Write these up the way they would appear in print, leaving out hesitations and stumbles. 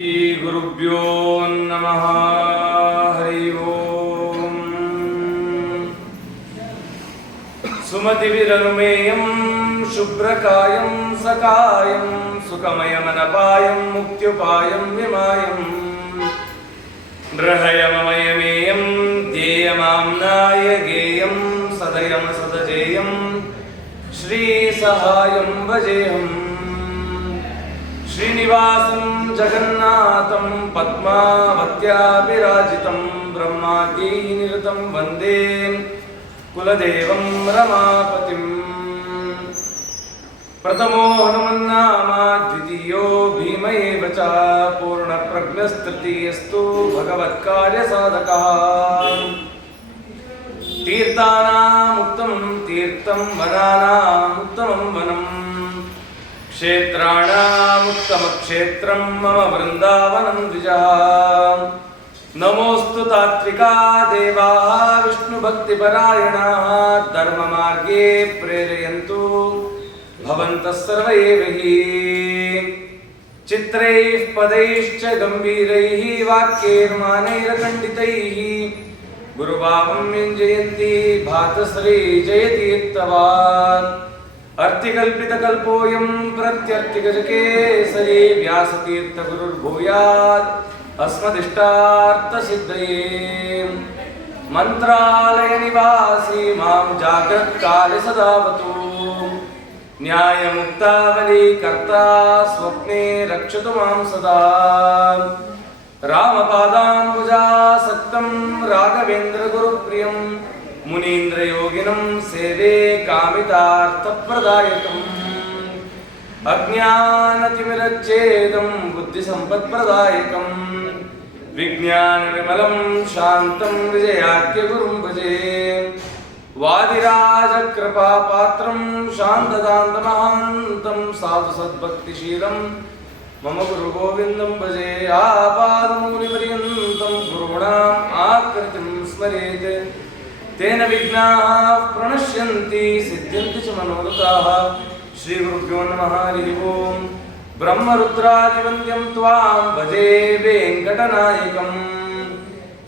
गुरुभ्यो नमः। हरि ओम। सुमतिविरनुमेयं शुभ्रकायं सकायं सुखमयमनपायं मुक्त्युपायं विमायं नृहयममयमेयं ध्येयमाम्नाय गेयं सदयं सदजेयं श्रीसहायं भजेऽहम्। श्रीनिवासं जगन्नाथं पद्मावत्या विराजितं ब्रह्माद्यैर्निरतं वन्दे कुलदेवं रमापतिम्। प्रथमो हनुमन्नाम द्वितीयो भीम एव च पूर्णप्रज्ञस्तृतीयस्तु भगवत्कार्यसाधकः। तीर्थानामुत्तमं तीर्थं वनानामुत्तमं वनम् क्षेत्राणामुत्तमक्षेत्रं मम वृन्दावनं द्विजः। नमोऽस्तु तात्विका देवाः विष्णुभक्तिपरायणाः धर्ममार्गे प्रेरयन्तु भवन्तः सर्व एव हि। चित्रैः पदैश्च गम्भीरैः वाक्यैर्मानैरखण्डितैः गुरुभावं व्यञ्जयन्ति भातश्री जयतीर्थवान्। अर्थिकल्पितकल्पोऽयं प्रत्यर्थिगजकेसरी व्यासतीर्थगुरुर्भूयात् अस्मदिष्टार्थसिद्धये। मन्त्रालयनिवासी मां जाग्रत्काले सदावतु न्यायमुक्तावलीकर्ता स्वप्ने रक्षतु मां सदा। रामपादाम्बुजासक्तं राघवेन्द्रगुरुप्रियं मुनीन्द्रयोगिनं सेवे कामितार्थप्रदायकम्। अज्ञानतिमिरच्छेदं बुद्धिसम्पत्प्रदायकं विज्ञानविमलं शान्तं विजयाख्यगुरुं भजे। वादिराजकृपापात्रं शान्तदान्तमहान्तं साधुसद्भक्तिशीलं मम गुरुगोविन्दं भजे। आपादमूलिपर्यन्तं गुरूणाम् आकृतिं स्मरेत् तेन विघ्नाः प्रणश्यन्ति सिद्ध्यन्ति च मनोरथाः। श्रीगुरुभ्यो नमः। हरि ओम। ब्रह्मरुद्रादिवन्द्यं त्वां भजे वेङ्कटनायकं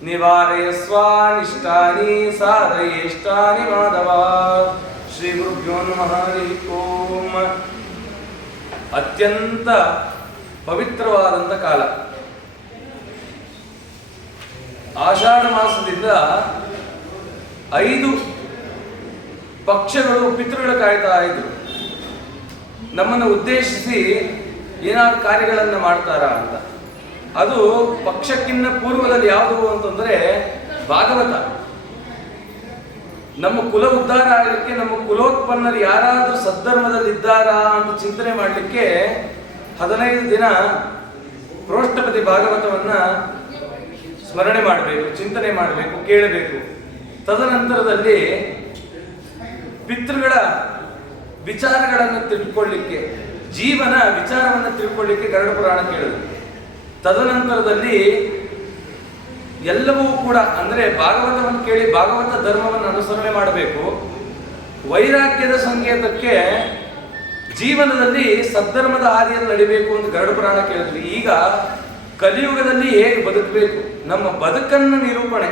निवारयस्वानिष्टानि साधयेष्टानि माधव। श्रीगुरुभ्यो नमः। हरि ओम। ಅತ್ಯಂತ ಪವಿತ್ರವಾದಂಥ ಕಾಲ ಆಷಾಢ ಮಾಸದಿಂದ 5 ಪಕ್ಷಗಳು ಪಿತೃಗಳು ಕಾಯ್ತಾ ಇದ್ರು. ನಮ್ಮನ್ನು ಉದ್ದೇಶಿಸಿ ಏನಾದ್ರು ಕಾರ್ಯಗಳನ್ನು ಮಾಡ್ತಾರಾ ಅಂತ. ಅದು ಪಕ್ಷಕ್ಕಿಂತ ಪೂರ್ವದಲ್ಲಿ ಯಾವುದು ಅಂತಂದ್ರೆ ಭಾಗವತ. ನಮ್ಮ ಕುಲ ಉದ್ಧಾರ ಆಗಲಿಕ್ಕೆ, ನಮ್ಮ ಕುಲೋತ್ಪನ್ನರು ಯಾರಾದರೂ ಸದ್ಧರ್ಮದಲ್ಲಿದ್ದಾರಾ ಅಂತ ಚಿಂತನೆ ಮಾಡಲಿಕ್ಕೆ 15 ದಿನ ಪ್ರೋಷ್ಠಪತಿ ಭಾಗವತವನ್ನ ಸ್ಮರಣೆ ಮಾಡಬೇಕು, ಚಿಂತನೆ ಮಾಡಬೇಕು, ಕೇಳಬೇಕು. ತದನಂತರದಲ್ಲಿ ಪಿತೃಗಳ ವಿಚಾರಗಳನ್ನು ತಿಳ್ಕೊಳ್ಳಿಕ್ಕೆ, ಜೀವನ ವಿಚಾರವನ್ನು ತಿಳ್ಕೊಳ್ಳಿಕ್ಕೆ ಗರುಡ ಪುರಾಣ ಕೇಳಿದ್ರು. ತದನಂತರದಲ್ಲಿ ಎಲ್ಲವೂ ಕೂಡ ಅಂದರೆ ಭಾಗವತವನ್ನು ಕೇಳಿ ಭಾಗವತ ಧರ್ಮವನ್ನು ಅನುಸರಣೆ ಮಾಡಬೇಕು. ವೈರಾಗ್ಯದ ಸಂಕೇತಕ್ಕೆ ಜೀವನದಲ್ಲಿ ಸದ್ಧರ್ಮದ ಹಾದಿಯಲ್ಲಿ ನಡಿಬೇಕು ಅಂತ ಗರುಡ ಪುರಾಣ ಕೇಳಿದ್ವಿ. ಈಗ ಕಲಿಯುಗದಲ್ಲಿ ಹೇಗೆ ಬದುಕಬೇಕು, ನಮ್ಮ ಬದುಕನ್ನು ನಿರೂಪಣೆ,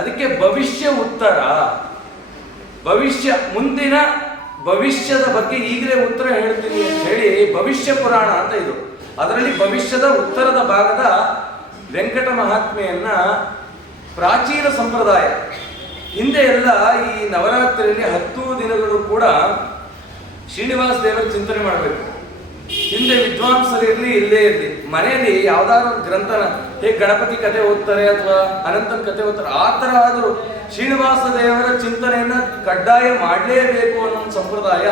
ಅದಕ್ಕೆ ಭವಿಷ್ಯ ಉತ್ತರ, ಭವಿಷ್ಯ ಮುಂದಿನ ಭವಿಷ್ಯದ ಬಗ್ಗೆ ಈಗಲೇ ಉತ್ತರ ಹೇಳ್ತೀನಿ ಅಂತ ಹೇಳಿ ಭವಿಷ್ಯ ಪುರಾಣ ಅಂತ ಇದು. ಅದರಲ್ಲಿ ಭವಿಷ್ಯದ ಉತ್ತರದ ಭಾಗದ ವೆಂಕಟ ಮಹಾತ್ಮೆಯನ್ನ ಪ್ರಾಚೀನ ಸಂಪ್ರದಾಯ. ಹಿಂದೆ ಎಲ್ಲ ಈ ನವರಾತ್ರಿಯಲ್ಲಿ 10 ದಿನಗಳು ಕೂಡ ಶ್ರೀನಿವಾಸ ದೇವರ ಚಿಂತನೆ ಮಾಡಬೇಕು. ಹಿಂದೆ ವಿದ್ವಾಂಸರಿರಲಿ ಇಲ್ಲೇ ಇರಲಿ, ಮನೆಯಲ್ಲಿ ಯಾವ್ದಾದ್ರು ಒಂದು ಗ್ರಂಥನ, ಹೇಗೆ ಗಣಪತಿ ಕಥೆ ಓದ್ತಾರೆ ಅಥವಾ ಅನಂತನ ಕಥೆ ಓದ್ತಾರೆ, ಆ ಥರ ಆದರೂ ಶ್ರೀನಿವಾಸ ದೇವರ ಚಿಂತನೆಯನ್ನು ಕಡ್ಡಾಯ ಮಾಡಲೇಬೇಕು ಅನ್ನೋ ಒಂದು ಸಂಪ್ರದಾಯ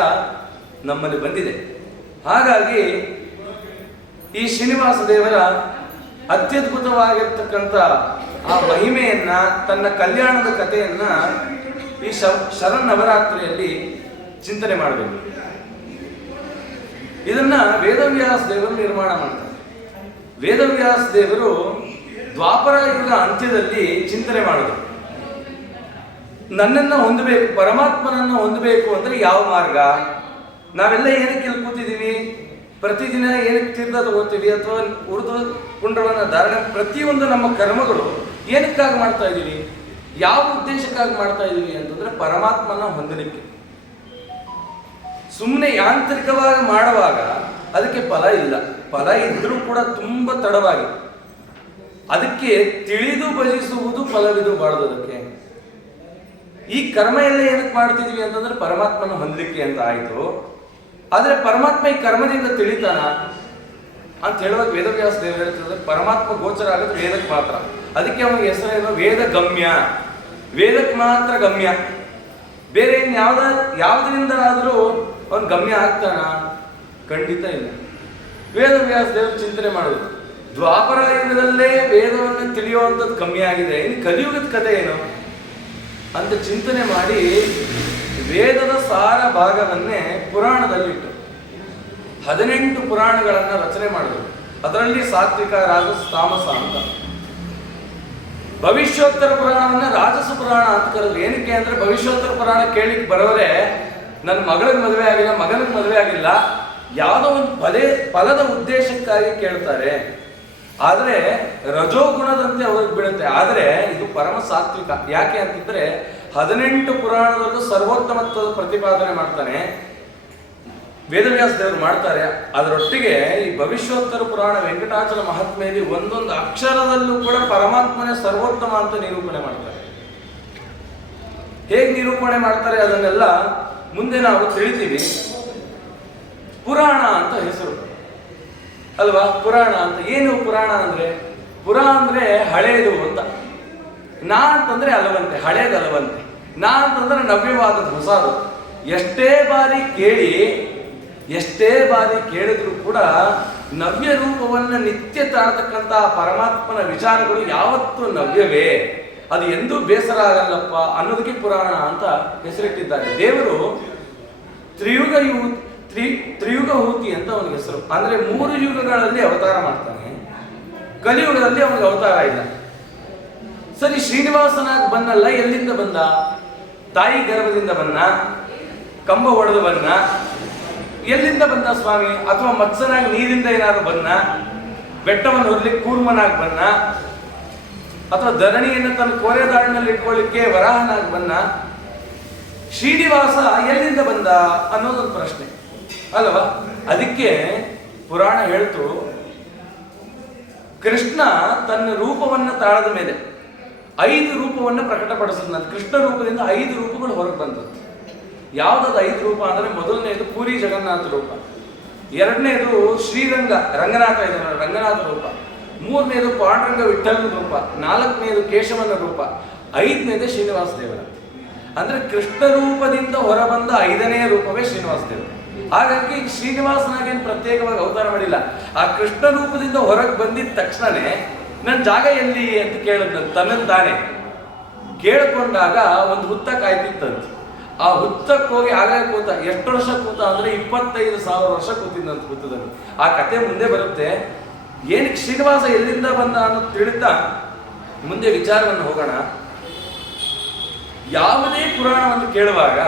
ನಮ್ಮಲ್ಲಿ ಬಂದಿದೆ. ಹಾಗಾಗಿ ಈ ಶ್ರೀನಿವಾಸ ದೇವರ ಅತ್ಯದ್ಭುತವಾಗಿರ್ತಕ್ಕಂಥ ಆ ಮಹಿಮೆಯನ್ನ, ತನ್ನ ಕಲ್ಯಾಣದ ಕಥೆಯನ್ನ ಈ ಶರನ್ನವರಾತ್ರಿಯಲ್ಲಿ ಚಿಂತನೆ ಮಾಡಬೇಕು. ಇದನ್ನ ವೇದವ್ಯಾಸ ದೇವರು ನಿರ್ಮಾಣ ಮಾಡ್ತಾರೆ. ವೇದವ್ಯಾಸ ದೇವರು ದ್ವಾಪರ ಯುಗ ಅಂತ್ಯದಲ್ಲಿ ಚಿಂತನೆ ಮಾಡಿದ್ರು. ನನ್ನನ್ನು ಹೊಂದಬೇಕು, ಪರಮಾತ್ಮನನ್ನು ಹೊಂದಬೇಕು ಅಂದ್ರೆ ಯಾವ ಮಾರ್ಗ? ನಾವೆಲ್ಲ ಏನಕ್ಕೆ ಇಲ್ಲಿ ಕೂತಿದ್ದೀವಿ? ಪ್ರತಿದಿನ ಏನಕ್ಕೆ ತೀರ್ಥ ತಗೋತೀವಿ ಅಥವಾ ಉರ್ದು ಪುಂಡ್ರವನ್ನು ಧಾರಣೆ, ಪ್ರತಿಯೊಂದು ನಮ್ಮ ಕರ್ಮಗಳು ಏನಕ್ಕಾಗಿ ಮಾಡ್ತಾ ಇದ್ದೀವಿ, ಯಾವ ಉದ್ದೇಶಕ್ಕಾಗಿ ಮಾಡ್ತಾ ಇದ್ದೀವಿ ಅಂತಂದ್ರೆ ಪರಮಾತ್ಮನ ಹೊಂದಲಿಕ್ಕೆ. ಸುಮ್ಮನೆ ಯಾಂತ್ರಿಕವಾಗಿ ಮಾಡುವಾಗ ಅದಕ್ಕೆ ಫಲ ಇಲ್ಲ, ಫಲ ಇದ್ರೂ ಕೂಡ ತುಂಬಾ ತಡವಾಗಿ. ಅದಕ್ಕೆ ತಿಳಿದು ಭಜಿಸುವುದು ಫಲವಿದು ಬಾಳೋದಕ್ಕೆ. ಈ ಕರ್ಮ ಎಲ್ಲ ಏನಕ್ಕೆ ಮಾಡ್ತಿದ್ವಿ ಅಂತಂದ್ರೆ ಪರಮಾತ್ಮನ ಹೊಂದಲಿಕ್ಕೆ ಅಂತ ಆಯ್ತು. ಆದ್ರೆ ಪರಮಾತ್ಮ ಈ ಕರ್ಮದಿಂದ ತಿಳಿತಾನ ಅಂತ ಹೇಳುವಾಗ ವೇದವ್ಯಾಸ ದೇವರು ಹೇಳ್ತಿದ್ರೆ ಪರಮಾತ್ಮ ಗೋಚರ ಆಗೋದು ವೇದಕ್ಕೆ ಮಾತ್ರ. ಅದಕ್ಕೆ ಅವನಿಗೆ ಹೆಸರೇನು, ವೇದ ಗಮ್ಯ, ವೇದಕ್ಕೆ ಮಾತ್ರ ಗಮ್ಯ. ಬೇರೆ ಯಾವ್ದ್ರಿಂದನಾದ್ರೂ ಅವನು ಗಮ್ಯ ಆಗ್ತಾನ? ಖಂಡಿತ ಇಲ್ಲ. ವೇದವ್ಯಾಸ ದೇವರು ಚಿಂತನೆ ಮಾಡೋದು, ದ್ವಾಪರ ಯುಗದಲ್ಲೇ ವೇದವನ್ನು ತಿಳಿಯುವಂಥದ್ದು ಕಮ್ಮಿ ಆಗಿದೆ, ಇನ್ನು ಕಲಿಯುಗದ ಕಥೆ ಏನು ಅಂತ ಚಿಂತನೆ ಮಾಡಿ ವೇದದ ಸಾರ ಭಾಗವನ್ನೇ ಪುರಾಣದಲ್ಲಿಟ್ಟು 18 ಪುರಾಣಗಳನ್ನ ರಚನೆ ಮಾಡಿದ್ರು. ಅದರಲ್ಲಿ ಸಾತ್ವಿಕ, ರಾಜಸ, ತಾಮಸ ಅಂತ. ಭವಿಷ್ಯೋತ್ತರ ಪುರಾಣವನ್ನ ರಾಜಸ ಪುರಾಣ ಅಂತ ಕರೆದ್ರು. ಏನಕ್ಕೆ ಅಂದ್ರೆ ಭವಿಷ್ಯೋತ್ತರ ಪುರಾಣ ಕೇಳಿಕ್ ಬರೋರೆ ನನ್ನ ಮಗಳಿಗೆ ಮದುವೆ ಆಗಿಲ್ಲ, ಮಗನಿಗೆ ಮದುವೆ ಆಗಿಲ್ಲ, ಯಾವುದೋ ಒಂದು ಫಲದ ಉದ್ದೇಶಕ್ಕಾಗಿ ಕೇಳ್ತಾರೆ. ಆದ್ರೆ ರಜೋಗುಣದಂತೆ ಅವ್ರಿಗೆ ಬೀಳುತ್ತೆ. ಆದ್ರೆ ಇದು ಪರಮ ಸಾತ್ವಿಕ. ಯಾಕೆ ಅಂತಿದ್ರೆ 18 ಪುರಾಣದಲ್ಲೂ ಸರ್ವೋತ್ತಮತ್ವದ ಪ್ರತಿಪಾದನೆ ಮಾಡ್ತಾನೆ ವೇದವ್ಯಾಸ ದೇವರು ಮಾಡ್ತಾರೆ. ಅದರೊಟ್ಟಿಗೆ ಈ ಭವಿಷ್ಯೋತ್ತರ ಪುರಾಣ ವೆಂಕಟಾಚಲ ಮಹಾತ್ಮೆಯಲ್ಲಿ ಒಂದೊಂದು ಅಕ್ಷರದಲ್ಲೂ ಕೂಡ ಪರಮಾತ್ಮನೇ ಸರ್ವೋತ್ತಮ ಅಂತ ನಿರೂಪಣೆ ಮಾಡ್ತಾರೆ. ಹೇಗೆ ನಿರೂಪಣೆ ಮಾಡ್ತಾರೆ ಅದನ್ನೆಲ್ಲ ಮುಂದೆ ನಾವು ತಿಳಿತೀವಿ. ಪುರಾಣ ಅಂತ ಹೆಸರು ಅಲ್ವಾ? ಪುರಾಣ ಅಂತ ಏನು? ಪುರಾಣ ಅಂದ್ರೆ ಪುರಾ ಅಂದ್ರೆ ಹಳೇದು ಅಂತ, ನಾ ಅಂತಂದ್ರೆ ಅಲವಂತೆ, ಹಳೇದು ಅಲವಂತೆ, ನಾ ಅಂತಂದ್ರೆ ನವ್ಯವಾದದ ಹೊಸದು. ಎಷ್ಟೇ ಬಾರಿ ಕೇಳಿದ್ರು ಕೂಡ ನವ್ಯ ರೂಪವನ್ನ ನಿತ್ಯ ತಾಳ್ತಕ್ಕಂತಹ ಪರಮಾತ್ಮನ ವಿಚಾರಗಳು ಯಾವತ್ತೂ ನವ್ಯವೇ, ಅದು ಎಂದೂ ಬೇಸರ ಆಗಲ್ಲಪ್ಪ ಅನ್ನೋದಕ್ಕೆ ಪುರಾಣ ಅಂತ ಹೆಸರಿಟ್ಟಿದ್ದಾರೆ. ದೇವರು ತ್ರಿಯುಗ ಹೂತಿ ಅಂತ ಅವನಿಗೆ ಹೆಸರು. ಅಂದ್ರೆ 3 ಯುಗಗಳಲ್ಲಿ ಅವತಾರ ಮಾಡ್ತಾನೆ. ಕಲಿಯುಗದಲ್ಲಿ ಅವನಿಗೆ ಅವತಾರ ಇಲ್ಲ. ಸರಿ, ಶ್ರೀನಿವಾಸನಾಗಿ ಬಂದಲ್ಲ, ಎಲ್ಲಿಂದ ಬಂದ? ತಾಯಿ ಗರ್ಭದಿಂದ ಬಂದ? ಕಂಬ ಹೊಡೆದು ಬಂದ? ಎಲ್ಲಿಂದ ಬಂದ ಸ್ವಾಮಿ? ಅಥವಾ ಮತ್ಸ್ಯನಾಗಿ ನೀರಿಂದ ಏನಾದ್ರು ಬಂದ? ಬೆಟ್ಟವನ್ನು ಹೊರಲಿಕ್ಕೆ ಕೂರ್ಮನಾಗಿ ಬಂದ? ಅಥವಾ ಧರಣಿಯನ್ನು ತನ್ನ ಕೋರೆದಾಡಿನಲ್ಲಿ ಇಟ್ಕೊಳ್ಳಿಕ್ಕೆ ವರಾಹನಾಗಿ ಬಂದ? ಶ್ರೀನಿವಾಸ ಎಲ್ಲಿಂದ ಬಂದ ಅನ್ನೋದೊಂದು ಪ್ರಶ್ನೆ ಅಲ್ವಾ? ಅದಕ್ಕೆ ಪುರಾಣ ಹೇಳ್ತು, ಕೃಷ್ಣ ತನ್ನ ರೂಪವನ್ನು ತಾಳದ ಮೇಲೆ 5 ರೂಪವನ್ನು ಪ್ರಕಟಪಡಿಸಿದ್ನಂತ. ಕೃಷ್ಣ ರೂಪದಿಂದ 5 ರೂಪಗಳು ಹೊರಗೆ ಬಂದದ್ದು. ಯಾವ್ದಾದ್ರು 5 ರೂಪ ಅಂದ್ರೆ ಮೊದಲನೇದು ಪೂರಿ ಜಗನ್ನಾಥ ರೂಪ, ಎರಡನೇದು ಶ್ರೀರಂಗ ರಂಗನಾಥ ಇದ್ದಾನೆ ರಂಗನಾಥ ರೂಪ, 3ನೇದು ಪಾಂಡುರಂಗ ವಿಠ್ಠಲನ ರೂಪ, 4ನೇದು ಕೇಶವನ ರೂಪ, 5ನೇದು ಶ್ರೀನಿವಾಸ ದೇವರ. ಅಂದ್ರೆ ಕೃಷ್ಣ ರೂಪದಿಂದ ಹೊರಬಂದ 5ನೇ ರೂಪವೇ ಶ್ರೀನಿವಾಸ ದೇವರು. ಹಾಗಾಗಿ ಶ್ರೀನಿವಾಸನಾಗೇನು ಪ್ರತ್ಯೇಕವಾಗಿ ಅವತಾರ ಮಾಡಿಲ್ಲ. ಆ ಕೃಷ್ಣ ರೂಪದಿಂದ ಹೊರಗೆ ಬಂದಿದ್ದ ತಕ್ಷಣನೇ ನನ್ನ ಜಾಗ ಎಲ್ಲಿ ಅಂತ ಕೇಳಿದ್ನ ತನ್ನನ್ನು ತಾನೇ. ಕೇಳಿಕೊಂಡಾಗ ಒಂದು ಹುತ್ತ ಕಾಯ್ತಿತ್ತಂತ. ಆ ಹುತ್ತಕ್ಕೆ ಹೋಗಿ ಆಗಲೇ ಕೂತ. ಎಷ್ಟು ವರ್ಷ ಕೂತ ಅಂದ್ರೆ 25,000 ವರ್ಷ ಕೂತಿದ್ದಂತ ಹುತ್ತದಲ್ಲಿ. ಆ ಕತೆ ಮುಂದೆ ಬರುತ್ತೆ. ಏನಕ್ಕೆ ಶ್ರೀನಿವಾಸ ಎಲ್ಲಿಂದ ಬಂದ ಅನ್ನೋದು ತಿಳಿತಾ ಮುಂದೆ ವಿಚಾರವನ್ನು ಹೋಗೋಣ. ಯಾವುದೇ ಪುರಾಣವನ್ನು ಕೇಳುವಾಗ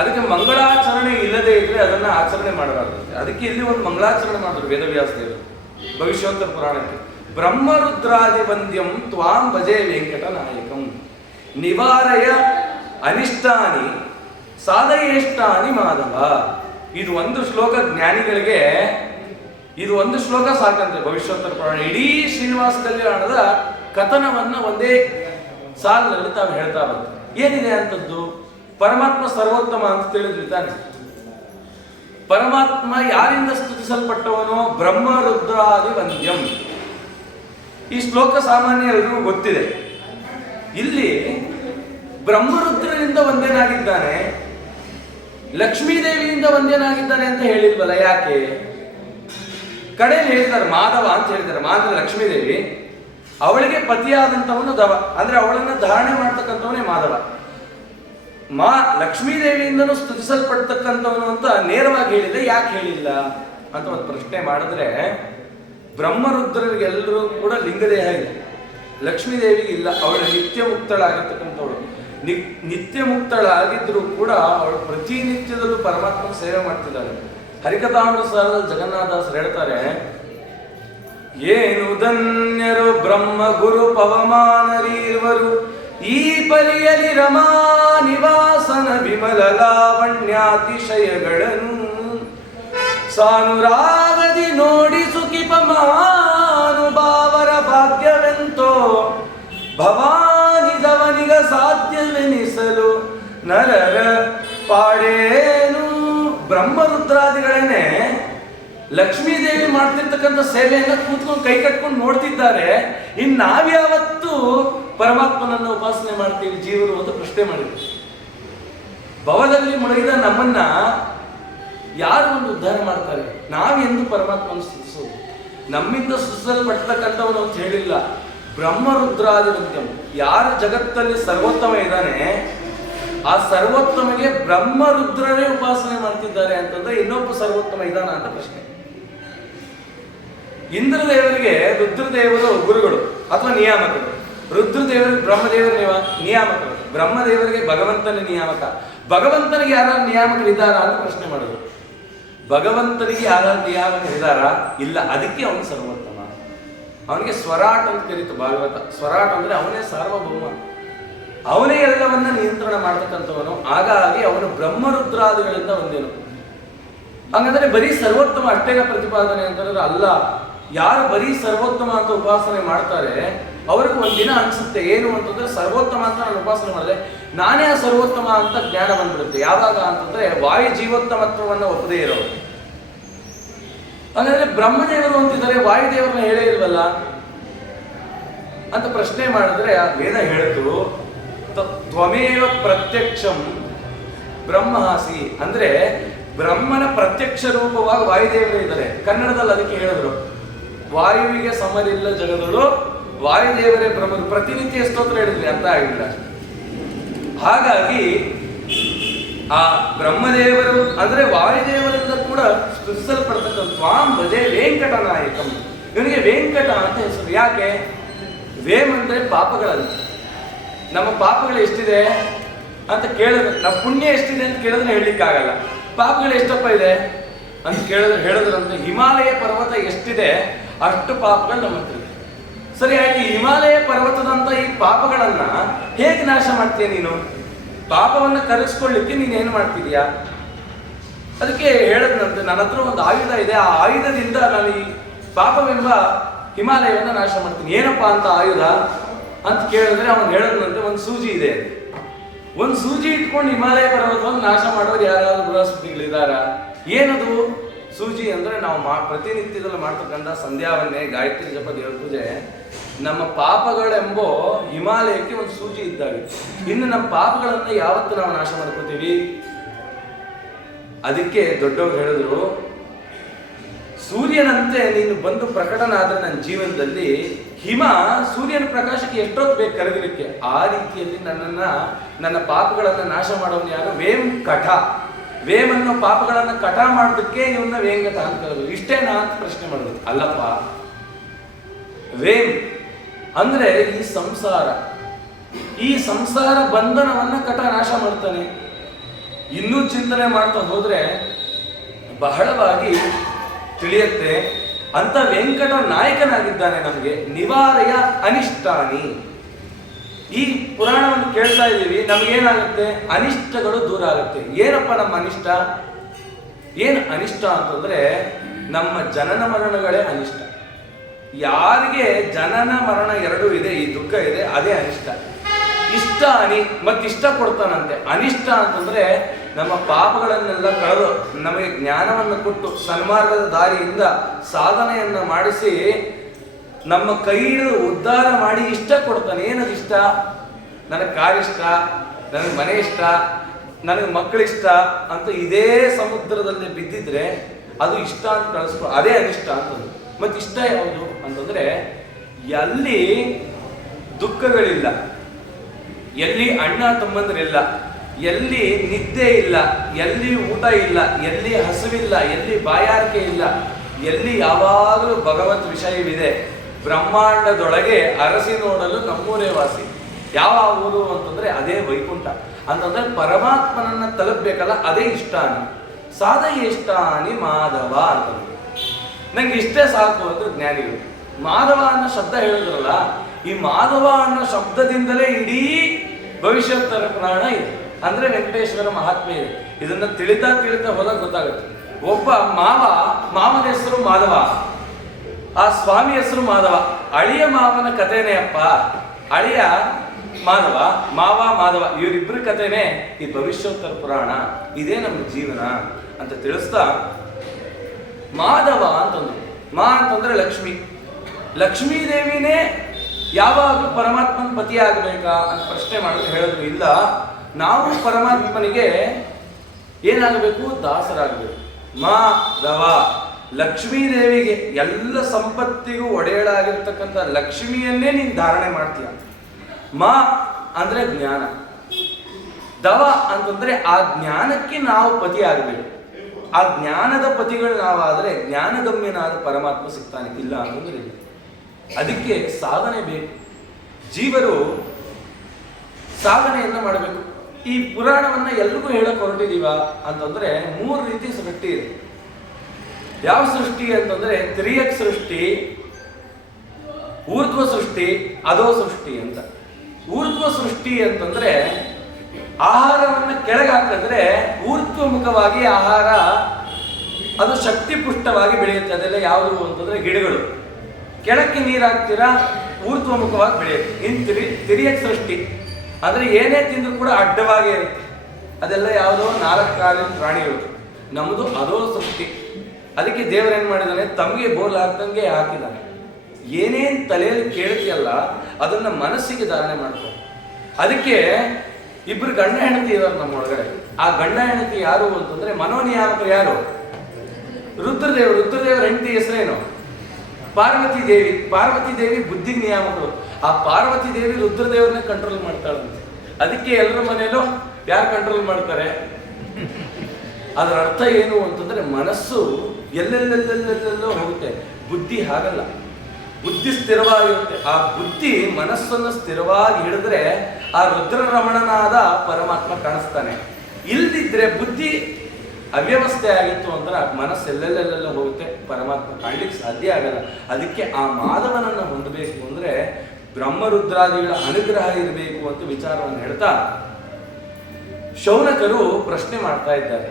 ಅದಕ್ಕೆ ಮಂಗಳಾಚರಣೆ ಇಲ್ಲದೆ ಇದ್ರೆ ಅದನ್ನ ಆಚರಣೆ ಮಾಡಬಾರ್ದಂತೆ. ಅದಕ್ಕೆ ಇಲ್ಲಿ ಒಂದು ಮಂಗಳಾಚರಣೆ ಮಾಡಿದ್ರು ವೇದವ್ಯಾಸ ದೇವರು ಭವಿಷ್ಯೋತ್ತರ ಪುರಾಣಕ್ಕೆ. ಬ್ರಹ್ಮರುದ್ರಾದಿ ವಂದ್ಯಂ ತ್ವಾಂ ಭಜೆ ವೆಂಕಟ ನಾಯಕಂ ನಿವಾರಯ ಅನಿಷ್ಟಾನಿ ಸಾಧಯೇಷ್ಟಾನಿ ಮಾಧವ. ಇದು ಒಂದು ಶ್ಲೋಕ ಜ್ಞಾನಿಗಳಿಗೆ, ಇದು ಒಂದು ಶ್ಲೋಕ ಸಾಕಂತೆ ಭವಿಷ್ಯೋತ್ತರ ಪುರಾಣ. ಇಡೀ ಶ್ರೀನಿವಾಸ ಕಲ್ಯಾಣದ ಕಥನವನ್ನ ಒಂದೇ ಸಾಲಿನಲ್ಲಿ ತಾವು ಹೇಳ್ತಾ ಬಂತು. ಏನಿದೆ ಅಂತದ್ದು? ಪರಮಾತ್ಮ ಸರ್ವೋತ್ತಮ ಅಂತ ತಿಳಿದ್ವಿ ತಾನೆ. ಪರಮಾತ್ಮ ಯಾರಿಂದ ಸ್ತುತಿಸಲ್ಪಟ್ಟವನು? ಬ್ರಹ್ಮ ರುದ್ರಾದಿ ವಂದ್ಯಂ. ಈ ಶ್ಲೋಕ ಸಾಮಾನ್ಯ ಎಲ್ರಿಗೂ ಗೊತ್ತಿದೆ. ಇಲ್ಲಿ ಬ್ರಹ್ಮರುದ್ರನಿಂದ ವಂದ್ಯನಾಗಿದ್ದಾನೆ, ಲಕ್ಷ್ಮೀದೇವಿಯಿಂದ ವಂದ್ಯನಾಗಿದ್ದಾನೆ ಅಂತ ಹೇಳಿಲ್ವಲ್ಲ, ಯಾಕೆ? ಕಡೆಯಲ್ಲಿ ಹೇಳಿದ್ದಾರೆ ಮಾಧವ ಅಂತ ಹೇಳಿದ್ದಾರೆ. ಮಾಧವ ಲಕ್ಷ್ಮೀದೇವಿ, ಅವಳಿಗೆ ಪತಿಯಾದಂಥವನು ದವ, ಅಂದ್ರೆ ಅವಳನ್ನ ಧಾರಣೆ ಮಾಡ್ತಕ್ಕಂಥವನೇ ಮಾಧವ. ಲಕ್ಷ್ಮೀದೇವಿಯಿಂದನೂ ಸ್ತುತಿಸಲ್ಪಡ್ತಕ್ಕಂಥವನು ಅಂತ ನೇರವಾಗಿ ಹೇಳಿದೆ, ಯಾಕೆ ಹೇಳಿಲ್ಲ ಅಂತ ಒಂದು ಪ್ರಶ್ನೆ ಮಾಡಿದ್ರೆ, ಬ್ರಹ್ಮರುದ್ರರಿಗೆಲ್ಲರೂ ಕೂಡ ಲಿಂಗದೇಹ ಇದೆ, ಲಕ್ಷ್ಮೀದೇವಿಗೆ ಇಲ್ಲ. ಅವಳು ನಿತ್ಯ ಮುಕ್ತಳಾಗಿರ್ತಕ್ಕಂಥವಳು. ನಿತ್ಯ ಮುಕ್ತಳಾಗಿದ್ರು ಕೂಡ ಅವಳು ಪ್ರತಿನಿತ್ಯದಲ್ಲೂ ಪರಮಾತ್ಮ ಸೇವೆ ಮಾಡ್ತಿದ್ದಾಳೆ. ಹರಿಕಥಾಮೃತಸಾರದಲ್ಲಿ ಜಗನ್ನಾಥದಾಸರು ಹೇಳ್ತಾರೆ, ಏನು ಧನ್ಯರು ಬ್ರಹ್ಮ ಗುರು ಪವಮಾನರೀರ್ವರು, ಈ ಪರಿಯಲಿ ರಮಾ ನಿವಾಸನ ವಿಮಲ ಲಾವಣ್ಯಾತಿಶಯಗಳನ್ನು ಸಾನುರಾಗದಿ ನೋಡಿ ಸುಖಿಪ ಮಹಾನುಭಾವರ ಭಾಗ್ಯವೆಂತೋ ಭವಾನಿದವನಿಗ ಸಾಧ್ಯವೆನಿಸಲು ನರರ ಪಾಡೇನು. ಬ್ರಹ್ಮರುದ್ರಾದಿಗಳನ್ನೇ ಲಕ್ಷ್ಮೀದೇವಿ ಮಾಡ್ತಿರ್ತಕ್ಕಂಥ ಸೇವೆಯನ್ನು ಕೂತ್ಕೊಂಡು ಕೈ ಕಟ್ಕೊಂಡು ನೋಡ್ತಿದ್ದಾರೆ. ಇನ್ನು ನಾವ್ಯಾವತ್ತು ಪರಮಾತ್ಮನನ್ನು ಉಪಾಸನೆ ಮಾಡ್ತೀವಿ ಜೀವರು ಅಂತ ಪ್ರಶ್ನೆ ಮಾಡಿದ್ವಿ. ಭವದಲ್ಲಿ ಮುಳುಗಿದ ನಮ್ಮನ್ನ ಯಾರು ಒಂದು ಉದ್ಧಾರ ಮಾಡ್ತಾರೆ? ನಾವೆಂದು ಪರಮಾತ್ಮನ ಸ್ತುತಿಸೋದು? ನಮ್ಮಿಂದ ಸ್ತುತಿಸಲ್ಪಡ್ತಕ್ಕಂಥವನು ಅಂತ ಹೇಳಿಲ್ಲ. ಬ್ರಹ್ಮರುದ್ರಾದಿವಂತ್ಯಂ, ಯಾರು ಜಗತ್ತಲ್ಲಿ ಸರ್ವೋತ್ತಮ ಇದ್ದಾನೆ ಆ ಸರ್ವೋತ್ತಮಗೆ ಬ್ರಹ್ಮರುದ್ರರೇ ಉಪಾಸನೆ ಮಾಡ್ತಿದ್ದಾರೆ ಅಂತಂದ್ರೆ ಇನ್ನೊಬ್ಬ ಸರ್ವೋತ್ತಮ ಇದಾನ ಅಂತ ಪ್ರಶ್ನೆ. ಇಂದ್ರದೇವರಿಗೆ ರುದ್ರದೇವರು ಗುರುಗಳು ಅಥವಾ ನಿಯಾಮಕರು, ರುದ್ರದೇವರಿಗೆ ಬ್ರಹ್ಮದೇವರ ನಿಯಾಮಕರು, ಬ್ರಹ್ಮದೇವರಿಗೆ ಭಗವಂತನ ನಿಯಾಮಕ. ಭಗವಂತನಿಗೆ ಯಾರು ನಿಯಾಮಕರಿದ್ದಾರಾ ಅಂತ ಪ್ರಶ್ನೆ ಮಾಡೋದು. ಭಗವಂತನಿಗೆ ಯಾರು ನಿಯಾಮಕರಿದ್ದಾರಾ? ಇಲ್ಲ. ಅದಕ್ಕೆ ಅವನು ಸರ್ವೋತ್ತಮ. ಅವನಿಗೆ ಸ್ವರಾಟ್ ಅಂತ ಕರೀತು ಭಾಗವತ. ಸ್ವರಾಟ್ ಅಂದ್ರೆ ಅವನೇ ಸಾರ್ವಭೌಮ, ಅವನೇ ಎಲ್ಲವನ್ನ ನಿಯಂತ್ರಣ ಮಾಡ್ತಕ್ಕಂಥವನು. ಹಾಗಾಗಿ ಅವನು ಬ್ರಹ್ಮರುದ್ರಾದಿಗಳಿಂದ ಒಂದೇನು. ಹಾಗಂದ್ರೆ ಬರೀ ಸರ್ವೋತ್ತಮ ಅಷ್ಟೇನ ಪ್ರತಿಪಾದನೆ ಅಂತಂದ್ರೆ ಅಲ್ಲ. ಯಾರು ಬರೀ ಸರ್ವೋತ್ತಮ ಅಂತ ಉಪಾಸನೆ ಮಾಡ್ತಾರೆ ಅವ್ರಿಗೆ ಒಂದಿನ ಅನ್ಸುತ್ತೆ ಏನು ಅಂತಂದ್ರೆ ಸರ್ವೋತ್ತಮ ಅಂತ ನಾನು ಉಪಾಸನೆ ಮಾಡಿದೆ ನಾನೇ ಆ ಸರ್ವೋತ್ತಮ ಅಂತ ಜ್ಞಾನ ಬಂದ್ಬಿಡುತ್ತೆ. ಯಾವಾಗ ಅಂತಂದ್ರೆ ವಾಯು ಜೀವೋತ್ತಮತ್ವವನ್ನು ಒಪ್ಪದೇ ಇರೋರು. ಹಾಗಾದ್ರೆ ಬ್ರಹ್ಮದೇವರು ಅಂತಿದ್ದಾರೆ, ವಾಯುದೇವರನ್ನ ಹೇಳೇ ಇಲ್ವಲ್ಲ ಅಂತ ಪ್ರಶ್ನೆ ಮಾಡಿದ್ರೆ ಆ ವೇದ ಹೇಳಿತು ತ್ವಮೇವ ಪ್ರತ್ಯಕ್ಷಂ ಬ್ರಹ್ಮಹಾಸಿ. ಅಂದ್ರೆ ಬ್ರಹ್ಮನ ಪ್ರತ್ಯಕ್ಷ ರೂಪವಾಗಿ ವಾಯುದೇವರು ಇದ್ದಾರೆ. ಕನ್ನಡದಲ್ಲಿ ಅದಕ್ಕೆ ಹೇಳಿದ್ರು, ವಾಯುವಿಗೆ ಸಮರಿಲ್ಲ ಜಗದಳು ವಾಯುದೇವರೇ ಬ್ರಹ್ಮ. ಪ್ರತಿನಿತ್ಯ ಸ್ತೋತ್ರ ಹೇಳಿದ್ವಿ, ಅರ್ಥ ಆಗಿಲ್ಲ. ಹಾಗಾಗಿ ಆ ಬ್ರಹ್ಮದೇವರು ಅಂದ್ರೆ ವಾಯುದೇವರಿಂದ ಕೂಡ ಸ್ತುತಿಸಲ್ಪಡ್ತಕ್ಕಂಥ ತ್ವಾಂ ಭಜೆ ವೆಂಕಟನಾಯಕಂ. ಇವನಿಗೆ ವೆಂಕಟ ಅಂತ ಹೆಸರು. ಯಾಕೆ? ವೇಮ್ ಅಂದ್ರೆ ಪಾಪಗಳಲ್ಲ. ನಮ್ಮ ಪಾಪಗಳು ಎಷ್ಟಿದೆ ಅಂತ ಕೇಳಿದ್ರೆ, ನಮ್ಮ ಪುಣ್ಯ ಎಷ್ಟಿದೆ ಅಂತ ಕೇಳಿದ್ರೆ ಹೇಳಲಿಕ್ಕಾಗಲ್ಲ. ಪಾಪಗಳು ಎಷ್ಟಪ್ಪ ಇದೆ ಅಂತ ಹೇಳಿದ್ರಂತೆ ಹಿಮಾಲಯ ಪರ್ವತ ಎಷ್ಟಿದೆ ಅಷ್ಟು ಪಾಪಗಳು ನಮ್ಮ ಹತ್ರ ಇದೆ. ಸರಿ ಆಯ್ತು, ಹಿಮಾಲಯ ಪರ್ವತದಂತ ಈ ಪಾಪಗಳನ್ನ ಹೇಗೆ ನಾಶ ಮಾಡ್ತೀಯ ನೀನು? ಪಾಪವನ್ನು ಕರಗಿಸ್ಕೊಳ್ಳಿಕ್ಕೆ ನೀನೇನು ಮಾಡ್ತಿದ್ಯಾ? ಅದಕ್ಕೆ ಹೇಳದ್ನಂತೆ, ನನ್ನ ಹತ್ರ ಒಂದು ಆಯುಧ ಇದೆ, ಆ ಆಯುಧದಿಂದ ನಾನು ಈ ಪಾಪವೆಂಬ ಹಿಮಾಲಯವನ್ನು ನಾಶ ಮಾಡ್ತೀನಿ. ಏನಪ್ಪಾ ಅಂತ ಆಯುಧ ಅಂತ ಕೇಳಿದ್ರೆ ಅವನು ಹೇಳದ್ನಂತೆ, ಒಂದು ಸೂಜಿ ಇದೆ. ಒಂದು ಸೂಜಿ ಇಟ್ಕೊಂಡು ಹಿಮಾಲಯ ಪರ್ವತವನ್ನು ನಾಶ ಮಾಡೋರು ಯಾರಾದ್ರೂ ಬೃಹಸ್ಪತಿಗಳಿದಾರ? ಏನದು ಸೂಜಿ ಅಂದ್ರೆ ನಾವು ಪ್ರತಿನಿತ್ಯದಲ್ಲಿ ಮಾಡ್ತಕ್ಕಂಥ ಸಂಧ್ಯಾವನ್ನೇ, ಗಾಯತ್ರಿ ಜಪ, ದೇವರ ಪೂಜೆ, ನಮ್ಮ ಪಾಪಗಳೆಂಬೋ ಹಿಮಾಲಯಕ್ಕೆ ಒಂದು ಸೂಜಿ ಇದ್ದಾವೆ. ಇನ್ನು ನಮ್ಮ ಪಾಪಗಳನ್ನ ಯಾವತ್ತು ನಾವು ನಾಶ ಮಾಡ್ಕೋತೀವಿ? ಅದಕ್ಕೆ ದೊಡ್ಡವರು ಹೇಳಿದ್ರು, ಸೂರ್ಯನಂತೆ ನೀನು ಬಂದು ಪ್ರಕಟನಾದ್ರೆ ನನ್ನ ಜೀವನದಲ್ಲಿ ಹಿಮ ಸೂರ್ಯನ ಪ್ರಕಾಶಕ್ಕೆ ಎಷ್ಟೊತ್ತು ಬೇಕು ಕರಗಲಿಕ್ಕೆ, ಆ ರೀತಿಯಲ್ಲಿ ನನ್ನ ಪಾಪಗಳನ್ನ ನಾಶ ಮಾಡೋನು ಯಾರು? ವೇಮ್ ಕಠ. ವೇಮ್ ಅನ್ನೋ ಪಾಪಗಳನ್ನ ಕಠ ಮಾಡೋದಕ್ಕೆ ಇವನ್ನ ವೇಂಕಟ ಅಂತ ಕರೆದ್ರು. ಇಷ್ಟೇನಾ ಅಂತ ಪ್ರಶ್ನೆ ಮಾಡಿದ್ರು. ಅಲ್ಲಪ್ಪ, ವೇಮ್ ಅಂದ್ರೆ ಈ ಸಂಸಾರ ಬಂಧನವನ್ನ ಕಠ ನಾಶ ಮಾಡ್ತಾನೆ. ಇನ್ನೂ ಚಿಂತನೆ ಮಾಡ್ತಾ ಹೋದ್ರೆ ಬಹಳವಾಗಿ ತಿಳಿಯುತ್ತೆ. ಅಂತ ವೆಂಕಟ ನಾಯಕನಾಗಿದ್ದಾನೆ ನಮಗೆ. ನಿವಾರಯ ಅನಿಷ್ಟಾನಿ. ಈ ಪುರಾಣವನ್ನು ಕೇಳ್ತಾ ಇದ್ದೀವಿ, ನಮಗೇನಾಗುತ್ತೆ? ಅನಿಷ್ಟಗಳು ದೂರ ಆಗುತ್ತೆ. ಏನಪ್ಪ ನಮ್ಮ ಅನಿಷ್ಟ? ಏನು ಅನಿಷ್ಟ ಅಂತಂದ್ರೆ ನಮ್ಮ ಜನನ ಮರಣಗಳೇ ಅನಿಷ್ಟ. ಯಾರಿಗೆ ಜನನ ಮರಣ ಎರಡೂ ಇದೆ, ಈ ದುಃಖ ಇದೆ, ಅದೇ ಅನಿಷ್ಟ. ಇಷ್ಟ ಮತ್ತಿಷ್ಟ ಕೊಡ್ತಾನಂತೆ. ಅನಿಷ್ಟ ಅಂತಂದ್ರೆ ನಮ್ಮ ಪಾಪಗಳನ್ನೆಲ್ಲ ಕಳೆದು ನಮಗೆ ಜ್ಞಾನವನ್ನು ಕೊಟ್ಟು ಸನ್ಮಾರ್ಗದ ದಾರಿಯಿಂದ ಸಾಧನೆಯನ್ನ ಮಾಡಿಸಿ ನಮ್ಮ ಕೈ ಉದ್ಧಾರ ಮಾಡಿ ಇಷ್ಟ ಕೊಡ್ತಾನೆ. ಏನದು ಇಷ್ಟ? ನನಗೆ ಕಾರ್ ಇಷ್ಟ, ನನಗೆ ಮನೆ ಇಷ್ಟ, ನನಗೆ ಮಕ್ಕಳಿಷ್ಟ ಅಂತ ಇದೇ ಸಮುದ್ರದಲ್ಲಿ ಬಿದ್ದಿದ್ರೆ ಅದು ಇಷ್ಟ ಅಂತ ಕಳಿಸ್ಕೊ, ಅದೇ ಅನಿಷ್ಟ ಅಂತಂದು. ಮತ್ತೆ ಇಷ್ಟ ಯಾವುದು ಅಂತಂದ್ರೆ ಎಲ್ಲಿ ದುಃಖಗಳಿಲ್ಲ, ಎಲ್ಲಿ ಅಣ್ಣ ತಮ್ಮಂದ್ರಿಲ್ಲ, ಎಲ್ಲಿ ನಿದ್ದೆ ಇಲ್ಲ, ಎಲ್ಲಿ ಊಟ ಇಲ್ಲ, ಎಲ್ಲಿ ಹಸುವಿಲ್ಲ, ಎಲ್ಲಿ ಬಾಯಾರಿಕೆ ಇಲ್ಲ, ಎಲ್ಲಿ ಯಾವಾಗಲೂ ಭಗವತ್ ವಿಷಯವಿದೆ, ಬ್ರಹ್ಮಾಂಡದೊಳಗೆ ಅರಸಿ ನೋಡಲು ನಮ್ಮೂರೇ ವಾಸಿ. ಯಾವ ಊರು ಅಂತಂದ್ರೆ ಅದೇ ವೈಕುಂಠ. ಅಂತಂದ್ರೆ ಪರಮಾತ್ಮನನ್ನ ತಲುಪಬೇಕಲ್ಲ, ಅದೇ ಇಷ್ಟ. ಸಾಧಯೇಷ್ಟಾನಿ ಮಾಧವ ಅಂತ. ನಂಗೆ ಇಷ್ಟೇ ಸಾಕು ಅಂದ್ರೆ ಜ್ಞಾನಿಗಳು. ಮಾಧವ ಅನ್ನೋ ಶಬ್ದ ಹೇಳಿದ್ರಲ್ಲ, ಈ ಮಾಧವ ಅನ್ನೋ ಶಬ್ದದಿಂದಲೇ ಇಡೀ ಭವಿಷ್ಯೋತ್ತರ ಪುರಾಣ ಇದೆ. ಅಂದ್ರೆ ವೆಂಕಟೇಶ್ವರ ಮಹಾತ್ಮೆ ಇದೆ. ಇದನ್ನ ತಿಳಿತಾ ಹೋದಾಗ ಗೊತ್ತಾಗುತ್ತೆ. ಒಬ್ಬ ಮಾವನ ಹೆಸರು ಮಾಧವ, ಆ ಸ್ವಾಮಿ ಹೆಸರು ಮಾಧವ. ಅಳಿಯ ಮಾವನ ಕಥೆನೇ ಅಪ್ಪ, ಅಳಿಯ ಮಾಧವ ಇವರಿಬ್ಬರ ಕಥೆನೇ ಈ ಭವಿಷ್ಯೋತ್ತರ ಪುರಾಣ. ಇದೇ ನಮ್ಮ ಜೀವನ ಅಂತ ತಿಳಿಸ್ತಾ ಮಾಧವ ಅಂತಂದ್ರು. ಅಂತಂದ್ರೆ ಲಕ್ಷ್ಮೀ ದೇವಿನೇ ಯಾವಾಗಲೂ ಪರಮಾತ್ಮನ ಪತಿ ಆಗಬೇಕಾ ಅಂತ ಪ್ರಶ್ನೆ ಮಾಡಿದ್ರೆ ಹೇಳಿದ್ರು, ಇಲ್ಲ, ನಾವು ಪರಮಾತ್ಮನಿಗೆ ಏನಾಗಬೇಕು? ದಾಸರಾಗಬೇಕು. ಮಾಧವ ಲಕ್ಷ್ಮೀ ದೇವಿಗೆ ಎಲ್ಲ ಸಂಪತ್ತಿಗೂ ಒಡೆಯಳಾಗಿರ್ತಕ್ಕಂಥ ಲಕ್ಷ್ಮಿಯನ್ನೇ ನೀನು ಧಾರಣೆ ಮಾಡ್ತೀಯ. ಅಂದ್ರೆ ಜ್ಞಾನ, ದವ ಅಂತಂದ್ರೆ ಆ ಜ್ಞಾನಕ್ಕೆ ನಾವು ಪತಿ ಆಗಬೇಕು. ಆ ಜ್ಞಾನದ ಪತಿಗಳು ನಾವಾದರೆ ಜ್ಞಾನಗಮ್ಯನಾದ ಪರಮಾತ್ಮ ಸಿಗ್ತಾನೆ. ಇಲ್ಲ ಅಂತಂದ್ರೆ ಅದಕ್ಕೆ ಸಾಧನೆ ಬೇಕು. ಜೀವರು ಸಾಧನೆಯನ್ನ ಮಾಡಬೇಕು. ಈ ಪುರಾಣವನ್ನ ಎಲ್ರಿಗೂ ಹೇಳಕ್ ಹೊರಟಿದೀವ ಅಂತಂದ್ರೆ 3 ರೀತಿ ಸೃಷ್ಟಿ ಇದೆ. ಯಾವ ಸೃಷ್ಟಿ ಅಂತಂದ್ರೆ ತಿರ್ಯಕ್ ಸೃಷ್ಟಿ, ಊರ್ಧ್ವ ಸೃಷ್ಟಿ, ಅಧೋ ಸೃಷ್ಟಿ ಅಂತ. ಊರ್ಧ್ವ ಸೃಷ್ಟಿ ಅಂತಂದ್ರೆ ಆಹಾರವನ್ನ ಕೆಳಗೆ ಹಾಕಿದ್ರೆ ಊರ್ಧ್ವಮುಖವಾಗಿ ಆಹಾರ ಅದು ಶಕ್ತಿ ಪುಷ್ಟವಾಗಿ ಬೆಳೆಯುತ್ತೆ. ಅದೆಲ್ಲ ಯಾವುದು ಅಂತಂದ್ರೆ ಗಿಡಗಳು. ಕೆಳಕ್ಕೆ ನೀರು ಹಾಕ್ತೀರಾ, ಊರ್ಧ್ವಮುಖವಾಗಿ ಬೆಳೆಯುತ್ತೆ. ಇನ್ ತಿರ್ಯಕ್ ಸೃಷ್ಟಿ ಅಂದ್ರೆ ಏನೇ ತಿಂದ್ರು ಕೂಡ ಅಡ್ಡವಾಗಿ ಇರುತ್ತೆ. ಅದೆಲ್ಲ ಯಾವುದೋ 4 ಕಾಲಿನ ಪ್ರಾಣಿಗಳು. ನಮ್ಮದು ಅದೋ ಸೃಷ್ಟಿ. ಅದಕ್ಕೆ ದೇವರೇನ್ ಮಾಡಿದಾನೆ? ತಮಗೆ ಬೋಲ್ ಹಾಕ್ದಂಗೆ ಹಾಕಿದಾನೆ. ಏನೇನ್ ತಲೆಯಲ್ಲಿ ಕೇಳ್ತಿಯಲ್ಲ ಅದನ್ನ ಮನಸ್ಸಿಗೆ ಧಾರಣೆ ಮಾಡ್ಕೊ. ಅದಕ್ಕೆ ಇಬ್ರು ಗಂಡ ಹೆಂಡತಿ ಇದಾರೆ ನಮ್ಮ ಒಳಗಡೆ. ಆ ಗಂಡ ಹೆಂಡತಿ ಯಾರು ಅಂತಂದ್ರೆ ಮನೋನಿಯಾಮಕರು ಯಾರು? ರುದ್ರದೇವ್ರ ಹೆಂಡತಿ ಹೆಸರೇನು? ಪಾರ್ವತಿ ದೇವಿ ಬುದ್ಧಿ ನಿಯಾಮಕರು. ಆ ಪಾರ್ವತಿ ದೇವಿ ರುದ್ರದೇವ್ರನ್ನ ಕಂಟ್ರೋಲ್ ಮಾಡ್ತಾಳಂತೆ. ಅದಕ್ಕೆ ಎಲ್ಲರ ಮನೇಲೂ ಯಾರು ಕಂಟ್ರೋಲ್ ಮಾಡ್ತಾರೆ? ಅದರ ಅರ್ಥ ಏನು ಅಂತಂದ್ರೆ ಮನಸ್ಸು ಎಲ್ಲೆಲ್ಲೆಲ್ಲೆಲ್ಲೆಲ್ಲೋ ಹೋಗುತ್ತೆ, ಬುದ್ಧಿ ಹಾಗಲ್ಲ. ಬುದ್ಧಿ ಸ್ಥಿರವಾಗಿರುತ್ತೆ. ಆ ಬುದ್ಧಿ ಮನಸ್ಸನ್ನು ಸ್ಥಿರವಾಗಿ ಹಿಡಿದ್ರೆ ಆ ರುದ್ರರಮಣನಾದ ಪರಮಾತ್ಮ ಕಾಣಿಸ್ತಾನೆ. ಇಲ್ದಿದ್ರೆ ಬುದ್ಧಿ ಅವ್ಯವಸ್ಥೆ ಆಗಿತ್ತು ಅಂದ್ರೆ ಮನಸ್ಸು ಎಲ್ಲೆಲ್ಲೆಲ್ಲ ಹೋಗುತ್ತೆ, ಪರಮಾತ್ಮ ಕಾಣ್ಲಿಕ್ಕೆ ಸಾಧ್ಯ ಆಗಲ್ಲ. ಅದಕ್ಕೆ ಆ ಮಾಧವನನ್ನ ಹೊಂದಬೇಕು ಅಂದ್ರೆ ಬ್ರಹ್ಮರುದ್ರಾದಿಗಳ ಅನುಗ್ರಹ ಇರಬೇಕು ಅಂತ ವಿಚಾರವನ್ನು ಹೇಳ್ತಾ ಶೌನಕರು ಪ್ರಶ್ನೆ ಮಾಡ್ತಾ ಇದ್ದಾರೆ.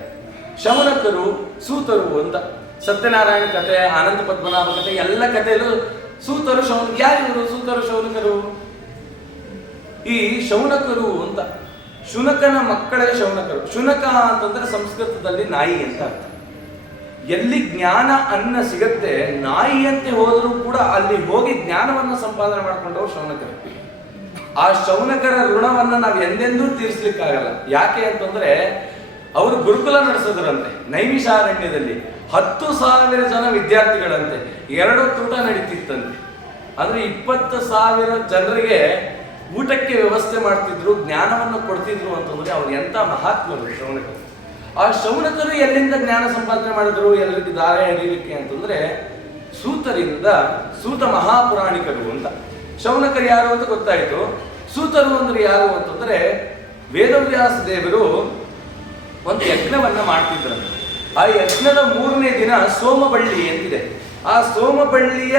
ಶೌನಕರು ಸೂತರು ಅಂತ ಸತ್ಯನಾರಾಯಣ ಕಥೆ, ಆನಂದ ಪದ್ಮನಾಭ ಕಥೆ ಎಲ್ಲ ಕಥೆಯಲ್ಲೂ ಸೂತರು ಯಾರಿವರು? ಸೂತರು ಶೌನಕರು. ಈ ಶೌನಕರು ಅಂತ ಶುನಕನ ಮಕ್ಕಳೇ ಶೌನಕರು. ಶುನಕ ಅಂತಂದ್ರೆ ಸಂಸ್ಕೃತದಲ್ಲಿ ನಾಯಿ ಅಂತ ಅರ್ಥ. ಎಲ್ಲಿ ಜ್ಞಾನ ಅನ್ನ ಸಿಗತ್ತೆ, ನಾಯಿಯಂತೆ ಹೋದರೂ ಕೂಡ ಅಲ್ಲಿ ಹೋಗಿ ಜ್ಞಾನವನ್ನ ಸಂಪಾದನೆ ಮಾಡ್ಕೊಂಡವ್ರು ಶೌನಕರು. ಆ ಶೌನಕರ ಋಣವನ್ನ ನಾವು ಎಂದೆಂದೂ ತೀರಿಸ್ಲಿಕ್ಕಾಗಲ್ಲ. ಯಾಕೆ ಅಂತಂದ್ರೆ ಅವರು ಗುರುಕುಲ ನಡೆಸಿದ್ರಂತೆ ನೈಮಿಷಾರಣ್ಯದಲ್ಲಿ. 10,000 ಜನ ವಿದ್ಯಾರ್ಥಿಗಳಂತೆ. 2 ಊಟ ನಡೀತಿತ್ತಂತೆ. ಅಂದ್ರೆ 20,000 ಜನರಿಗೆ ಊಟಕ್ಕೆ ವ್ಯವಸ್ಥೆ ಮಾಡ್ತಿದ್ರು, ಜ್ಞಾನವನ್ನು ಕೊಡ್ತಿದ್ರು ಅಂತಂದ್ರೆ ಅವ್ರು ಎಂತ ಮಹಾತ್ಮರು ಶೌನಕರು. ಆ ಶೌನಕರು ಎಲ್ಲಿಂದ ಜ್ಞಾನ ಸಂಪಾದನೆ ಮಾಡಿದ್ರು ಎಲ್ಲರಿಗೆ ದಾರ ಎಳೀಲಿಕ್ಕೆ ಅಂತಂದ್ರೆ ಸೂತರಿಂದ. ಸೂತ ಮಹಾಪುರಾಣಿಕರು ಅಂತ. ಶೌನಕರು ಯಾರು ಅಂತ ಗೊತ್ತಾಯ್ತು. ಸೂತರು ಅಂದ್ರೆ ಯಾರು ಅಂತಂದ್ರೆ ವೇದವ್ಯಾಸ ದೇವರು ಒಂದು ಯಜ್ಞವನ್ನ ಮಾಡ್ತಿದ್ರು. ಆ ಯಜ್ಞದ 3ನೇ ದಿನ ಸೋಮಬಳ್ಳಿ ಅಂತಿದೆ. ಆ ಸೋಮಬಳ್ಳಿಯ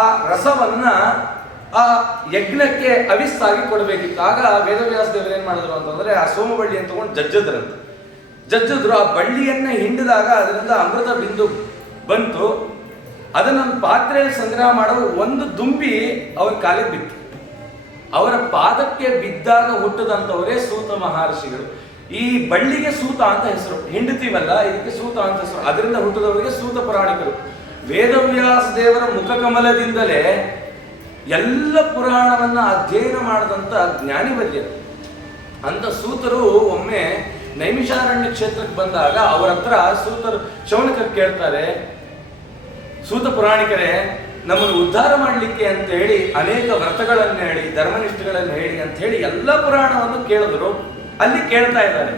ಆ ರಸವನ್ನ ಆ ಯಜ್ಞಕ್ಕೆ ಅವಿಸ್ಸಾಗಿ ಕೊಡಬೇಕಿತ್ತು. ಆಗ ವೇದವ್ಯಾಸ ದೇವರು ಏನ್ ಮಾಡಿದ್ರು ಅಂತಂದ್ರೆ ಆ ಸೋಮಬಳ್ಳಿಯನ್ನು ತಗೊಂಡು ಜಜ್ಜಿದ್ರು. ಆ ಬಳ್ಳಿಯನ್ನ ಹಿಂಡಿದಾಗ ಅದರಿಂದ ಅಮೃತ ಬಿಂದು ಬಂತು. ಅದನ್ನೊಂದು ಪಾತ್ರೆಯಲ್ಲಿ ಸಂಗ್ರಹ ಮಾಡಲು ಒಂದು ದುಂಬಿ ಅವ್ರ ಕಾಲಿಗೆ ಬಿತ್ತು. ಅವರ ಪಾದಕ್ಕೆ ಬಿದ್ದಾಗ ಹುಟ್ಟದಂತವರೇ ಸೂತ ಮಹರ್ಷಿಗಳು. ಈ ಬಳ್ಳಿಗೆ ಸೂತ ಅಂತ ಹೆಸರು, ಹಿಂಡ್ತೀವಲ್ಲ ಇದಕ್ಕೆ ಸೂತ ಅಂತ ಹೆಸರು. ಅದರಿಂದ ಹುಟ್ಟಿದವರಿಗೆ ಸೂತ ಪುರಾಣಿಕರು. ವೇದವ್ಯಾಸ ದೇವರ ಮುಖಕಮಲದಿಂದಲೇ ಎಲ್ಲ ಪುರಾಣವನ್ನ ಅಧ್ಯಯನ ಮಾಡಿದಂತ ಜ್ಞಾನಿವರ್ಯರು ಅಂತ ಸೂತರು ಒಮ್ಮೆ ನೈಮಿಷಾರಣ್ಯ ಕ್ಷೇತ್ರಕ್ಕೆ ಬಂದಾಗ ಅವರ ಹತ್ರ ಶೌನಕರು ಕೇಳ್ತಾರೆ, ಸೂತ ಪುರಾಣಿಕರೇ, ನಮ್ಮನ್ನು ಉದ್ಧಾರ ಮಾಡಲಿಕ್ಕೆ ಅಂತ ಹೇಳಿ ಅನೇಕ ವ್ರತಗಳನ್ನು ಹೇಳಿ, ಧರ್ಮನಿಷ್ಠೆಗಳನ್ನು ಹೇಳಿ ಅಂತ ಹೇಳಿ ಎಲ್ಲ ಪುರಾಣವನ್ನು ಕೇಳಿದ್ರು. ಅಲ್ಲಿ ಕೇಳ್ತಾ ಇದ್ದಾರೆ.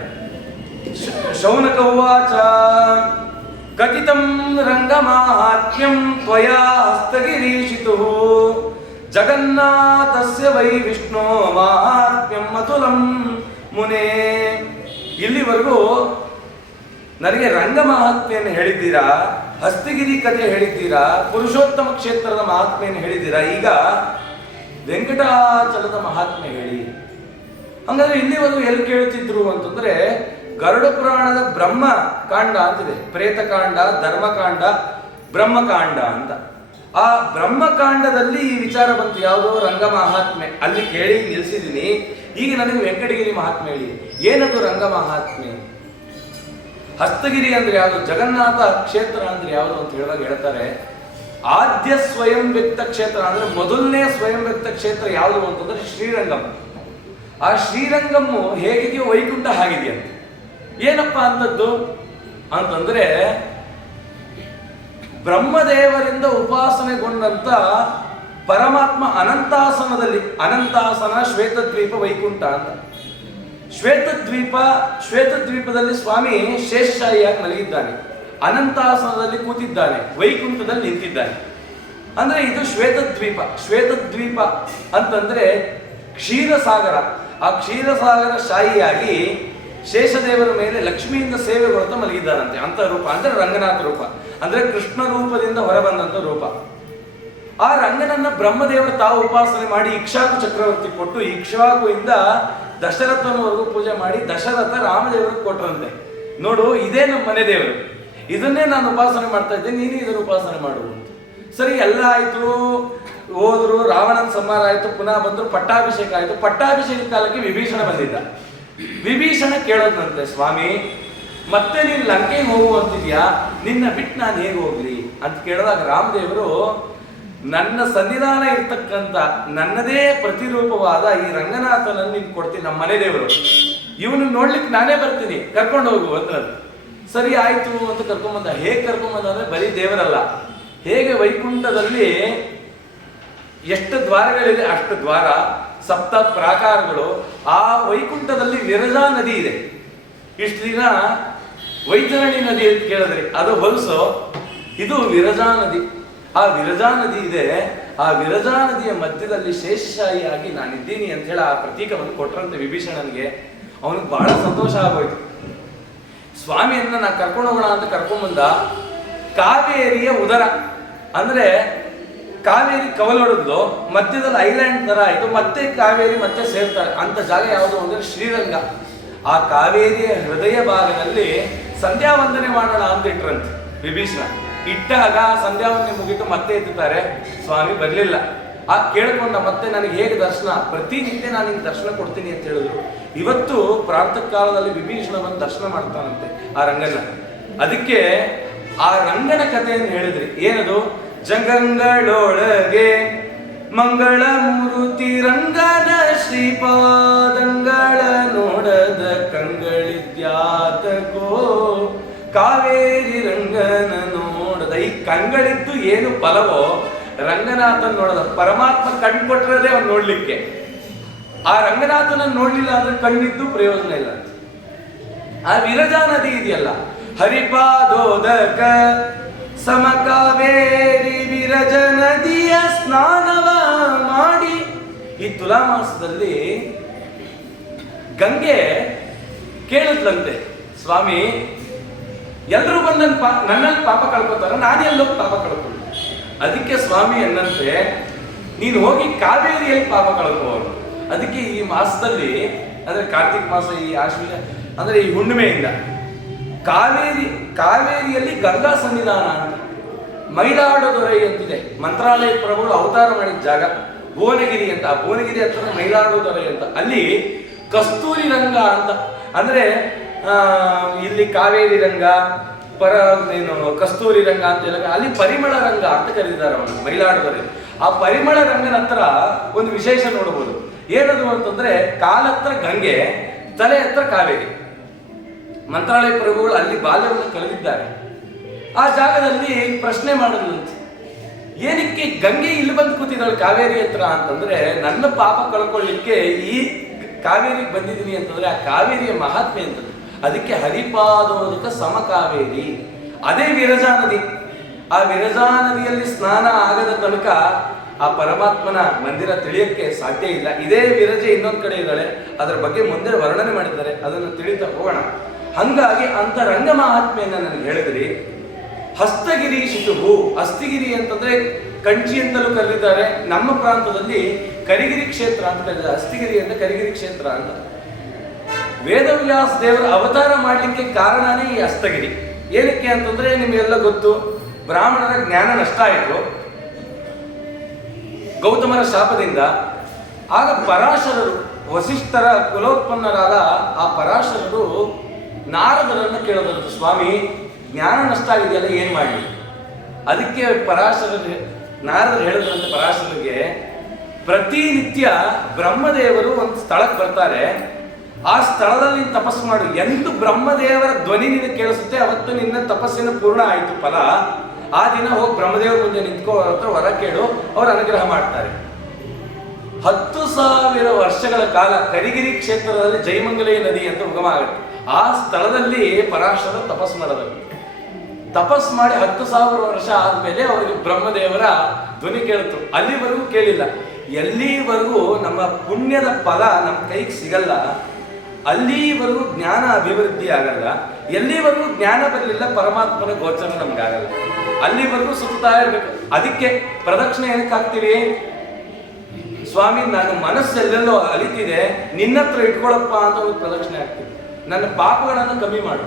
ಶೌನಕ ಉವಾಚ ಕಥಿತಂ ರಂಗಮಾಹಾತ್ಮ್ಯಂ ತ್ವಯಾ ಹಸ್ತಗಿರೀಶಿತು ಜಗನ್ನಾಥಸ್ಯ ವೈ ವಿಷ್ಣು ಮಾಹಾತ್ಮ್ಯಂ ಅತುಲಂ ಮುನೇ. ಇಲ್ಲಿವರೆಗೂ ನನಗೆ ರಂಗ ಮಹಾತ್ಮೆಯನ್ನು ಹೇಳಿದ್ದೀರಾ, ಹಸ್ತಿಗಿರಿ ಕಥೆ ಹೇಳಿದ್ದೀರಾ, ಪುರುಷೋತ್ತಮ ಕ್ಷೇತ್ರದ ಮಹಾತ್ಮೆಯನ್ನು ಹೇಳಿದ್ದೀರಾ, ಈಗ ವೆಂಕಟಾಚಲದ ಮಹಾತ್ಮೆ ಹೇಳಿ. ಹಂಗಾದ್ರೆ ಇಲ್ಲಿವರೆಗೂ ಎಲ್ಲಿ ಕೇಳ್ತಿದ್ರು ಅಂತಂದ್ರೆ ಗರುಡ ಪುರಾಣದ ಬ್ರಹ್ಮ ಕಾಂಡ ಅಂತಿದೆ, ಪ್ರೇತಕಾಂಡ, ಧರ್ಮಕಾಂಡ, ಬ್ರಹ್ಮಕಾಂಡ ಅಂತ. ಆ ಬ್ರಹ್ಮಕಾಂಡದಲ್ಲಿ ಈ ವಿಚಾರ ಬಂತು, ಯಾವುದೋ ರಂಗ ಮಹಾತ್ಮೆ, ಅಲ್ಲಿ ಕೇಳಿ ನಿಲ್ಸಿದ್ದೀನಿ. ಈಗ ನನಗೆ ವೆಂಕಟಗಿರಿ ಮಹಾತ್ಮೆ ಹೇಳಿ, ಏನದು ರಂಗ ಮಹಾತ್ಮೆ? ಹಸ್ತಗಿರಿ ಅಂದ್ರೆ ಯಾವುದು, ಜಗನ್ನಾಥ ಕ್ಷೇತ್ರ ಅಂದ್ರೆ ಯಾವುದು ಅಂತ ಹೇಳುವಾಗ ಹೇಳ್ತಾರೆ, ಆದ್ಯ ಸ್ವಯಂ ವ್ಯಕ್ತ ಕ್ಷೇತ್ರ ಅಂದ್ರೆ ಮೊದಲನೇ ಸ್ವಯಂ ವ್ಯಕ್ತ ಕ್ಷೇತ್ರ ಯಾವುದು ಅಂತಂದ್ರೆ ಶ್ರೀರಂಗಂ. ಆ ಶ್ರೀರಂಗಮ್ಮು ಹೇಗಿದೆಯೋ ವೈಕುಂಠ ಹಾಗಿದೆಯಂತೆ. ಏನಪ್ಪಾ ಅಂತದ್ದು ಅಂತಂದ್ರೆ ಬ್ರಹ್ಮದೇವರಿಂದ ಉಪಾಸನೆಗೊಂಡಂತ ಪರಮಾತ್ಮ ಅನಂತಾಸನದಲ್ಲಿ, ಅನಂತಾಸನ ಶ್ವೇತದ್ವೀಪ ವೈಕುಂಠ ಅಂತ. ಶ್ವೇತದ್ವೀಪದಲ್ಲಿ ಸ್ವಾಮಿ ಶೇಷಶಾಹಿಯಾಗಿ ಮಲಗಿದ್ದಾನೆ, ಅನಂತಾಸನದಲ್ಲಿ ಕೂತಿದ್ದಾನೆ, ವೈಕುಂಠದಲ್ಲಿ ನಿಂತಿದ್ದಾನೆ. ಅಂದ್ರೆ ಇದು ಶ್ವೇತದ್ವೀಪ ಅಂತಂದ್ರೆ ಕ್ಷೀರಸಾಗರ. ಆ ಕ್ಷೀರಸಾಗರ ಶಾಹಿಯಾಗಿ ಶೇಷದೇವರ ಮೇಲೆ ಲಕ್ಷ್ಮಿಯಿಂದ ಸೇವೆ ಕೊಡ್ತಾ ಮಲಗಿದ್ದಾನಂತೆ. ಅಂತ ರೂಪ ಅಂದ್ರೆ ರಂಗನಾಥ ರೂಪ, ಅಂದ್ರೆ ಕೃಷ್ಣ ರೂಪದಿಂದ ಹೊರಬಂದಂತ ರೂಪ. ಆ ರಂಗನನ್ನ ಬ್ರಹ್ಮದೇವರು ತಾವು ಉಪಾಸನೆ ಮಾಡಿ ಇಕ್ಷ್ವಾಕು ಚಕ್ರವರ್ತಿ ಕೊಟ್ಟು, ಇಕ್ಷ್ವಾಕುವಿಂದ ದಶರಥನವರೆಗೂ ಪೂಜೆ ಮಾಡಿ ದಶರಥ ರಾಮದೇವರಿಗೆ ಕೊಟ್ಟರಂತೆ. ನೋಡು, ಇದೇ ನಮ್ಮ ಮನೆ ದೇವರು, ಇದನ್ನೇ ನಾನು ಉಪಾಸನೆ ಮಾಡ್ತಾ ಇದ್ದೆ, ನೀನು ಇದನ್ನು ಉಪಾಸನೆ ಮಾಡು ಅಂತ. ಸರಿ, ಎಲ್ಲ ಆಯ್ತು, ಹೋದ್ರು, ರಾವಣನ ಸಂಹಾರ ಆಯ್ತು, ಪುನಃ ಬಂದ್ರು, ಪಟ್ಟಾಭಿಷೇಕ ಆಯ್ತು. ಪಟ್ಟಾಭಿಷೇಕ ಕಾಲಕ್ಕೆ ವಿಭೀಷಣ ಬಂದಿದ್ದ. ವಿಭೀಷಣ ಕೇಳೋದಂತೆ, ಸ್ವಾಮಿ ಮತ್ತೆ ನೀನು ಲಂಕೆಗೆ ಹೋಗುವಂತಿದ್ಯಾ, ನಿನ್ನ ಬಿಟ್ಟು ನಾನು ಹೇಗೆ ಹೋಗ್ಲಿ ಅಂತ ಕೇಳಿದಾಗ ರಾಮದೇವರು, ನನ್ನ ಸನ್ನಿಧಾನ ಇರ್ತಕ್ಕಂಥ ನನ್ನದೇ ಪ್ರತಿರೂಪವಾದ ಈ ರಂಗನಾಥನನ್ನು ನಿನ್ ಕೊಡ್ತೀನಿ, ನಮ್ಮ ಮನೆ ದೇವರು, ಇವನು ನೋಡ್ಲಿಕ್ಕೆ ನಾನೇ ಬರ್ತೀನಿ, ಕರ್ಕೊಂಡು ಹೋಗು ಅಂತಂದು. ಸರಿ ಆಯ್ತು ಅಂತ ಕರ್ಕೊಂಬಂದ. ಹೇಗೆ ಕರ್ಕೊಂಬಂದ ಅಂದ್ರೆ ಬರೀ ದೇವರಲ್ಲ, ಹೇಗೆ ವೈಕುಂಠದಲ್ಲಿ ಎಷ್ಟು ದ್ವಾರಗಳಿದೆ ಅಷ್ಟು ದ್ವಾರ, ಸಪ್ತ ಪ್ರಾಕಾರಗಳು. ಆ ವೈಕುಂಠದಲ್ಲಿ ವಿರಜಾ ನದಿ ಇದೆ. ಇಷ್ಟು ದಿನ ವೈತರಣಿ ನದಿ ಅಂತ ಕೇಳಿದ್ರಿ, ಅದು ಹೊಲಸು, ಇದು ವಿರಜಾ ನದಿ. ಆ ವಿರಜಾ ನದಿ ಇದೆ, ಆ ವಿರಜಾ ನದಿಯ ಮಧ್ಯದಲ್ಲಿ ಶೇಷಶಾಹಿಯಾಗಿ ನಾನಿದ್ದೀನಿ ಅಂತ ಹೇಳಿ ಆ ಪ್ರತೀಕವನ್ನು ಕೊಟ್ಟರಂತೆ ವಿಭೀಷಣನಿಗೆ. ಅವನಿಗೆ ಬಹಳ ಸಂತೋಷ ಆಗೋಯ್ತು. ಸ್ವಾಮಿಯನ್ನ ನಾ ಕರ್ಕೊಂಡು ಹೋಗೋಣ ಅಂತ ಕರ್ಕೊಂಡ್ಬಂದ. ಕಾವೇರಿಯ ಉದರ ಅಂದ್ರೆ ಕಾವೇರಿ ಕವಲೊಡೆದು ಮಧ್ಯದಲ್ಲಿ ಐಲ್ಯಾಂಡ್ ತರ ಆಯ್ತು, ಮತ್ತೆ ಕಾವೇರಿ ಮತ್ತೆ ಸೇರ್ತಾರೆ ಅಂತ ಜಾಗ ಯಾವುದು ಅಂದ್ರೆ ಶ್ರೀರಂಗ. ಆ ಕಾವೇರಿಯ ಹೃದಯ ಭಾಗದಲ್ಲಿ ಸಂಧ್ಯಾ ವಂದನೆ ಮಾಡೋಣ ಅಂತ ಇಟ್ರಂತೆ ವಿಭೀಷಣ. ಇಟ್ಟಾಗ ಸಂಧ್ಯಾವಂದನೆ ಮುಗಿತು, ಮತ್ತೆ ಎತ್ತುತ್ತಾರೆ, ಸ್ವಾಮಿ ಬರ್ಲಿಲ್ಲ. ಆ ಕೇಳ್ಕೊಂಡ, ಮತ್ತೆ ನನಗೆ ಹೇಗೆ ದರ್ಶನ, ಪ್ರತಿನಿತ್ಯ ನಾನು ನಿಂಗೆ ದರ್ಶನ ಕೊಡ್ತೀನಿ ಅಂತ ಹೇಳಿದ್ರು. ಇವತ್ತು ಪ್ರಾತಃ ಕಾಲದಲ್ಲಿ ವಿಭೀಷಣ ಬಂದು ದರ್ಶನ ಮಾಡ್ತಾನಂತೆ ಆ ರಂಗನ. ಅದಕ್ಕೆ ಆ ರಂಗನ ಕಥೆಯನ್ನು ಹೇಳಿದ್ರಿ. ಏನದು? ಜಗಂಗಳೊಳಗೆ ಮಂಗಳ ಮೂರುತಿ ರಂಗನ ಶ್ರೀಪಾದಂಗಳ ನೋಡದ ಕಂಗಳಿದ್ಯಾತಕೋ ಕಾವೇರಿ ರಂಗನ ನೋಡದ. ಈ ಕಂಗಳಿದ್ದು ಏನು ಫಲವೋ ರಂಗನಾಥನ್ ನೋಡದ. ಪರಮಾತ್ಮ ಕಣ್ಣು ಕೊಟ್ಟಿರೋದೇ ಅವ್ನು ನೋಡ್ಲಿಕ್ಕೆ. ಆ ರಂಗನಾಥನ ನೋಡ್ಲಿಲ್ಲ ಅಂದ್ರೆ ಕಣ್ಣಿದ್ದು ಪ್ರಯೋಜನ ಇಲ್ಲ. ಆ ವಿರಜಾ ನದಿ ಇದೆಯಲ್ಲ, ಹರಿಪಾದೋದಕ ಸಮಕಾವೇರಿ ವಿರಜ ನದಿಯ ಸ್ನಾನವ ಮಾಡಿ. ಈ ತುಲಾಮಾಸದಲ್ಲಿ ಗಂಗೆ ಕೇಳಿದ್ಲಂತೆ, ಸ್ವಾಮಿ ಎಲ್ಲರೂ ಬಂದು ನನ್ನಲ್ಲಿ ಪಾಪ ಕಳ್ಕೊತಾರ, ನಾನೆಲ್ಲೋ ಪಾಪ ಕಳ್ಕೊಳ್ಳಿ. ಅದಕ್ಕೆ ಸ್ವಾಮಿ ಅನ್ನಂತೆ, ನೀನು ಹೋಗಿ ಕಾವೇರಿಯಲ್ಲಿ ಪಾಪ ಕಳ್ಕೋರು. ಅದಕ್ಕೆ ಈ ಮಾಸದಲ್ಲಿ ಅಂದ್ರೆ ಕಾರ್ತಿಕ್ ಮಾಸ, ಈ ಆಶ್ವಿನ ಅಂದ್ರೆ ಈ ಹುಣ್ಣಿಮೆಯಿಂದ ಕಾವೇರಿಯಲ್ಲಿ ಗಂಗಾ ಸನ್ನಿಧಾನ ಅಂತ ಮೈಲಾಡುದೊರೆ ಅಂತಿದೆ. ಮಂತ್ರಾಲಯ ಪ್ರಭುಗಳು ಅವತಾರ ಮಾಡಿದ ಜಾಗ ಭುವನಗಿರಿ ಅಂತ. ಆ ಭುವನಗಿರಿ ಹತ್ರ ಮೈಲಾಡುದೊರೆ ಅಂತ. ಅಲ್ಲಿ ಕಸ್ತೂರಿ ರಂಗ ಅಂತ ಅಂದ್ರೆ ಇಲ್ಲಿ ಕಾವೇರಿ ರಂಗ ಕಸ್ತೂರಿ ರಂಗ ಅಂತ ಹೇಳ, ಅಲ್ಲಿ ಪರಿಮಳ ರಂಗ ಅಂತ ಕರೀತಾರೆ ಅವನು ಮೈಲಾಡುದೊರೆ. ಆ ಪರಿಮಳ ರಂಗನ ಹತ್ರ ಒಂದು ವಿಶೇಷ ನೋಡಬಹುದು. ಏನದು ಅಂತಂದ್ರೆ ಕಾಲತ್ರ ಗಂಗೆ, ತಲೆ ಹತ್ರ ಕಾವೇರಿ. ಮಂತ್ರಾಲಯ ಪ್ರಭುಗಳು ಅಲ್ಲಿ ಬಾಲ್ಯವನ್ನು ಕಳೆದಿದ್ದಾರೆ. ಆ ಜಾಗದಲ್ಲಿ ಪ್ರಶ್ನೆ ಮಾಡಿದ್ರಂತೆ, ಏನಕ್ಕೆ ಗಂಗೆ ಇಲ್ಲಿ ಬಂದು ಕೂತಿದ್ದಾಳೆ ಕಾವೇರಿ ಹತ್ರ ಅಂತಂದ್ರೆ, ನನ್ನ ಪಾಪ ಕಳ್ಕೊಳ್ಳಿಕ್ಕೆ ಈ ಕಾವೇರಿಗೆ ಬಂದಿದ್ದೀನಿ ಅಂತಂದ್ರೆ ಆ ಕಾವೇರಿಯ ಮಹಾತ್ಮೆ ಅಂತದ್ದು. ಅದಕ್ಕೆ ಹರಿಪಾದೋದಕ ಸಮಕಾವೇರಿ. ಅದೇ ವಿರಜಾ ನದಿ. ಆ ವಿರಜಾ ನದಿಯಲ್ಲಿ ಸ್ನಾನ ಆಗದ ತನಕ ಆ ಪರಮಾತ್ಮನ ಮಂದಿರ ತಿಳಿಯಕ್ಕೆ ಸಾಧ್ಯ ಇಲ್ಲ. ಇದೇ ವಿರಜೆ ಇನ್ನೊಂದು ಕಡೆ ಇದ್ದಾಳೆ, ಅದರ ಬಗ್ಗೆ ಮುಂದೆ ವರ್ಣನೆ ಮಾಡಿದ್ದಾರೆ, ಅದನ್ನು ತಿಳಿತಾ ಹೋಗೋಣ. ಹಂಗಾಗಿ ಅಂತರಂಗ ಮಹಾತ್ಮೆಯನ್ನ ನನಗೆ ಹೇಳಿದ್ರಿ. ಹಸ್ತಗಿರಿ ಶಿಶುಭು, ಹಸ್ತಿಗಿರಿ ಅಂತಂದ್ರೆ ಕಂಚಿ ಅಂತಲೂ ಕರೀತಾರೆ, ನಮ್ಮ ಪ್ರಾಂತದಲ್ಲಿ ಕರಿಗಿರಿ ಕ್ಷೇತ್ರ ಅಂತ ಕರೀತಾರೆ. ಹಸ್ತಿಗಿರಿ ಅಂತ ಕರಿಗಿರಿ ಕ್ಷೇತ್ರ ಅಂತ. ವೇದವ್ಯಾಸ ದೇವರ ಅವತಾರ ಮಾಡಲಿಕ್ಕೆ ಕಾರಣನೇ ಈ ಹಸ್ತಗಿರಿ. ಏನಕ್ಕೆ ಅಂತಂದ್ರೆ ನಿಮಗೆಲ್ಲ ಗೊತ್ತು, ಬ್ರಾಹ್ಮಣರ ಜ್ಞಾನ ನಷ್ಟ ಆಯಿತು ಗೌತಮರ ಶಾಪದಿಂದ. ಆಗ ಪರಾಶರರು, ವಸಿಷ್ಠರ ಕುಲೋತ್ಪನ್ನರಾದ ಆ ಪರಾಶರರು ನಾರದರನ್ನು ಕೇಳೋದಂತ, ಸ್ವಾಮಿ ಜ್ಞಾನ ನಷ್ಟ ಆಗಿದೆಯಲ್ಲ ಏನ್ ಮಾಡಿ? ಅದಕ್ಕೆ ನಾರದರು ಹೇಳಿದ್ರಂತೆ ಪರಾಶರರಿಗೆ, ಪ್ರತಿನಿತ್ಯ ಬ್ರಹ್ಮದೇವರು ಒಂದು ಸ್ಥಳಕ್ಕೆ ಬರ್ತಾರೆ, ಆ ಸ್ಥಳದಲ್ಲಿ ತಪಸ್ಸು ಮಾಡು. ಎಂದು ಬ್ರಹ್ಮದೇವರ ಧ್ವನಿ ನಿನ್ನ ಕೇಳಿಸುತ್ತೆ ಅವತ್ತು ನಿನ್ನ ತಪಸ್ಸಿನ ಪೂರ್ಣ ಆಯಿತು ಫಲ. ಆ ದಿನ ಹೋಗಿ ಬ್ರಹ್ಮದೇವರ ಮುಂದೆ ನಿಂತ್ಕೋ, ಹತ್ರ ವರ ಕೇಳು, ಅವರು ಅನುಗ್ರಹ ಮಾಡ್ತಾರೆ. 10,000 ವರ್ಷಗಳ ಕಾಲ ಕರಿಗಿರಿ ಕ್ಷೇತ್ರದಲ್ಲಿ ಜಯಮಂಗಲಿ ನದಿ ಅಂತ ಉಗಮ ಆಗುತ್ತೆ. ಆ ಸ್ಥಳದಲ್ಲಿ ಪರಾಶರ ತಪಸ್ಸು ಮಾಡಿದರು. ತಪಸ್ ಮಾಡಿ 10,000 ವರ್ಷ ಆದ್ಮೇಲೆ ಅವರಿಗೆ ಬ್ರಹ್ಮದೇವರ ಧ್ವನಿ ಕೇಳಿತು. ಅಲ್ಲಿವರೆಗೂ ಕೇಳಿಲ್ಲ. ಎಲ್ಲಿವರೆಗೂ ನಮ್ಮ ಪುಣ್ಯದ ಫಲ ನಮ್ಮ ಕೈಗೆ ಸಿಗಲ್ಲ, ಅಲ್ಲಿವರೆಗೂ ಜ್ಞಾನ ಅಭಿವೃದ್ಧಿ ಆಗಲ್ಲ. ಎಲ್ಲಿವರೆಗೂ ಜ್ಞಾನ ಬರಲಿಲ್ಲ, ಪರಮಾತ್ಮನ ಗೋಚರ ನಮ್ಗಾಗಲ್ಲ. ಅಲ್ಲಿವರೆಗೂ ಸುತ್ತಾ ಇರ್ಬೇಕು. ಅದಕ್ಕೆ ಪ್ರದಕ್ಷಿಣೆ ಏನಕ್ಕೆ ಹಾಕ್ತೀವಿ? ಸ್ವಾಮಿ ನನ್ನ ಮನಸ್ಸೆಲ್ಲೆಲ್ಲೋ ಅಲಿತಿದೆ, ನಿನ್ನ ಹತ್ರ ಇಟ್ಕೊಳಪ್ಪ ಅಂತ ಒಂದು ಪ್ರದಕ್ಷಿಣೆ ಹಾಕ್ತೀವಿ. ನನ್ನ ಪಾಪಗಳನ್ನು ಕಮ್ಮಿ ಮಾಡು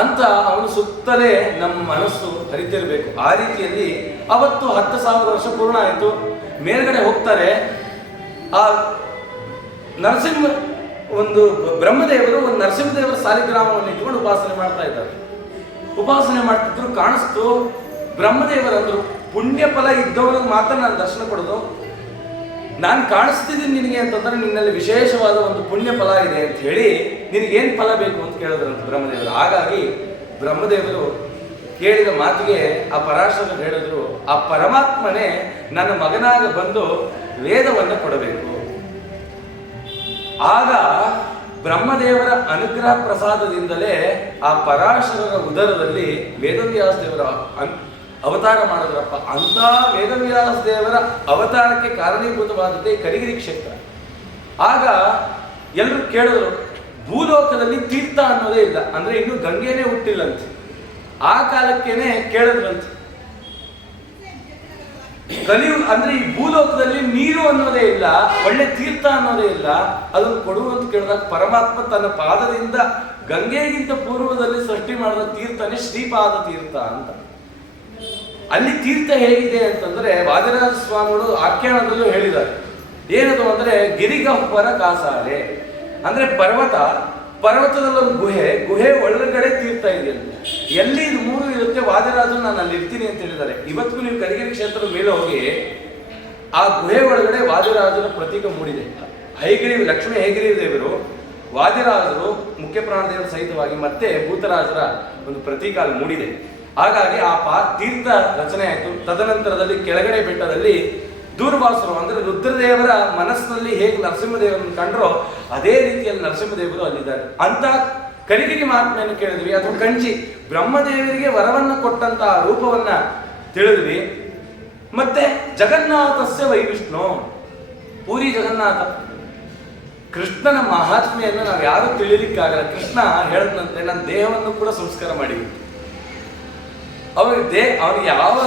ಅಂತ ಅವನು ಸುತ್ತಲೇ ನಮ್ಮ ಮನಸ್ಸು ಹರಿತಿರ್ಬೇಕು. ಆ ರೀತಿಯಲ್ಲಿ ಅವತ್ತು 10,000 ವರ್ಷ ಪೂರ್ಣ ಆಯಿತು. ಮೇಲ್ಗಡೆ ಹೋಗ್ತಾರೆ. ಆ ನರಸಿಂಹ ಒಂದು ಬ್ರಹ್ಮದೇವರು ಒಂದು ನರಸಿಂಹದೇವರ ಸಾಲಿಗ್ರಾಮವನ್ನು ಇಟ್ಕೊಂಡು ಉಪಾಸನೆ ಮಾಡ್ತಾ ಇದ್ದಾರೆ. ಉಪಾಸನೆ ಮಾಡ್ತಿದ್ರು. ಕಾಣಿಸ್ತು, ಬ್ರಹ್ಮದೇವರಂದ್ರು, ಪುಣ್ಯ ಫಲ ಇದ್ದವನಿಗೆ ಮಾತ್ರ ನಾನು ದರ್ಶನ ಕೊಡೋದು. ನಾನು ಕಾಣಿಸ್ತಿದ್ದೀನಿ ನಿನಗೆ ಅಂತಂದ್ರೆ ನಿನ್ನಲ್ಲಿ ವಿಶೇಷವಾದ ಒಂದು ಪುಣ್ಯ ಫಲ ಇದೆ ಅಂತ ಹೇಳಿ ನಿನಗೇನು ಫಲ ಬೇಕು ಅಂತ ಕೇಳಿದ್ರಂತ ಬ್ರಹ್ಮದೇವರು. ಹಾಗಾಗಿ ಬ್ರಹ್ಮದೇವರು ಕೇಳಿದ ಮಾತಿಗೆ ಆ ಪರಾಶರರು ಹೇಳಿದ್ರು, ಆ ಪರಮಾತ್ಮನೇ ನನ್ನ ಮಗನಾಗ ಬಂದು ವೇದವನ್ನು ಕೊಡಬೇಕು. ಆಗ ಬ್ರಹ್ಮದೇವರ ಅನುಗ್ರಹ ಪ್ರಸಾದದಿಂದಲೇ ಆ ಪರಾಶರರ ಉದರದಲ್ಲಿ ವೇದವ್ಯಾಸ ದೇವರ ಅವತಾರ ಮಾಡಿದ್ರಪ್ಪ. ಅಂತ ವೇದವ್ಯಾಸ ದೇವರ ಅವತಾರಕ್ಕೆ ಕಾರಣೀಭೂತವಾದದ್ದೇ ಕರಿಗಿರಿ ಕ್ಷೇತ್ರ. ಆಗ ಎಲ್ಲರೂ ಕೇಳಿದ್ರು, ಭೂಲೋಕದಲ್ಲಿ ತೀರ್ಥ ಅನ್ನೋದೇ ಇಲ್ಲ, ಅಂದ್ರೆ ಇನ್ನು ಗಂಗೆನೇ ಹುಟ್ಟಿಲ್ಲಂತೆ. ಆ ಕಾಲಕ್ಕೇನೆ ಕೇಳಿದ್ರಂತೆ, ಕಲಿಯು ಅಂದ್ರೆ ಈ ಭೂಲೋಕದಲ್ಲಿ ನೀರು ಅನ್ನೋದೇ ಇಲ್ಲ, ಒಳ್ಳೆ ತೀರ್ಥ ಅನ್ನೋದೇ ಇಲ್ಲ, ಅದನ್ನು ಕೊಡುವಂತ ಕೇಳಿದಾಗ ಪರಮಾತ್ಮ ತನ್ನ ಪಾದದಿಂದ ಗಂಗೆಗಿಂತ ಪೂರ್ವದಲ್ಲಿ ಸೃಷ್ಟಿ ಮಾಡಿದ ತೀರ್ಥನೇ ಶ್ರೀಪಾದ ತೀರ್ಥ ಅಂತ. ಅಲ್ಲಿ ತೀರ್ಥ ಹೇಗಿದೆ ಅಂತಂದ್ರೆ ವಾದಿರಾಜ ಸ್ವಾಮಿಗಳು ಆಖ್ಯಾನದಲ್ಲೂ ಹೇಳಿದ್ದಾರೆ. ಏನದು ಅಂದ್ರೆ ಗಿರಿಗಹ್ವರ ಕಾಸಾಲೆ, ಅಂದ್ರೆ ಪರ್ವತದಲ್ಲಿ ಒಂದು ಗುಹೆ ಒಳಗಡೆ ತೀರ್ಥ ಇದೆ ಅಂತ. ಎಲ್ಲಿ ಇದು 3 ಇರುತ್ತೆ, ವಾದಿರಾಜು ನಾನು ಅಲ್ಲಿ ಇರ್ತೀನಿ ಅಂತ ಹೇಳಿದ್ದಾರೆ. ಇವತ್ತಿಗೂ ನೀವು ಕರಿಗಿರಿ ಕ್ಷೇತ್ರದ ಮೇಲೆ ಹೋಗಿ ಆ ಗುಹೆ ಒಳಗಡೆ ವಾದಿರಾಜನ ಪ್ರತೀಕ ಮೂಡಿದೆ. ಲಕ್ಷ್ಮೀ ಹೈಗ್ರೀವ ದೇವರು, ವಾದಿರಾಜರು ಮುಖ್ಯ ಪ್ರಾಣದೇವರ ಸಹಿತವಾಗಿ ಮತ್ತೆ ಭೂತರಾಜರ ಒಂದು ಪ್ರತೀಕ ಅಲ್ಲಿ ಮೂಡಿದೆ. ಹಾಗಾಗಿ ಆ ತೀರ್ಥ ರಚನೆ ಆಯಿತು. ತದನಂತರದಲ್ಲಿ ಕೆಳಗಡೆ ಬೆಟ್ಟದಲ್ಲಿ ದೂರ್ವಾಸರು ಅಂದ್ರೆ ರುದ್ರದೇವರ ಮನಸ್ಸಿನಲ್ಲಿ ಹೇಗೆ ನರಸಿಂಹದೇವರನ್ನು ಕಂಡ್ರೋ ಅದೇ ರೀತಿಯಲ್ಲಿ ನರಸಿಂಹದೇವರು ಅಲ್ಲಿದ್ದಾರೆ ಅಂತ ಕರಿಗಿರಿ ಮಹಾತ್ಮೆಯನ್ನು ಕೇಳಿದ್ವಿ. ಅಥವಾ ಕಂಚಿ ಬ್ರಹ್ಮದೇವರಿಗೆ ವರವನ್ನು ಕೊಟ್ಟಂತಹ ರೂಪವನ್ನ ತಿಳಿದ್ವಿ. ಮತ್ತೆ ಜಗನ್ನಾಥಸ್ಯ ವೈವಿಷ್ಣು, ಪೂರಿ ಜಗನ್ನಾಥ ಕೃಷ್ಣನ ಮಹಾತ್ಮೆಯನ್ನು ನಾವು ಯಾರು ತಿಳಿಲಿಕ್ಕಾಗಲ್ಲ. ಕೃಷ್ಣ ಹೇಳದಂತೆ ನನ್ನ ದೇಹವನ್ನು ಕೂಡ ಸಂಸ್ಕಾರ ಮಾಡಿವಿ. ಅವನಿಗೆ ಯಾವ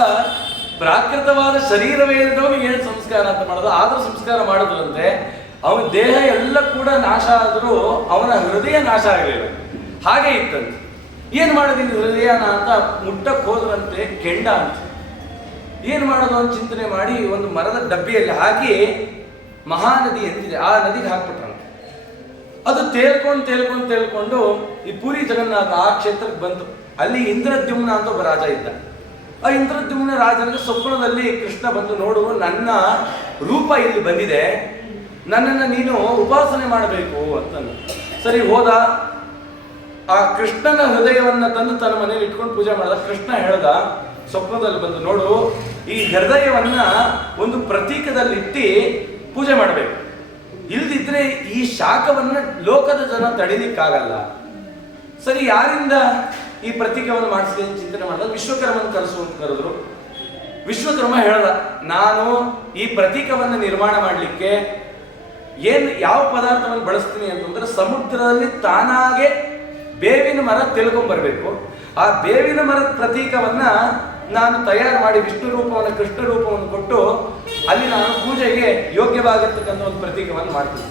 ಪ್ರಾಕೃತವಾದ ಶರೀರವೇ ಇದ್ದವನಿಗೆ ಏನು ಸಂಸ್ಕಾರ ಅಂತ ಮಾಡೋದು, ಆದ್ರೂ ಸಂಸ್ಕಾರ ಮಾಡಿದ್ರಂತೆ. ಅವನ ದೇಹ ಎಲ್ಲ ಕೂಡ ನಾಶ ಆದರೂ ಅವನ ಹೃದಯ ನಾಶ ಆಗಲಿಲ್ಲ, ಹಾಗೆ ಇತ್ತಂತೆ. ಏನ್ ಮಾಡೋದಿಲ್ಲ ಹೃದಯನ ಅಂತ ಮುಟ್ಟಕ್ಕೆ ಹೋದ್ರಂತೆ ಕೆಂಡ ಅಂತ. ಏನ್ ಮಾಡೋದು ಅಂತ ಚಿಂತನೆ ಮಾಡಿ ಒಂದು ಮರದ ಡಬ್ಬಿಯಲ್ಲಿ ಹಾಕಿ ಮಹಾನದಿ ಎಂದಿದೆ ಆ ನದಿಗೆ ಹಾಕ್ಬಿಟ್ರಂತೆ. ಅದು ತೇಲ್ಕೊಂಡು ಈ ಪೂರಿ ಜಗನ್ನಾಥ ಆ ಕ್ಷೇತ್ರಕ್ಕೆ ಬಂತು. ಅಲ್ಲಿ ಇಂದ್ರದ್ಯುಮ್ನ ಅಂತ ಒಬ್ಬ ರಾಜ ಇದ್ದ. ಆ ಇಂದ್ರದ್ಯುಮ್ನ ರಾಜನಿಗೆ ಸ್ವಪ್ನದಲ್ಲಿ ಕೃಷ್ಣ ಬಂದು, ನೋಡು ನನ್ನ ರೂಪ ಇಲ್ಲಿ ಬಂದಿದೆ, ನನ್ನನ್ನು ನೀನು ಉಪಾಸನೆ ಮಾಡಬೇಕು ಅಂತಂದು. ಸರಿ ಹೋದ. ಆ ಕೃಷ್ಣನ ಹೃದಯವನ್ನ ತಂದು ತನ್ನ ಮನೆಯಲ್ಲಿ ಇಟ್ಕೊಂಡು ಪೂಜೆ ಮಾಡಿದ. ಕೃಷ್ಣ ಹೇಳ್ದ ಸ್ವಪ್ನದಲ್ಲಿ ಬಂದು, ನೋಡು ಈ ಹೃದಯವನ್ನ ಒಂದು ಪ್ರತೀಕದಲ್ಲಿಟ್ಟು ಪೂಜೆ ಮಾಡಬೇಕು, ಇಲ್ದಿದ್ರೆ ಈ ಶಾಖವನ್ನ ಲೋಕದ ಜನ ತಡಿಲಿಕ್ಕಾಗಲ್ಲ. ಸರಿ, ಯಾರಿಂದ ಈ ಪ್ರತೀಕವನ್ನು ಮಾಡಿಸಿದೆ ಚಿಂತನೆ ಮಾಡಿದಾಗ ವಿಶ್ವಕರ್ಮನ ಕರೆಸು ಅಂತ ಕರೆದ್ರು. ವಿಶ್ವಕರ್ಮ ಹೇಳ್ದ, ನಾನು ಈ ಪ್ರತೀಕವನ್ನು ನಿರ್ಮಾಣ ಮಾಡಲಿಕ್ಕೆ ಯಾವ ಪದಾರ್ಥವನ್ನು ಬಳಸ್ತೀನಿ ಅಂತಂದ್ರೆ, ಸಮುದ್ರದಲ್ಲಿ ತಾನಾಗೆ ಬೇವಿನ ಮರ ತಿಳ್ಕೊಂಡ್ಬರ್ಬೇಕು. ಆ ಬೇವಿನ ಮರದ ಪ್ರತೀಕವನ್ನ ನಾನು ತಯಾರು ಮಾಡಿ ವಿಷ್ಣು ರೂಪವನ್ನು, ಕೃಷ್ಣ ರೂಪವನ್ನು ಕೊಟ್ಟು ಅಲ್ಲಿ ನಾನು ಪೂಜೆಗೆ ಯೋಗ್ಯವಾಗಿರ್ತಕ್ಕಂಥ ಒಂದು ಪ್ರತೀಕವನ್ನು ಮಾಡ್ತೀನಿ.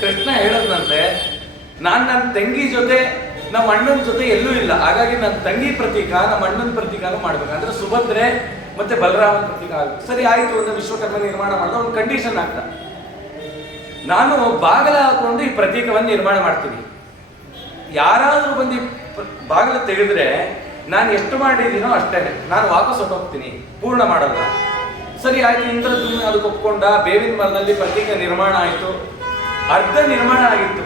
ಕೃಷ್ಣ ಹೇಳೋದಂತೆ, ನಾನು ನನ್ನ ತಂಗಿ ಜೊತೆ ನಮ್ಮ ಅಣ್ಣನ ಜೊತೆ ಎಲ್ಲೂ ಇಲ್ಲ, ಹಾಗಾಗಿ ನನ್ನ ತಂಗಿ ಪ್ರತೀಕ ನಮ್ಮ ಅಣ್ಣನ ಪ್ರತೀಕನೂ ಮಾಡ್ಬೇಕು. ಅಂದ್ರೆ ಸುಭದ್ರೆ ಮತ್ತೆ ಬಲರಾಮನ ಪ್ರತೀಕ ಆಗುತ್ತೆ. ಸರಿ ಆಯ್ತು ಅಂತ ವಿಶ್ವಕರ್ಮ ನಿರ್ಮಾಣ ಮಾಡಿದ ಒಂದು ಕಂಡೀಷನ್ ಆಗ್ತಾ, ನಾನು ಬಾಗಲ ಹಾಕೊಂಡು ಈ ಪ್ರತೀಕವನ್ನು ನಿರ್ಮಾಣ ಮಾಡ್ತೀನಿ. ಯಾರಾದ್ರೂ ಬಂದು ಬಾಗಿಲ ತೆಗೆದ್ರೆ ನಾನು ಎಷ್ಟು ಮಾಡಿದ್ದೀನೋ ಅಷ್ಟೇ, ನಾನು ವಾಪಸ್ ಹೊಟ್ಟೋಗ್ತೀನಿ, ಪೂರ್ಣ ಮಾಡಲ್ಲ. ಸರಿ ಆಯ್ತು, ಇಂದ್ರದ್ಯುಮ್ನ ಅದಕ್ಕೆ ಒಪ್ಕೊಂಡ. ಬೇವಿನ ಮರದಲ್ಲಿ ಪ್ರತೀಕ ನಿರ್ಮಾಣ ಆಯಿತು. ಅರ್ಧ ನಿರ್ಮಾಣ ಆಗಿತ್ತು.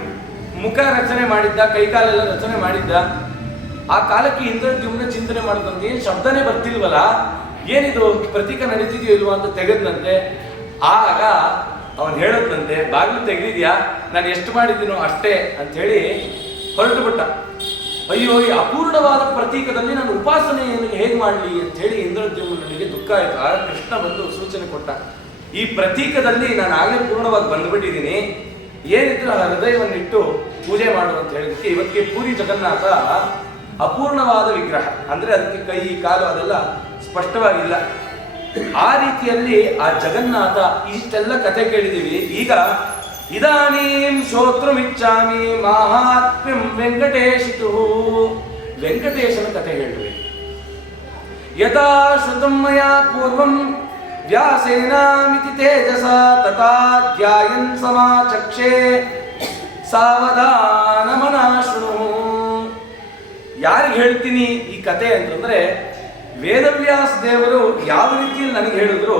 ಮುಖ ರಚನೆ ಮಾಡಿದ್ದ, ಕೈಕಾಲೆಲ್ಲ ರಚನೆ ಮಾಡಿದ್ದ. ಆ ಕಾಲಕ್ಕೆ ಇಂದ್ರದ್ಯುಮ್ನ ಚಿಂತನೆ ಮಾಡಿದಂತೆ, ಏನು ಶಬ್ದನೇ ಬರ್ತಿಲ್ವಲ್ಲ, ಏನಿದು ಪ್ರತೀಕ ನಡೀತಿದೆಯೋ ಇಲ್ವಾ ಅಂತ ತೆಗೆದಂತೆ. ಆಗ ಅವನು ಹೇಳದಂತೆ, ಬಾಗಿಲು ತೆಗೆದಿದ್ಯಾ, ನಾನು ಎಷ್ಟು ಮಾಡಿದ್ದೀನೋ ಅಷ್ಟೇ ಅಂತ ಹೇಳಿ ಹೊರಟು ಬಿಟ್ಟ. ಅಯ್ಯೋ, ಈ ಅಪೂರ್ಣವಾದ ಪ್ರತೀಕದಲ್ಲಿ ನಾನು ಉಪಾಸನೆಯನ್ನು ಹೇಗೆ ಮಾಡಲಿ ಅಂತ ಹೇಳಿ ಇಂದ್ರದ್ಯುಮ್ನಿಗೆ ದುಃಖ ಆಯಿತು. ಆಗ ಕೃಷ್ಣ ಬಂದು ಸೂಚನೆ ಕೊಟ್ಟ, ಈ ಪ್ರತೀಕದಲ್ಲಿ ನಾನು ಆಗಲೇ ಪೂರ್ಣವಾಗಿ ಬಂದ್ಬಿಟ್ಟಿದ್ದೀನಿ, ಏನಿದ್ರು ಆ ಹೃದಯವನ್ನಿಟ್ಟು ಪೂಜೆ ಮಾಡು ಅಂತ ಹೇಳಿದಕ್ಕೆ ಇವತ್ತಿಗೆ ಪೂರಿ ಜಗನ್ನಾಥ ಅಪೂರ್ಣವಾದ ವಿಗ್ರಹ. ಅಂದ್ರೆ ಅದಕ್ಕೆ ಕೈ ಕಾಲು ಅದೆಲ್ಲ ಸ್ಪಷ್ಟವಾಗಿಲ್ಲ. ಆ ರೀತಿಯಲ್ಲಿ ಆ ಜಗನ್ನಾಥ, ಇಷ್ಟೆಲ್ಲ ಕಥೆ ಕೇಳಿದೀವಿ. ಈಗ ಇದಾನೀಂ ಶ್ರೋತೃಮಿಚ್ಛಾಮಿ ಮಾಹಾತ್ಮ್ಯಂ ವೆಂಕಟೇಶಿತು, ವೆಂಕಟೇಶನ ಕಥೆ ಹೇಳ್ರಿ. ಯಥಾ ಶ್ರುತಂ ಮಯಾ ಪೂರ್ವಂ ವ್ಯಾಸೇನಾಮಿತಿ ತೇಜಸ ತಥಾ ಧ್ಯಾಯನ್ ಸಮಾಚಕ್ಷೆ ಸಾವಧಾನ ಮನಃ. ಯಾರಿಗೆ ಹೇಳ್ತೀನಿ ಈ ಕಥೆ ಅಂತಂದ್ರೆ, ವೇದವ್ಯಾಸ ದೇವರು ಯಾವ ರೀತಿಯಲ್ಲಿ ನನಗೆ ಹೇಳಿದ್ರು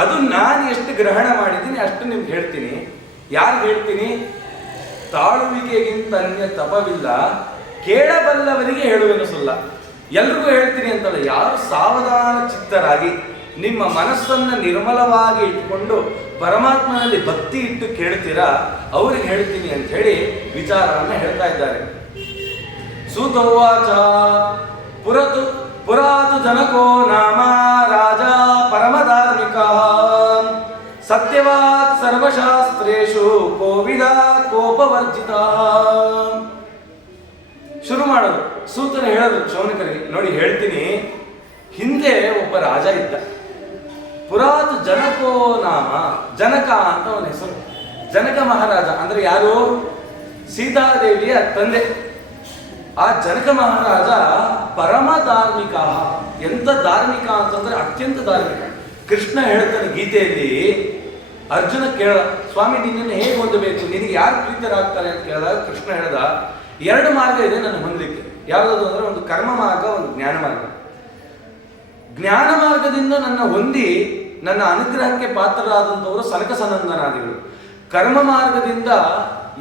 ಅದು ನಾನು ಎಷ್ಟು ಗ್ರಹಣ ಮಾಡಿದ್ದೀನಿ ಅಷ್ಟು ನಿಮ್ಗೆ ಹೇಳ್ತೀನಿ. ಯಾರಿಗೆ ಹೇಳ್ತೀನಿ? ತಾಳುವಿಕೆಗಿಂತ ಅನ್ಯ ತಪವಿಲ್ಲ, ಕೇಳಬಲ್ಲವರಿಗೆ ಹೇಳುವೆನು ಸುಲ್ಲ. ಎಲ್ರಿಗೂ ಹೇಳ್ತೀನಿ ಅಂತಲ್ಲ, ಯಾರು ಸಾವಧಾನ ಚಿತ್ತರಾಗಿ ನಿಮ್ಮ ಮನಸ್ಸನ್ನು ನಿರ್ಮಲವಾಗಿ ಇಟ್ಕೊಂಡು ಪರಮಾತ್ಮನಲ್ಲಿ ಭಕ್ತಿ ಇಟ್ಟು ಕೇಳ್ತೀರಾ ಅವ್ರಿಗೆ ಹೇಳ್ತೀನಿ ಅಂತ ಹೇಳಿ ವಿಚಾರವನ್ನು ಹೇಳ್ತಾ ಇದ್ದಾರೆ. ಸೂತೋವಾಚ ಪುರಾತು ಜನಕೋ ನಾಮ ರಾಜ ಪರಮಧಾರ್ಮಿಕ ಸತ್ಯವಾತ್ ಸರ್ವಶಾಸ್ತ್ರೇಷು ಕೋವಿದ ಕೋಪವರ್ಜಿತ. ಶುರು ಮಾಡೋದು. ಸೂತನ ಹೇಳೋದು ಶೌನಕರಿಗೆ, ನೋಡಿ ಹೇಳ್ತೀನಿ, ಹಿಂದೆ ಒಬ್ಬ ರಾಜ ಇದ್ದ. ಪುರಾತ್ ಜನಕೋ ನಾಮ, ಜನಕ ಅಂತ ಅವನ ಹೆಸರು. ಜನಕ ಮಹಾರಾಜ ಅಂದ್ರೆ ಯಾರು? ಸೀತಾದೇವಿಯ ತಂದೆ. ಆ ಜನಕ ಮಹಾರಾಜ ಪರಮ ಧಾರ್ಮಿಕ. ಎಂತ ಧಾರ್ಮಿಕ ಅಂತಂದ್ರೆ ಅತ್ಯಂತ ಧಾರ್ಮಿಕ. ಕೃಷ್ಣ ಹೇಳ್ತಾನೆ ಗೀತೆಯಲ್ಲಿ, ಅರ್ಜುನ ಕೇಳ, ಸ್ವಾಮಿ ನಿನ್ನನ್ನು ಹೇಗೆ ಹೊಂದಬೇಕು, ನಿನಗೆ ಯಾರು ಪ್ರೀತರಾಗ್ತಾರೆ ಅಂತ ಕೇಳಿದಾಗ ಕೃಷ್ಣ ಹೇಳ್ದ, ಎರಡು ಮಾರ್ಗ ಇದೆ ನನ್ನ ಹೊಂದಲಿಕ್ಕೆ. ಯಾವುದು ಅಂದ್ರೆ ಒಂದು ಕರ್ಮ ಮಾರ್ಗ, ಒಂದು ಜ್ಞಾನ ಮಾರ್ಗ. ಜ್ಞಾನ ಮಾರ್ಗದಿಂದ ನನ್ನ ಹೊಂದಿ ನನ್ನ ಅನುಗ್ರಹಕ್ಕೆ ಪಾತ್ರರಾದಂಥವರು ಸನಕ ಸನಂದನಾದಿಗಳು. ಕರ್ಮ ಮಾರ್ಗದಿಂದ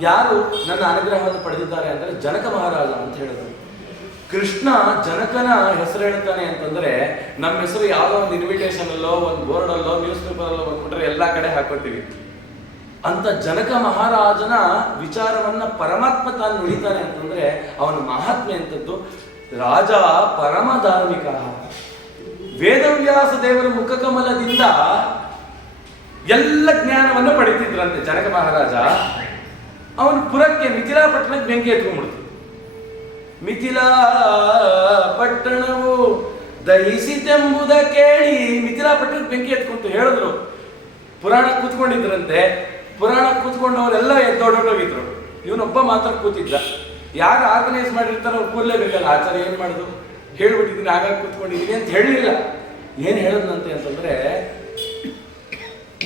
ಯಾರು ನನ್ನ ಅನುಗ್ರಹವನ್ನು ಪಡೆದಿದ್ದಾರೆ ಅಂದರೆ ಜನಕ ಮಹಾರಾಜ ಅಂತ ಹೇಳಿದ್ರು. ಕೃಷ್ಣ ಜನಕನ ಹೆಸರು ಹೇಳ್ತಾನೆ ಅಂತಂದ್ರೆ, ನಮ್ಮ ಹೆಸರು ಯಾವುದೋ ಒಂದು ಇನ್ವಿಟೇಷನ್ ಅಲ್ಲೋ, ಒಂದು ಬೋರ್ಡ್ ಅಲ್ಲೋ, ನ್ಯೂಸ್ ಪೇಪರ್ ಅಲ್ಲೋ ಬಂದ್ಬಿಟ್ರೆ ಎಲ್ಲಾ ಕಡೆ ಹಾಕೋತೀವಿ. ಅಂತ ಜನಕ ಮಹಾರಾಜನ ವಿಚಾರವನ್ನ ಪರಮಾತ್ಮ ತಾನು ನುಡಿತಾನೆ ಅಂತಂದ್ರೆ ಅವನ ಮಹಾತ್ಮೆ ಅಂತದ್ದು. ರಾಜ ಪರಮ ಧಾರ್ಮಿಕ. ವೇದವ್ಯಾಸ ದೇವರ ಮುಖಕಮಲದಿಂದ ಎಲ್ಲ ಜ್ಞಾನವನ್ನು ಪಡಿತಿದ್ರಂತೆ ಜನಕ ಮಹಾರಾಜ. ಅವನ ಪುರಕ್ಕೆ ಮಿಥಿಲಾ ಪಟ್ಟಣಕ್ಕೆ ಬೆಂಕಿ ಎತ್ಕೊಂಡ್ಬಿಡ್ತು. ಮಿಥಿಲಾ ಪಟ್ಟಣವು ದಹಿಸಿತೆಂಬುದ ಕೇಳಿ ಮಿಥಿಲಾ ಪಟ್ಟಣಕ್ಕೆ ಬೆಂಕಿ ಎತ್ಕೊಂತು. ಹೇಳಿದ್ರು, ಪುರಾಣ ಕೂತ್ಕೊಂಡಿದ್ರಂತೆ. ಪುರಾಣ ಕೂತ್ಕೊಂಡವರೆಲ್ಲ ಎದ್ದೋಡೋಗಿದ್ರು. ಇವನೊಬ್ಬ ಮಾತ್ರ ಕೂತಿದ್ದ. ಯಾರು ಆರ್ಗನೈಸ್ ಮಾಡಿರ್ತಾರೋ ಅವ್ರು ಕೂರ್ಲೇಬೇಕಲ್ಲ. ಆಚಾರ್ಯ ಏನ್ ಮಾಡುದು, ಹೇಳ್ಬಿಟ್ಟಿದ್ದೀನಿ, ಆಗಾಗ ಕೂತ್ಕೊಂಡಿದ್ದೀನಿ ಅಂತ ಹೇಳಲಿಲ್ಲ. ಏನ್ ಹೇಳದ್ನಂತೆ ಅಂತಂದ್ರೆ,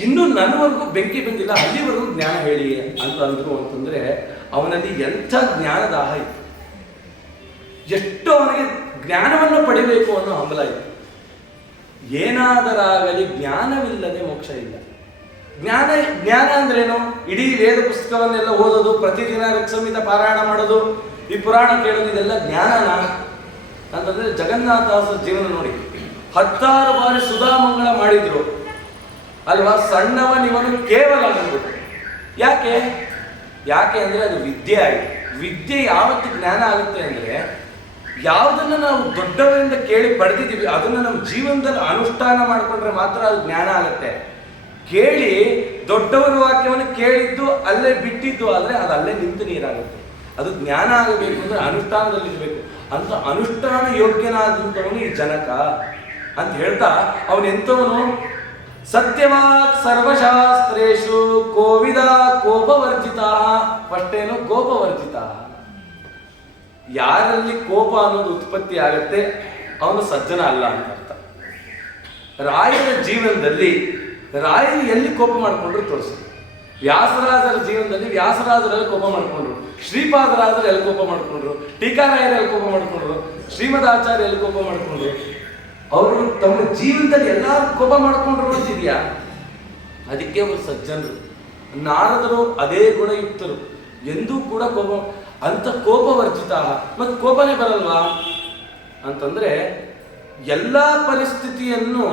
ಇನ್ನೂ ನನ್ನವರೆಗೂ ಬೆಂಕಿ ಬಂದಿಲ್ಲ, ಅಲ್ಲಿವರೆಗೂ ಜ್ಞಾನ ಹೇಳಿ ಅಂತ ಅಂದ್ರು. ಅಂತಂದ್ರೆ ಅವನಲ್ಲಿ ಎಂಥ ಜ್ಞಾನದಾಹ ಇತ್ತು, ಎಷ್ಟು ಅವನಿಗೆ ಜ್ಞಾನವನ್ನು ಪಡಿಬೇಕು ಅನ್ನೋ ಹಂಬಲ ಇತ್ತು. ಏನಾದರಾಗಲಿ ಜ್ಞಾನವಿಲ್ಲದೆ ಮೋಕ್ಷ ಇಲ್ಲ. ಜ್ಞಾನ ಅಂದ್ರೇನು? ಇಡೀ ವೇದ ಪುಸ್ತಕವನ್ನೆಲ್ಲ ಓದೋದು, ಪ್ರತಿದಿನ ಋಕ್ಸಂಹಿತ ಪಾರಾಯಣ ಮಾಡೋದು, ಈ ಪುರಾಣ ಕೇಳೋದು, ಇದೆಲ್ಲ ಜ್ಞಾನನ ಅಂತಂದ್ರೆ ಜಗನ್ನಾಥದಾಸರ ಜೀವನ ನೋಡಿ. 16 ಬಾರಿ ಸುಧಾಮಂಗಳ ಮಾಡಿದ್ರು ಅಲ್ವಾ. ಸಣ್ಣವನಿವನು ಕೇವಲ ಅಂದ್ಬಿಟ್ಟು. ಯಾಕೆ ಅಂದ್ರೆ ಅದು ವಿದ್ಯೆ ಆಗಿದೆ. ವಿದ್ಯೆ ಯಾವತ್ತು ಜ್ಞಾನ ಆಗುತ್ತೆ ಅಂದ್ರೆ, ಯಾವುದನ್ನು ನಾವು ದೊಡ್ಡವರಿಂದ ಕೇಳಿ ಪಡೆದಿದ್ದೀವಿ ಅದನ್ನು ನಮ್ಮ ಜೀವನದಲ್ಲಿ ಅನುಷ್ಠಾನ ಮಾಡಿಕೊಂಡ್ರೆ ಮಾತ್ರ ಅದು ಜ್ಞಾನ ಆಗುತ್ತೆ. ಕೇಳಿ ದೊಡ್ಡವರ ವಾಕ್ಯವನ್ನು ಕೇಳಿದ್ದು ಅಲ್ಲೇ ಬಿಟ್ಟಿದ್ದು ಆದರೆ ಅದು ಅಲ್ಲೇ ನಿಂತು ನೀರಾಗುತ್ತೆ. ಅದು ಜ್ಞಾನ ಆಗಬೇಕು ಅಂದರೆ ಅನುಷ್ಠಾನದಲ್ಲಿರಬೇಕು. ಅಂತ ಅನುಷ್ಠಾನ ಯೋಗ್ಯನಾದಂಥವನು ಈ ಜನಕ ಅಂತ ಹೇಳ್ತಾ ಅವನೆಂಥವನು, ಸತ್ಯವಾಕ್ ಸರ್ವಶಾಸ್ತ್ರೇಶು ಕೋವಿದ ಕೋಪವರ್ಜಿತ. ಫಸ್ಟೇನು ಕೋಪವರ್ಜಿತ. ಯಾರಲ್ಲಿ ಕೋಪ ಅನ್ನೋದು ಉತ್ಪತ್ತಿ ಆಗುತ್ತೆ ಅವನು ಸಜ್ಜನ ಅಲ್ಲ ಅಂತ ಅರ್ಥ. ರಾಯರ ಜೀವನದಲ್ಲಿ ರಾಯರು ಎಲ್ಲಿ ಕೋಪ ಮಾಡಿಕೊಂಡ್ರು ತೋರಿಸಿ. ವ್ಯಾಸರಾಜರ ಜೀವನದಲ್ಲಿ ವ್ಯಾಸರಾಜರಲ್ಲಿ ಕೋಪ ಮಾಡಿಕೊಂಡ್ರು, ಶ್ರೀಪಾದರಾಜರು ಎಲ್ಲಿ ಕೋಪ ಮಾಡಿಕೊಂಡ್ರು, ಟೀಕಾರಾಯರು ಎಲ್ಲಿ ಕೋಪ ಮಾಡಿಕೊಂಡ್ರು, ಶ್ರೀಮದಾಚಾರ್ಯ ಎಲ್ಲಿ ಕೋಪ ಮಾಡಿಕೊಂಡ್ರು. ಅವರು ತಮ್ಮ ಜೀವನದಲ್ಲಿ ಎಲ್ಲರೂ ಕೋಪ ಮಾಡಿಕೊಂಡ್ರು ಅಂತಿದೆಯಾ? ಅದಕ್ಕೆ ಅವರು ಸಜ್ಜನರು. ನಾರದರು ಅದೇ ಗುಣಯುಕ್ತರು, ಎಂದೂ ಕೂಡ ಕೋಪ ಅಂತ ಕೋಪವರ್ಜಿತ. ಮತ್ತು ಕೋಪನೇ ಬರಲ್ವಾ ಅಂತಂದ್ರೆ ಎಲ್ಲ ಪರಿಸ್ಥಿತಿಯನ್ನು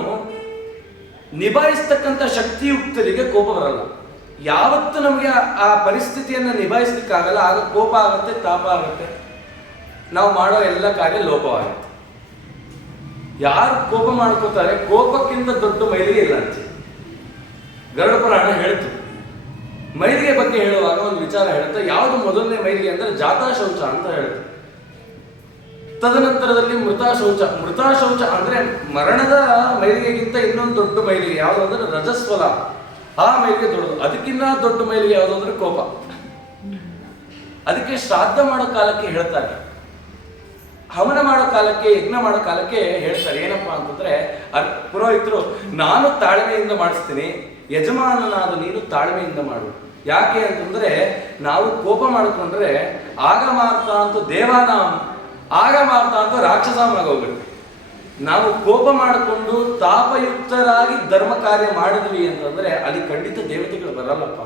ನಿಭಾಯಿಸ್ತಕ್ಕಂಥ ಶಕ್ತಿಯುಕ್ತರಿಗೆ ಕೋಪ ಬರಲ್ಲ. ಯಾವತ್ತು ನಮಗೆ ಆ ಪರಿಸ್ಥಿತಿಯನ್ನು ನಿಭಾಯಿಸ್ಲಿಕ್ಕಾಗಲ್ಲ ಆಗ ಕೋಪ ಆಗುತ್ತೆ, ತಾಪ ಆಗುತ್ತೆ, ನಾವು ಮಾಡೋ ಎಲ್ಲ ಕಾರ್ಯ ಲೋಪವಾಗುತ್ತೆ. ಯಾರು ಕೋಪ ಮಾಡ್ಕೋತಾರೆ ಕೋಪಕ್ಕಿಂತ ದೊಡ್ಡ ಮೈಲಿಗೆ ಇಲ್ಲ ಅಂತ ಗರುಡ ಪುರಾಣ ಹೇಳ್ತು. ಮೈಲಿಗೆ ಬಗ್ಗೆ ಹೇಳುವಾಗ ಒಂದು ವಿಚಾರ ಹೇಳುತ್ತೆ. ಯಾವುದು ಮೊದಲನೇ ಮೈಲಿಗೆ ಅಂದ್ರೆ ಜಾತಾ ಶೌಚ ಅಂತ ಹೇಳುತ್ತೆ. ತದನಂತರದಲ್ಲಿ ಮೃತ ಶೌಚ. ಮೃತ ಶೌಚ ಅಂದ್ರೆ ಮರಣದ ಮೈಲಿಗೆಗಿಂತ ಇನ್ನೊಂದು ದೊಡ್ಡ ಮೈಲಿಗೆ ಯಾವುದು ಅಂದ್ರೆ ರಜಸ್ವಲ. ಆ ಮೈಲಿಗೆ ದೊಡ್ಡದು. ಅದಕ್ಕಿಂತ ದೊಡ್ಡ ಮೈಲಿಗೆ ಯಾವುದು ಅಂದ್ರೆ ಕೋಪ. ಅದಕ್ಕೆ ಶ್ರಾದ್ದ ಮಾಡೋ ಕಾಲಕ್ಕೆ ಹೇಳ್ತಾರೆ, ಹವನ ಮಾಡೋ ಕಾಲಕ್ಕೆ, ಯಜ್ಞ ಮಾಡೋ ಕಾಲಕ್ಕೆ ಹೇಳ್ತಾರೆ. ಏನಪ್ಪಾ ಅಂತಂದ್ರೆ ಪುರೋಹಿತರು, ನಾನು ತಾಳ್ಮೆಯಿಂದ ಮಾಡಿಸ್ತೀನಿ, ಯಜಮಾನನಾದ ನೀನು ತಾಳ್ಮೆಯಿಂದ ಮಾಡು. ಯಾಕೆ ಅಂತಂದ್ರೆ ನಾವು ಕೋಪ ಮಾಡಿಕೊಂಡ್ರೆ ಆಗಮಾರ್ತ ಅಂತ ದೇವಾನಾಮ, ಆಗಮಾರ್ತ ಅಂತ ರಾಕ್ಷಸಮಾಗೋಗುತ್ತೆ. ನಾವು ಕೋಪ ಮಾಡಿಕೊಂಡು ತಾಪಯುಕ್ತರಾಗಿ ಧರ್ಮ ಕಾರ್ಯ ಮಾಡಿದ್ವಿ ಅಂತಂದ್ರೆ ಅಲ್ಲಿ ಖಂಡಿತ ದೇವತೆಗಳು ಬರಲ್ಲಪ್ಪ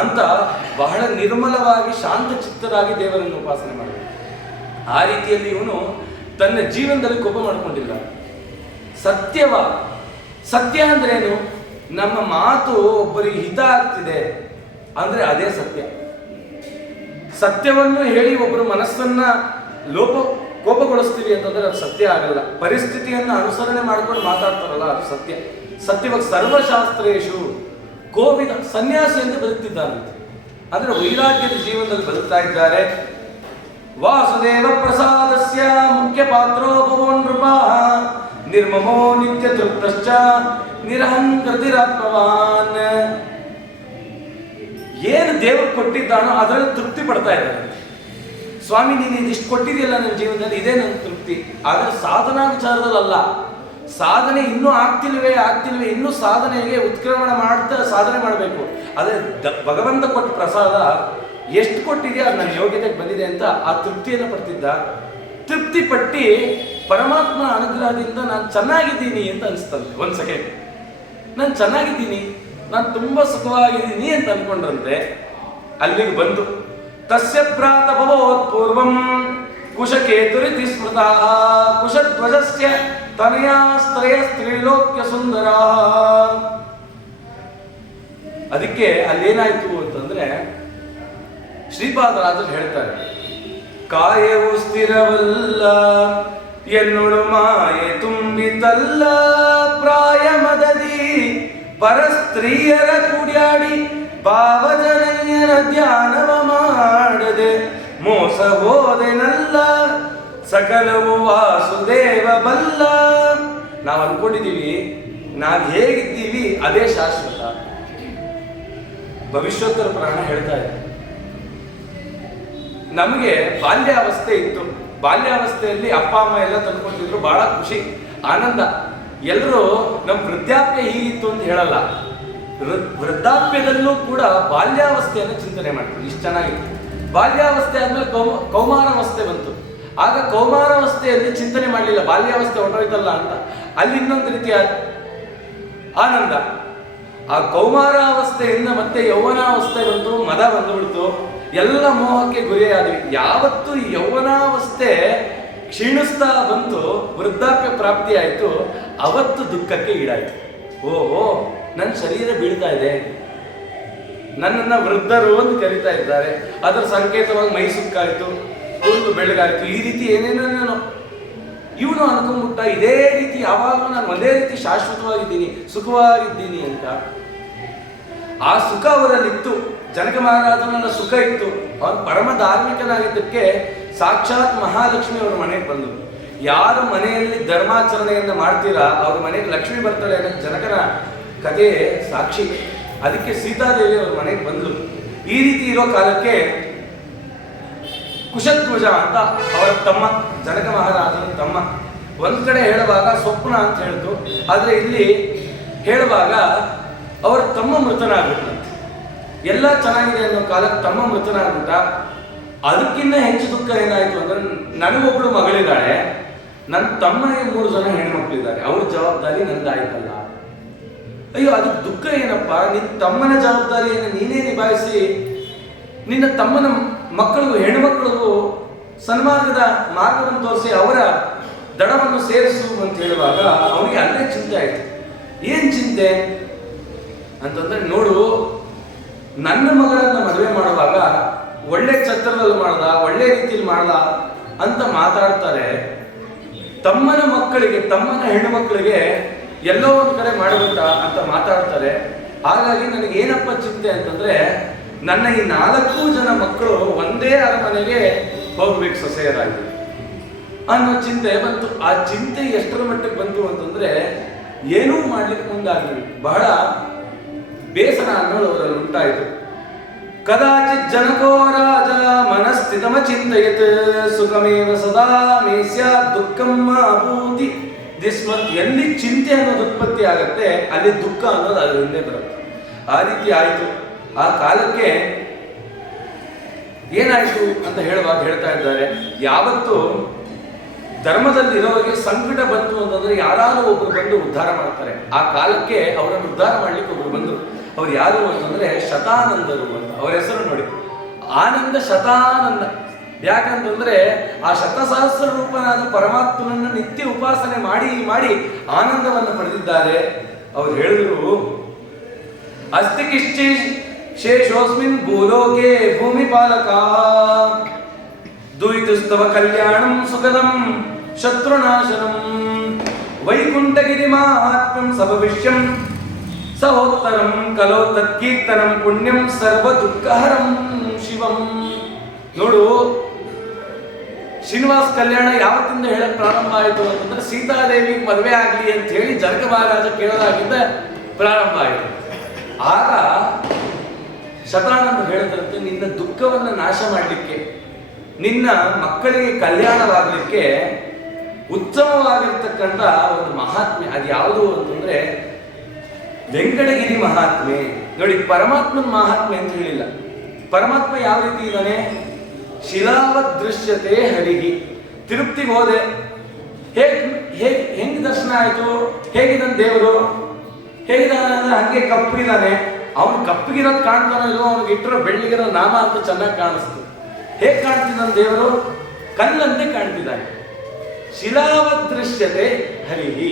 ಅಂತ ಬಹಳ ನಿರ್ಮಲವಾಗಿ ಶಾಂತ ಚಿತ್ತರಾಗಿ ದೇವರನ್ನು ಉಪಾಸನೆ ಮಾಡಬೇಕು. ಆ ರೀತಿಯಲ್ಲಿ ಇವನು ತನ್ನ ಜೀವನದಲ್ಲಿ ಕೋಪ ಮಾಡಿಕೊಂಡಿಲ್ಲ. ಸತ್ಯವ, ಸತ್ಯ ಅಂದ್ರೇನು? ನಮ್ಮ ಮಾತು ಒಬ್ಬರಿಗೆ ಹಿತ ಆಗ್ತಿದೆ ಅಂದ್ರೆ ಅದೇ ಸತ್ಯ. ಸತ್ಯವನ್ನು ಹೇಳಿ ಒಬ್ಬರು ಮನಸ್ಸನ್ನ ಕೋಪಗೊಳಿಸ್ತೀವಿ ಅಂತಂದ್ರೆ ಅದು ಸತ್ಯ ಆಗಲ್ಲ. ಪರಿಸ್ಥಿತಿಯನ್ನು ಅನುಸರಣೆ ಮಾಡ್ಕೊಂಡು ಮಾತಾಡ್ತಾರಲ್ಲ ಅದು ಸತ್ಯ. ಸತ್ಯವಾಗಿ ಸರ್ವಶಾಸ್ತ್ರೇಶು ಕೋವಿದ ಸನ್ಯಾಸಿ ಅಂತ ಬದುಕ್ತಿದ್ದಾರಂತೆ. ಅಂದ್ರೆ ವೈರಾಗ್ಯದ ಜೀವನದಲ್ಲಿ ಬದುಕ್ತಾ ಇದ್ದಾರೆ. ವಾಸುದೇವ ಪ್ರಸಾದಸ್ಯ ಮುಖ್ಯ ಪಾತ್ರೋ ಭವೋ ನೃಪಃ ನಿರ್ಮಮೋ ನಿತ್ಯ ತೃಪ್ತಶ್ಚ ನಿರಹಂಕೃತಿರಾತ್ಮವಾನ್. ಏನು ದೇವರು ಕೊಟ್ಟಿದ್ದಾನೋ ಅದರಲ್ಲಿ ತೃಪ್ತಿ ಪಡ್ತಾ ಇದ್ದಾರೆ. ಸ್ವಾಮಿ ನೀನು ಇದಿಷ್ಟು ಕೊಟ್ಟಿದೆಯಲ್ಲ ನನ್ನ ಜೀವನದಲ್ಲಿ, ಇದೇ ನನ್ನ ತೃಪ್ತಿ. ಆದರೆ ಸಾಧನಾ ವಿಚಾರದಲ್ಲ. ಸಾಧನೆ ಇನ್ನೂ ಆಗ್ತಿಲ್ವೇ ಇನ್ನೂ ಸಾಧನೆಗೆ ಉತ್ಕ್ರಮಣ ಮಾಡ್ತಾ ಸಾಧನೆ ಮಾಡಬೇಕು. ಅದೇ ಭಗವಂತ ಕೊಟ್ಟ ಪ್ರಸಾದ ಎಷ್ಟು ಕೊಟ್ಟಿದೆಯಾ ಅದು ನನ್ನ ಯೋಗ್ಯತೆಗೆ ಬಂದಿದೆ ಅಂತ ಆ ತೃಪ್ತಿಯನ್ನು ಪಡ್ತಿದ್ದ. ತೃಪ್ತಿ ಪಟ್ಟಿ ಪರಮಾತ್ಮ ಅನುಗ್ರಹದಿಂದ ನಾನು ಚೆನ್ನಾಗಿದ್ದೀನಿ ಅಂತ ಅನಿಸ್ತಂತೆ. ಒಂದು ಸೆಕೆಂಡ್ ನಾನು ಚೆನ್ನಾಗಿದ್ದೀನಿ, ನಾನು ತುಂಬ ಸುಖವಾಗಿದ್ದೀನಿ ಅಂತ ಅನ್ಕೊಂಡ್ರಂತೆ. ಅಲ್ಲಿಗೆ ಬಂದು ತಸ್ಯ ಪ್ರಾತ ಭವೋತ್ಪೂರ್ವಂ ಕುಶಕೇತುರಿತಿ ಸ್ಮೃತಃ ಕುಶಧ್ವಜಸ್ಯ ತನಯಾಸ್ತ್ರಯ ಸ್ತ್ರೀಲೋಕ್ಯ ಸುಂದರ. ಅದಕ್ಕೆ ಅಲ್ಲೇನಾಯ್ತು ಅಂತಂದ್ರೆ ಶ್ರೀಪಾದರಾಜರು ಹೇಳ್ತಾರೆ, ಕಾಯವು ಸ್ಥಿರವಲ್ಲ ಎನ್ನುಳು ಮಾಯೆ ತುಂಬಿತಲ್ಲ ಪ್ರಾಯ ಮದದಿ ಪರಸ್ತ್ರೀಯರ ಕುಡ್ಯಾಡಿ ಭಾವಜನಯ್ಯನ ಧ್ಯಾನವ ಮಾಡದೆ ಮೋಸ ಹೋದೆನಲ್ಲ ಸಕಲವು ವಾಸುದೇವ ಬಲ್ಲ. ನಾವು ಅನ್ಕೊಂಡಿದೀವಿ ನಾವು ಹೇಗಿದ್ದೀವಿ ಅದೇ ಶಾಶ್ವತ. ಭವಿಷ್ಯೋತ್ತರ ಪುರಾಣ ಹೇಳ್ತಾ ಇದೆ, ನಮಗೆ ಬಾಲ್ಯಾವಸ್ಥೆ ಇತ್ತು. ಬಾಲ್ಯಾವಸ್ಥೆಯಲ್ಲಿ ಅಪ್ಪ ಅಮ್ಮ ಎಲ್ಲ ತಂದ್ಕೊಟ್ಟಿದ್ರು, ಬಹಳ ಖುಷಿ ಆನಂದ. ಎಲ್ಲರೂ ನಮ್ಮ ವೃದ್ಧಾಪ್ಯ ಹೀಗಿತ್ತು ಅಂತ ಹೇಳಲ್ಲ, ವೃದ್ಧಾಪ್ಯದಲ್ಲೂ ಕೂಡ ಬಾಲ್ಯಾವಸ್ಥೆಯನ್ನು ಚಿಂತನೆ ಮಾಡ್ತೀವಿ. ಇಷ್ಟು ಚೆನ್ನಾಗಿತ್ತು. ಬಾಲ್ಯಾವಸ್ಥೆ ಆದ್ಮೇಲೆ ಕೌಮಾರಾವಸ್ಥೆ ಬಂತು. ಆಗ ಕೌಮಾರಾವಸ್ಥೆಯಲ್ಲಿ ಚಿಂತನೆ ಮಾಡಲಿಲ್ಲ, ಬಾಲ್ಯಾವಸ್ಥೆ ಹೊರಟೋಯ್ತಲ್ಲ ಅಂತ. ಅಲ್ಲಿ ಇನ್ನೊಂದು ರೀತಿಯ ಆನಂದ. ಆ ಕೌಮಾರಾವಸ್ಥೆಯಿಂದ ಮತ್ತೆ ಯೌವನಾವಸ್ಥೆ ಬಂತು, ಮದ ಬಂದುಬಿಡ್ತು, ಎಲ್ಲ ಮೋಹಕ್ಕೆ ಗುರಿಯಾದ್ವಿ. ಯಾವತ್ತು ಯೌವನಾವಸ್ಥೆ ಕ್ಷೀಣಿಸ್ತಾ ಬಂತು, ವೃದ್ಧಾಪ್ಯ ಪ್ರಾಪ್ತಿ ಆಯಿತು, ಅವತ್ತು ದುಃಖಕ್ಕೆ ಈಡಾಯಿತು. ಓಹೋ ನನ್ನ ಶರೀರ ಬೀಳ್ತಾ ಇದೆ, ನನ್ನನ್ನು ವೃದ್ಧರು ಅಂತ ಕರೀತಾ ಇದ್ದಾರೆ, ಅದರ ಸಂಕೇತವಾಗಿ ಮೈ ಸುಕ್ಕಾಯಿತು, ಕೂದಲು ಬೆಳಗಾಯಿತು, ಈ ರೀತಿ ಏನೇನೋ ಇವನು ಅನ್ಕೊಂಡ್ಬಿಟ್ಟ ಇದೇ ರೀತಿ ಯಾವಾಗಲೂ ನಾನು ಒಂದೇ ರೀತಿ ಶಾಶ್ವತವಾಗಿದ್ದೀನಿ, ಸುಖವಾಗಿದ್ದೀನಿ ಅಂತ. ಆ ಸುಖ ಅವರಲ್ಲಿತ್ತು. ಜನಕ ಮಹಾರಾಜನ ಸುಖ ಇತ್ತು. ಅವನು ಪರಮ ಧಾರ್ಮಿಕನಾಗಿದ್ದಕ್ಕೆ ಸಾಕ್ಷಾತ್ ಮಹಾಲಕ್ಷ್ಮಿ ಅವರ ಮನೆಗೆ ಬಂದರು. ಯಾರು ಮನೆಯಲ್ಲಿ ಧರ್ಮಾಚರಣೆಯನ್ನು ಮಾಡ್ತೀರಾ ಅವ್ರ ಮನೆಗೆ ಲಕ್ಷ್ಮಿ ಬರ್ತಾಳೆ ಅನ್ನೋದು ಜನಕನ ಕಥೆ ಸಾಕ್ಷಿ. ಅದಕ್ಕೆ ಸೀತಾದೇವಿ ಅವ್ರ ಮನೆಗೆ ಬಂದರು. ಈ ರೀತಿ ಇರೋ ಕಾಲಕ್ಕೆ ಕುಶಧ್ವಜ ಅಂತ ಅವರ ತಮ್ಮ, ಜನಕ ಮಹಾರಾಜನ ತಮ್ಮ, ಒಂದ್ ಕಡೆ ಹೇಳುವಾಗ ಸ್ವಪ್ನ ಅಂತ ಹೇಳ್ತು, ಆದ್ರೆ ಇಲ್ಲಿ ಹೇಳುವಾಗ ಅವರ ತಮ್ಮ ಮೃತನಾಗ್ಬಿಟ್ಟಂತೆ. ಎಲ್ಲ ಚೆನ್ನಾಗಿದೆ ಅನ್ನೋ ಕಾಲಕ್ಕೆ ತಮ್ಮ ಮೃತನಾಗ್ಬಿಟ್ಟ. ಅದಕ್ಕಿಂತ ಹೆಚ್ಚು ದುಃಖ ಏನಾಯ್ತು ಅಂದ್ರೆ, ನನಗೊಬ್ಳು ಮಗಳಿದ್ದಾಳೆ, ನನ್ನ ತಮ್ಮನಿಗೆ 3 ಜನ ಹೆಣ್ಮಕ್ಳಿದ್ದಾರೆ, ಅವ್ರ ಜವಾಬ್ದಾರಿ ನಂದಾಯ್ತಲ್ಲ. ಅಯ್ಯೋ ಅದಕ್ಕೆ ದುಃಖ ಏನಪ್ಪ, ನಿನ್ನ ತಮ್ಮನ ಜವಾಬ್ದಾರಿಯನ್ನು ನೀನೇ ನಿಭಾಯಿಸಿ ನಿನ್ನ ತಮ್ಮನ ಮಕ್ಕಳಿಗೂ ಹೆಣ್ಣುಮಕ್ಕಳಿಗೂ ಸನ್ಮಾರ್ಗದ ಮಾರ್ಗವನ್ನು ತೋರಿಸಿ ಅವರ ದಡವನ್ನು ಸೇರಿಸು ಅಂತ ಹೇಳುವಾಗ ಅವನಿಗೆ ಅಲ್ಲೇ ಚಿಂತೆ ಆಯ್ತು. ಏನ್ ಚಿಂತೆ ಅಂತಂದ್ರೆ, ನೋಡು ನನ್ನ ಮಗಳನ್ನ ಮದುವೆ ಮಾಡುವಾಗ ಒಳ್ಳೆ ಛತ್ರದಲ್ಲಿ ಮಾಡ್ದ, ಒಳ್ಳೆ ರೀತಿಯಲ್ಲಿ ಮಾಡ್ದ ಅಂತ ಮಾತಾಡ್ತಾರೆ. ತಮ್ಮನ ಮಕ್ಕಳಿಗೆ, ತಮ್ಮನ ಹೆಣ್ಣು ಮಕ್ಕಳಿಗೆ ಎಲ್ಲೋ ಒಂದು ಕಡೆ ಮಾಡಬಿಟ್ಟ ಅಂತ ಮಾತಾಡ್ತಾರೆ. ಹಾಗಾಗಿ ನನಗೆ ಏನಪ್ಪ ಚಿಂತೆ ಅಂತಂದ್ರೆ, ನನ್ನ ಈ 4 ಜನ ಮಕ್ಕಳು ಒಂದೇ ಅರಮನೆಗೆ ಹೋಗ್ಬೇಕು ಸೊಸೆಯರಾಗಿ ಅನ್ನೋ ಚಿಂತೆ ಬಂತು. ಆ ಚಿಂತೆ ಎಷ್ಟರ ಮಟ್ಟಿಗೆ ಬಂತು ಅಂತಂದ್ರೆ, ಏನೂ ಮಾಡ್ಲಿಕ್ಕೆ ಮುಂದಾಗಲಿ, ಬಹಳ ಬೇಸರ ಅನ್ನೋದು ಅವರಲ್ಲಿ ಉಂಟಾಯಿತು. ಕದಾಚಿತ್ ಜನಕೋ ರಾಜ ಮನಸ್ಥಿತಮ ಚಿಂತೆಯತ್ ಸುಖಮೇವ ಸದಾ ಮೇ ಸ್ಯಾತ್ ದುಃಖಂ ಅಭೂತಿ ದಿಸ್ಮತ್. ಎಲ್ಲಿ ಚಿಂತೆ ಅನ್ನೋದು ಉತ್ಪತ್ತಿ ಆಗತ್ತೆ ಅಲ್ಲಿ ದುಃಖ ಅನ್ನೋದು ಅದ್ರ ಹಿಂದೆ ಬರುತ್ತೆ. ಆ ರೀತಿ ಆಯಿತು. ಆ ಕಾಲಕ್ಕೆ ಏನಾಯಿತು ಅಂತ ಹೇಳುವಾಗ ಹೇಳ್ತಾ ಇದ್ದಾರೆ, ಯಾವತ್ತು ಧರ್ಮದಲ್ಲಿರೋರಿಗೆ ಸಂಕಟ ಬಂತು ಅಂತಂದ್ರೆ ಯಾರಾದ್ರೂ ಒಬ್ರು ಬಂದು ಉದ್ಧಾರ ಮಾಡ್ತಾರೆ. ಆ ಕಾಲಕ್ಕೆ ಅವರನ್ನು ಉದ್ಧಾರ ಮಾಡ್ಲಿಕ್ಕೆ ಒಬ್ರು ಬಂದರು. ಅವ್ರು ಯಾರು ಅಂತಂದ್ರೆ ಶತಾನಂದರು ಅಂತ. ಅವರ ಹೆಸರು ನೋಡಿ, ಆನಂದ ಶತಾನಂದ. ಯಾಕಂತಂದ್ರೆ ಆ ಶತಸಹಸ್ರ ರೂಪನಾದ ಪರಮಾತ್ಮನನ್ನು ನಿತ್ಯ ಉಪಾಸನೆ ಮಾಡಿ ಮಾಡಿ ಆನಂದವನ್ನು ಪಡೆದಿದ್ದಾರೆ. ಅವ್ರು ಹೇಳಿದ್ರು, ಅಸ್ತಿಕಿಶ್ಚಿ ಶೇಷೋಸ್ಮಿನ್ ಭೂಲೋಕೆ ಭೂಮಿ ಪಾಲಕ ದುಯಿತುಸ್ತವ ಕಲ್ಯಾಣಂ ಸುಖದಂ ಶತ್ರುನಾಶನಂ ವೈಕುಂಠಗಿರಿ ಮಾಹಾತ್ಮ್ಯಂ ಸಭವಿಷ್ಯಂ ಸಹೋತ್ತರಂ ಕಲೋ ತತ್ಕೀರ್ತನಂ ಪುಣ್ಯಂ ಸರ್ವ ದುಃಖಹರಂ ಶಿವಂ. ನೋಡು, ಶ್ರೀನಿವಾಸ ಕಲ್ಯಾಣ ಯಾವತ್ತಿಂದ ಹೇಳಕ್ ಪ್ರಾರಂಭ ಆಯಿತು ಅಂತಂದ್ರೆ, ಸೀತಾದೇವಿ ಮದುವೆ ಆಗ್ಲಿ ಅಂತ ಹೇಳಿ ಜನಕ ಮಹಾರಾಜ ಕೇಳೋದಾಗಿಂದ ಪ್ರಾರಂಭ ಆಯಿತು. ಆಗ ಶತಾನಂದ ಹೇಳಿದ್ರಂತೆ, ನಿನ್ನ ದುಃಖವನ್ನು ನಾಶ ಮಾಡಲಿಕ್ಕೆ, ನಿನ್ನ ಮಕ್ಕಳಿಗೆ ಕಲ್ಯಾಣವಾಗಲಿಕ್ಕೆ ಉತ್ತಮವಾಗಿರ್ತಕ್ಕಂಥ ಒಂದು ಮಹಾತ್ಮೆ ಅದು ಯಾವುದು ಅಂತಂದ್ರೆ ವೆಂಕಟಗಿರಿ ಮಹಾತ್ಮೆ. ನೋಡಿ, ಪರಮಾತ್ಮನ ಮಹಾತ್ಮೆ ಅಂತ ಹೇಳಿಲ್ಲ. ಪರಮಾತ್ಮ ಯಾವ ರೀತಿ ಇದ್ದಾನೆ? ಶಿಲಾವತ್ ದೃಶ್ಯತೆ ಹರಿಹಿ. ತಿರುಪ್ತಿಗೆ ಹೋದೆ, ಹೆಂಗ್ ದರ್ಶನ ಆಯ್ತು? ಹೇಗಿದ್ದಾನೆ ದೇವರು? ಹೇಗಿದ್ದಾನೆ ಅಂದ್ರೆ ಹಂಗೆ ಕಪ್ಪಿದ್ದಾನೆ. ಅವನು ಕಪ್ಪಿಗಿರೋದು ಕಾಣ್ತಾನೋ ಇಲ್ವೋ, ಅವ್ನಿಗೆ ಇಟ್ಟಿರೋ ಬೆಳ್ಳಿಗಿರೋ ನಾಮ ಅಂತ ಚೆನ್ನಾಗಿ ಕಾಣಿಸ್ತು. ಹೇಗೆ ಕಾಣ್ತಿದ್ದಾನೆ ದೇವರು? ಕಲ್ಲಂತೆ ಕಾಣ್ತಿದ್ದಾನೆ. ಶಿಲಾವತ್ ದೃಶ್ಯತೆ ಹರಿಹಿ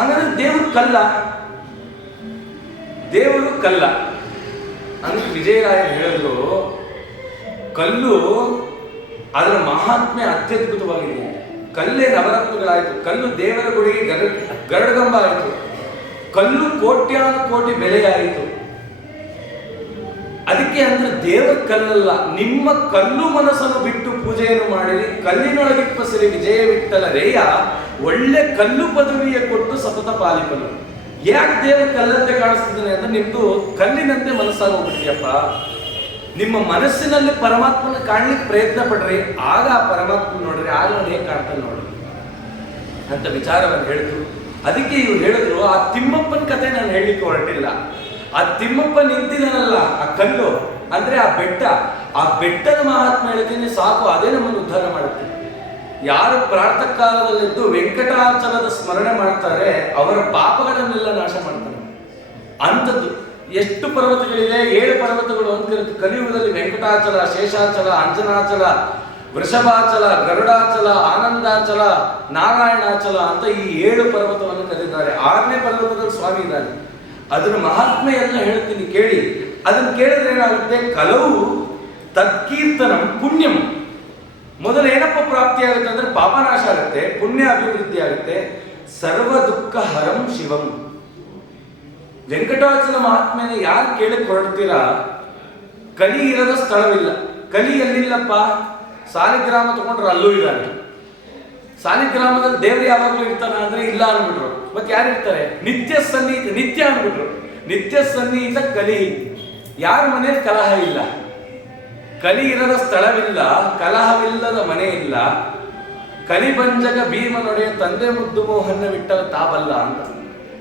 ಅಂದ್ರೆ ದೇವರು ಕಲ್ಲ, ದೇವರು ಕಲ್ಲ ಅಂತ ವಿಜಯರಾಯರು ಹೇಳಿದ್ರು. ಕಲ್ಲು ಅದರ ಮಹಾತ್ಮೆ ಅತ್ಯದ್ಭುತವಾಗಿದೆ. ಕಲ್ಲೇ ನವರತ್ನಗಳಾಯಿತು. ಕಲ್ಲು ದೇವರ ಗುಡಿಗೆ ಗರಡಗಂಬ ಆಯಿತು. ಕಲ್ಲು ಕೋಟ್ಯಾನು ಕೋಟಿ ಬೆಲೆಯಾಯಿತು. ಅದಕ್ಕೆ ಅಂದ್ರೆ ದೇವರ ಕಲ್ಲಲ್ಲ, ನಿಮ್ಮ ಕಲ್ಲು ಮನಸ್ಸನ್ನು ಬಿಟ್ಟು ಪೂಜೆಯನ್ನು ಮಾಡಿರಿ. ಕಲ್ಲಿನೊಳಗಿಪ್ಪ ಸಿರಿ ವಿಜಯ ವಿಠಲ ರೇಯ ಒಳ್ಳೆ ಕಲ್ಲು ಪದವಿಯ ಕೊಟ್ಟು ಸತತ ಪಾಲಿಪನು. ಯಾಕೆ ದೇವರ ಕಲ್ಲಂತೆ ಕಾಣಿಸ್ತಿದ್ದಾನೆ ಅಂದ್ರೆ, ನಿಮ್ದು ಕಲ್ಲಿನಂತೆ ಮನಸ್ಸಾಗೋಗ್ಬಿಟ್ಟಿಯಪ್ಪ. ನಿಮ್ಮ ಮನಸ್ಸಿನಲ್ಲಿ ಪರಮಾತ್ಮನ ಕಾಣ್ಲಿಕ್ಕೆ ಪ್ರಯತ್ನ ಪಡ್ರಿ, ಆಗ ಆ ಪರಮಾತ್ಮ ನೋಡ್ರಿ, ಆಗ ಅವನು ಹೇಗೆ ಕಾಣ್ತಾನೆ ನೋಡ್ರಿ ಅಂತ ವಿಚಾರವನ್ನು ಹೇಳಿದ್ರು. ಅದಕ್ಕೆ ಇವ್ರು ಹೇಳಿದ್ರು, ಆ ತಿಮ್ಮಪ್ಪನ ಕತೆ ನಾನು ಹೇಳಲಿಕ್ಕೆ ಹೊರಟಿಲ್ಲ. ಆ ತಿಮ್ಮಪ್ಪ ನಿಂತಿದ್ದಾನಲ್ಲ, ಆ ಕಲ್ಲು ಅಂದ್ರೆ ಆ ಬೆಟ್ಟ, ಆ ಬೆಟ್ಟದ ಮಹಾತ್ಮ ಹೇಳ್ತೀನಿ ಸಾಕು, ಅದೇ ನಮ್ಮನ್ನು ಉದ್ಧಾರ ಮಾಡುತ್ತೆ. ಯಾರು ಪ್ರಾರ್ಥಕ ಕಾಲದಲ್ಲಿದ್ದು ವೆಂಕಟಾಚಲದ ಸ್ಮರಣೆ ಮಾಡ್ತಾರೆ ಅವರ ಪಾಪಗಳನ್ನೆಲ್ಲ ನಾಶ ಮಾಡ್ತಾರೆ. ಅಂಥದ್ದು ಎಷ್ಟು ಪರ್ವತಗಳಿದೆ? 7 ಪರ್ವತಗಳು ಅಂತ ಕರೀತಾರೆ. ಕಲಿಯುಗದಲ್ಲಿ ವೆಂಕಟಾಚಲ, ಶೇಷಾಚಲ, ಅಂಜನಾಚಲ, ವೃಷಭಾಚಲ, ಗರುಡಾಚಲ, ಆನಂದಾಚಲ, ನಾರಾಯಣಾಚಲ ಅಂತ ಈ 7 ಪರ್ವತವನ್ನು ಕರೀತಾರೆ. 6ನೇ ಪರ್ವತದಲ್ಲಿ ಸ್ವಾಮಿ ಇದ್ದಾನೆ. ಅದರ ಮಹಾತ್ಮೆ ಎಲ್ಲ ಹೇಳ್ತೀನಿ ಕೇಳಿ. ಅದನ್ನು ಕೇಳಿದ್ರೆ ಏನಾಗುತ್ತೆ? ಕಲವು ತತ್ಕೀರ್ತನಂ ಪುಣ್ಯಂ. ಮೊದಲು ಏನಪ್ಪ ಪ್ರಾಪ್ತಿ ಆಗುತ್ತೆ ಅಂದ್ರೆ ಪಾಪನಾಶ ಆಗುತ್ತೆ, ಪುಣ್ಯ ಅಭಿವೃದ್ಧಿ ಆಗುತ್ತೆ. ಸರ್ವ ದುಃಖ ಹರಂ ಶಿವಂ. ವೆಂಕಟಾಚಲ ಮಹಾತ್ಮೆನ ಯಾರು ಕೇಳಕ್ ಹೊರಡ್ತೀರಾ? ಕಲಿ ಇರದ ಸ್ಥಳವಿಲ್ಲ. ಕಲಿ ಎಲ್ಲಿಲ್ಲಪ್ಪ? ಸಾಲಿಗ್ರಾಮ ತಗೊಂಡ್ರೆ ಅಲ್ಲೂ ಇದ್ದಾನೆ. ಸಾಲಿಗ್ರಾಮದಲ್ಲಿ ದೇವರು ಯಾವಾಗಲೂ ಇರ್ತಾನ ಅಂದ್ರೆ ಇಲ್ಲ ಅಂದ್ಬಿಟ್ರು. ಮತ್ತೆ ಯಾರು ಇರ್ತಾರೆ? ನಿತ್ಯ ಸನ್ನಿಹಿತ, ನಿತ್ಯ ಅಂದ್ಬಿಟ್ರು. ನಿತ್ಯ ಸನ್ನಿಹಿತ ಕಲಿ. ಯಾರ ಮನೆಯಲ್ಲಿ ಕಲಹ ಇಲ್ಲ. ಕಲಿ ಇರದ ಸ್ಥಳವಿಲ್ಲ, ಕಲಹವಿಲ್ಲದ ಮನೆ ಇಲ್ಲ. ಕಲಿಬಂಜಗ ಭೀಮನೊಡೆಯ ತಂದೆ ಮುದ್ದು ಮೋಹನ್ನ ಬಿಟ್ಟವ ತಾಬಲ್ಲ ಅಂತ.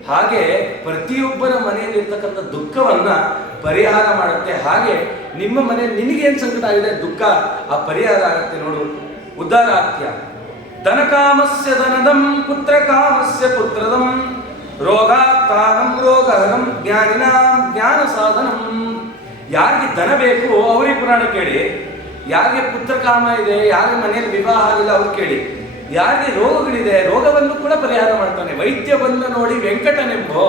ಹಾಗೆ ಪ್ರತಿಯೊಬ್ಬರ ಮನೆಯಲ್ಲಿ ಇರ್ತಕ್ಕಂಥ ದುಃಖವನ್ನ ಪರಿಹಾರ ಮಾಡುತ್ತೆ. ಹಾಗೆ ನಿಮ್ಮ ಮನೆಯಲ್ಲಿ ನಿನಗೇನು ಸಂಕಟ ಆಗಿದೆ, ದುಃಖ ಆ ಪರಿಹಾರ ಆಗುತ್ತೆ ನೋಡು. ಉದ್ಧಾರ ಆಗ್ತ್ಯ. ಧನಕಾಮಸ್ಯ ಧನದಂ, ಪುತ್ರ ಕಾಮಸ್ಯ ಪುತ್ರದಂ, ರೋಗಾತ್ತಾನಂ ರೋಗಹರಂ, ಜ್ಞಾನಿನಾಂ ಜ್ಞಾನ ಸಾಧನಂ. ಯಾರಿಗೆ ಧನ ಬೇಕು ಅವರಿಗೆ ಪುರಾಣ ಕೇಳಿ. ಯಾರಿಗೆ ಪುತ್ರ ಕಾಮ ಇದೆ, ಯಾರಿಗೆ ಮನೆಯಲ್ಲಿ ವಿವಾಹ ಆಗಿಲ್ಲ ಅವ್ರು ಕೇಳಿ. ಯಾರಿಗೆ ರೋಗಗಳಿದೆ ರೋಗವನ್ನು ಕೂಡ ಪರಿಹಾರ ಮಾಡ್ತಾನೆ. ವೈದ್ಯ ಬಂದ ನೋಡಿ ವೆಂಕಟನೆಂಬೋ.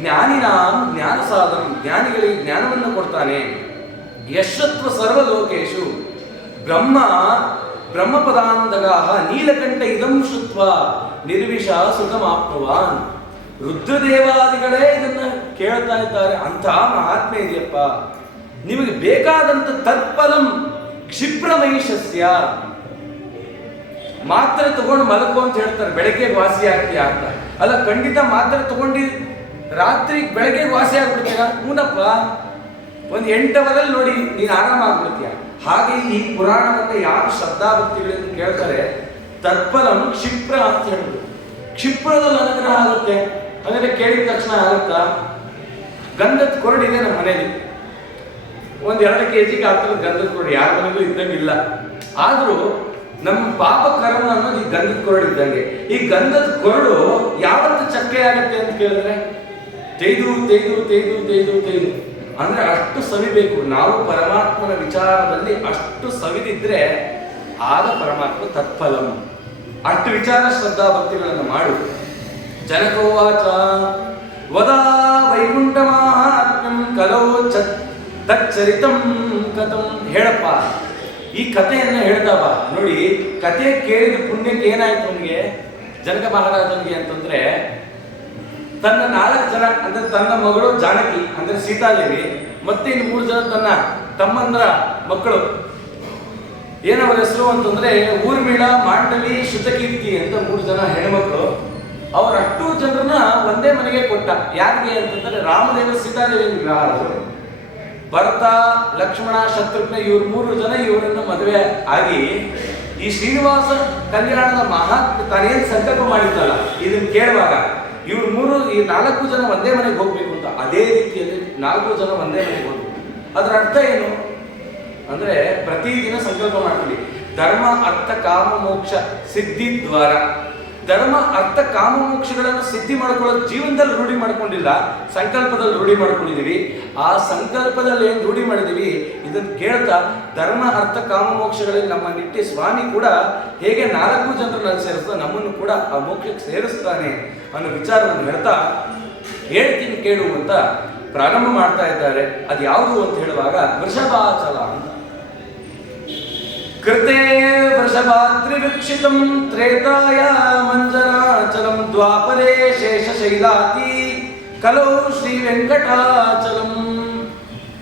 ಜ್ಞಾನಿನಾಂ ಜ್ಞಾನ ಸಾಧನ, ಜ್ಞಾನಿಗಳಿಗೆ ಜ್ಞಾನವನ್ನು ಕೊಡ್ತಾನೆ. ಯಶತ್ವ ಸರ್ವಲೋಕೇಶು ಬ್ರಹ್ಮಪದಾಂಧಗಾಹ ನೀಲಕಂಠ ಇದಂ ಶುತ್ವ ನಿರ್ವಿಷ ಸುಖಮಾಪ್ನುವಾನ್. ರುದ್ರದೇವಾದಿಗಳೇ ಇದನ್ನ ಕೇಳ್ತಾ ಇದ್ದಾರೆ. ಅಂತಹ ಮಹಾತ್ಮೆ ಇದೆಯಪ್ಪ. ನಿಮಗೆ ಬೇಕಾದಂತ ತತ್ಫಲಂ ಕ್ಷಿಪ್ರಮೈಷಸ್ಯ. ಮಾತ್ರೆ ತಗೊಂಡು ಮಲಗು ಅಂತ ಹೇಳ್ತಾರೆ, ಬೆಳಗ್ಗೆ ವಾಸಿ ಆಗ್ತೀಯಾ ಅಂತ. ಅಲ್ಲ, ಖಂಡಿತ ಮಾತ್ರೆ ತಗೊಂಡು ರಾತ್ರಿ ಬೆಳಗ್ಗೆ ವಾಸಿ ಆಗ್ಬಿಡ್ತೀಯ? ಹೂನಪ್ಪ, ಒಂದು 8 ಅವರಲ್ಲಿ ನೋಡಿ ನೀನು ಆರಾಮ ಆಗ್ಬಿಡ್ತೀಯ. ಹಾಗೆ ಈ ಪುರಾಣವನ್ನು ಯಾರು ಶ್ರದ್ಧಾಭಕ್ತಿಗಳಿಂದ ಕೇಳ್ತಾರೆ ತತ್ಫಲಂ ಕ್ಷಿಪ್ರ ಅಂತ ಹೇಳಿದ್ರು. ಕ್ಷಿಪ್ರದಲ್ಲಿ ಅನುಗ್ರಹ ಆಗುತ್ತೆ. ಹಾಗಾದ್ರೆ ಕೇಳಿದ ತಕ್ಷಣ ಆಗುತ್ತಾ? ಗಂಧದ ಕೊರಡಿದೆ ನಮ್ಮ ಮನೇಲಿ, ಒಂದು 2 kg ಆಗ್ತದೆ ಗಂಧದ ಕೊರಡು. ಯಾರ ಮನೆಗೂ ಇದ್ದಂಗಿಲ್ಲ. ಆದ್ರೂ ನಮ್ಮ ಪಾಪ ಕರ್ಮ ಅನ್ನೋದು ಈ ಗಂಧದ ಕೊರಡು ಇದ್ದಂಗೆ. ಈ ಗಂಧದ ಕೊರಡು ಯಾವತ್ತು ಚಕ್ಕೆ ಆಗುತ್ತೆ ಅಂತ ಕೇಳಿದ್ರೆ ತೆಯ್ದು ತೆಯ್ದು ತೆಯ್ದು ತೆಯ್ದು ತೆಯ್ದು ಅಂದ್ರೆ ಅಷ್ಟು ಸವಿಬೇಕು. ನಾವು ಪರಮಾತ್ಮನ ವಿಚಾರದಲ್ಲಿ ಅಷ್ಟು ಸವಿದಿದ್ರೆ ಆಗ ಪರಮಾತ್ಮ ತತ್ಫಲಂ. ಅಷ್ಟು ವಿಚಾರ ಶ್ರದ್ಧಾ ಭಕ್ತಿಗಳನ್ನು ಮಾಡು. ಜನಕೋವಾಚ ವದಾ ವೈಕುಂಠ ಮಾಹಾತ್ಮ್ಯಂ ಕಲೋ ತಚ್ಚರಿತಂ ಕಥಂ. ಹೇಳಪ್ಪ, ಈ ಕಥೆಯನ್ನು ಹೇಳ್ತಾ ಬಾ. ನೋಡಿ, ಕಥೆ ಕೇಳಿದ ಪುಣ್ಯಕ್ಕೆ ಏನಾಯ್ತು ಅವನಿಗೆ, ಜನಕ ಮಹಾರಾಜನಿಗೆ ಅಂತಂದ್ರೆ, ತನ್ನ 4 ಜನ ಅಂದ್ರೆ ತನ್ನ ಮಗಳು ಜಾನಕಿ ಅಂದ್ರೆ ಸೀತಾದೇವಿ, ಮತ್ತೆ ಇನ್ನು 3 ಜನ ತನ್ನ ತಮ್ಮಂದ್ರ ಮಕ್ಕಳು. ಏನವರ ಹೆಸರು ಅಂತಂದ್ರೆ ಊರ್ಮಿಳ, ಮಾಂಡವಿ, ಶ್ರುತಕೀರ್ತಿ ಅಂತ 3 ಜನ ಹೆಣ್ಮಕ್ಳು. ಅವರ 8 ಜನರನ್ನ ಒಂದೇ ಮನೆಗೆ ಕೊಟ್ಟ. ಯಾರಿಗೆ ಅಂತಂದ್ರೆ ರಾಮದೇವ ಸೀತಾದೇವಿ ವಿವಾಹರು. ಭರತ, ಲಕ್ಷ್ಮಣ, ಶತ್ರುಘ್ನ ಇವ್ರು 3 ಜನ ಇವರನ್ನು ಮದುವೆ ಆಗಿ ಈ ಶ್ರೀನಿವಾಸ ಕಲ್ಯಾಣದ ಮಹಾತ್ಮ ತಾನೇನು ಸಂಕಲ್ಪ ಮಾಡಿದ್ದಲ್ಲ ಇದನ್ನ ಕೇಳುವಾಗ ಇವ್ರು 4 ಜನ ಒಂದೇ ಮನೆಗೆ ಹೋಗ್ಬೇಕು ಅಂತ. ಅದೇ ರೀತಿಯಲ್ಲಿ 4 ಜನ ಒಂದೇ ಮನೆಗೆ ಹೋಗ್ಬೇಕು. ಅದರ ಅರ್ಥ ಏನು ಅಂದ್ರೆ ಪ್ರತಿದಿನ ಸಂಕಲ್ಪ ಮಾಡ್ತೀವಿ, ಧರ್ಮ ಅರ್ಥ ಕಾಮ ಮೋಕ್ಷ ಸಿದ್ಧಿ ದ್ವಾರ. ಧರ್ಮ ಅರ್ಥ ಕಾಮ ಮೋಕ್ಷಗಳನ್ನು ಸಿದ್ಧಿ ಮಾಡ್ಕೊಳ್ಳೋದು ಜೀವನದಲ್ಲಿ ರೂಢಿ ಮಾಡ್ಕೊಂಡಿಲ್ಲ, ಸಂಕಲ್ಪದಲ್ಲಿ ರೂಢಿ ಮಾಡ್ಕೊಂಡಿದೀವಿ. ಆ ಸಂಕಲ್ಪದಲ್ಲಿ ಏನು ರೂಢಿ ಮಾಡಿದೀವಿ ಇದನ್ನು ಕೇಳ್ತಾ ಧರ್ಮ ಅರ್ಥ ಕಾಮ ಮೋಕ್ಷಗಳಲ್ಲಿ ನಮ್ಮ ನಿಟ್ಟಿ ಸ್ವಾಮಿ ಕೂಡ ಹೇಗೆ 4 ಜನರನ್ನು ಸೇರಿಸ್ತಾ ನಮ್ಮನ್ನು ಕೂಡ ಆ ಮೋಕ್ಷಕ್ಕೆ ಸೇರಿಸ್ತಾನೆ ಅನ್ನೋ ವಿಚಾರವನ್ನು ಹೇಳ್ತಾ ಹೇಳ್ತೀನಿ ಕೇಳು ಅಂತ ಪ್ರಾರಂಭ ಮಾಡ್ತಾ ಇದ್ದಾರೆ. ಅದು ಯಾವುದು ಅಂತ ಹೇಳುವಾಗ ವೃಷಭಾಚಲ ಅಂತ. ಕೃತೆ ವೃಷಭಾದ್ರಿವೀಕ್ಷಿತಂ ತ್ರೇತಾಯ ಮಂಜನಾಚಲಂ ದ್ವಾಪರೇ ಶೇಷಶೈಲಾತಿ ಕಲೋ ಶ್ರೀ ವೆಂಕಟಾಚಲಂ.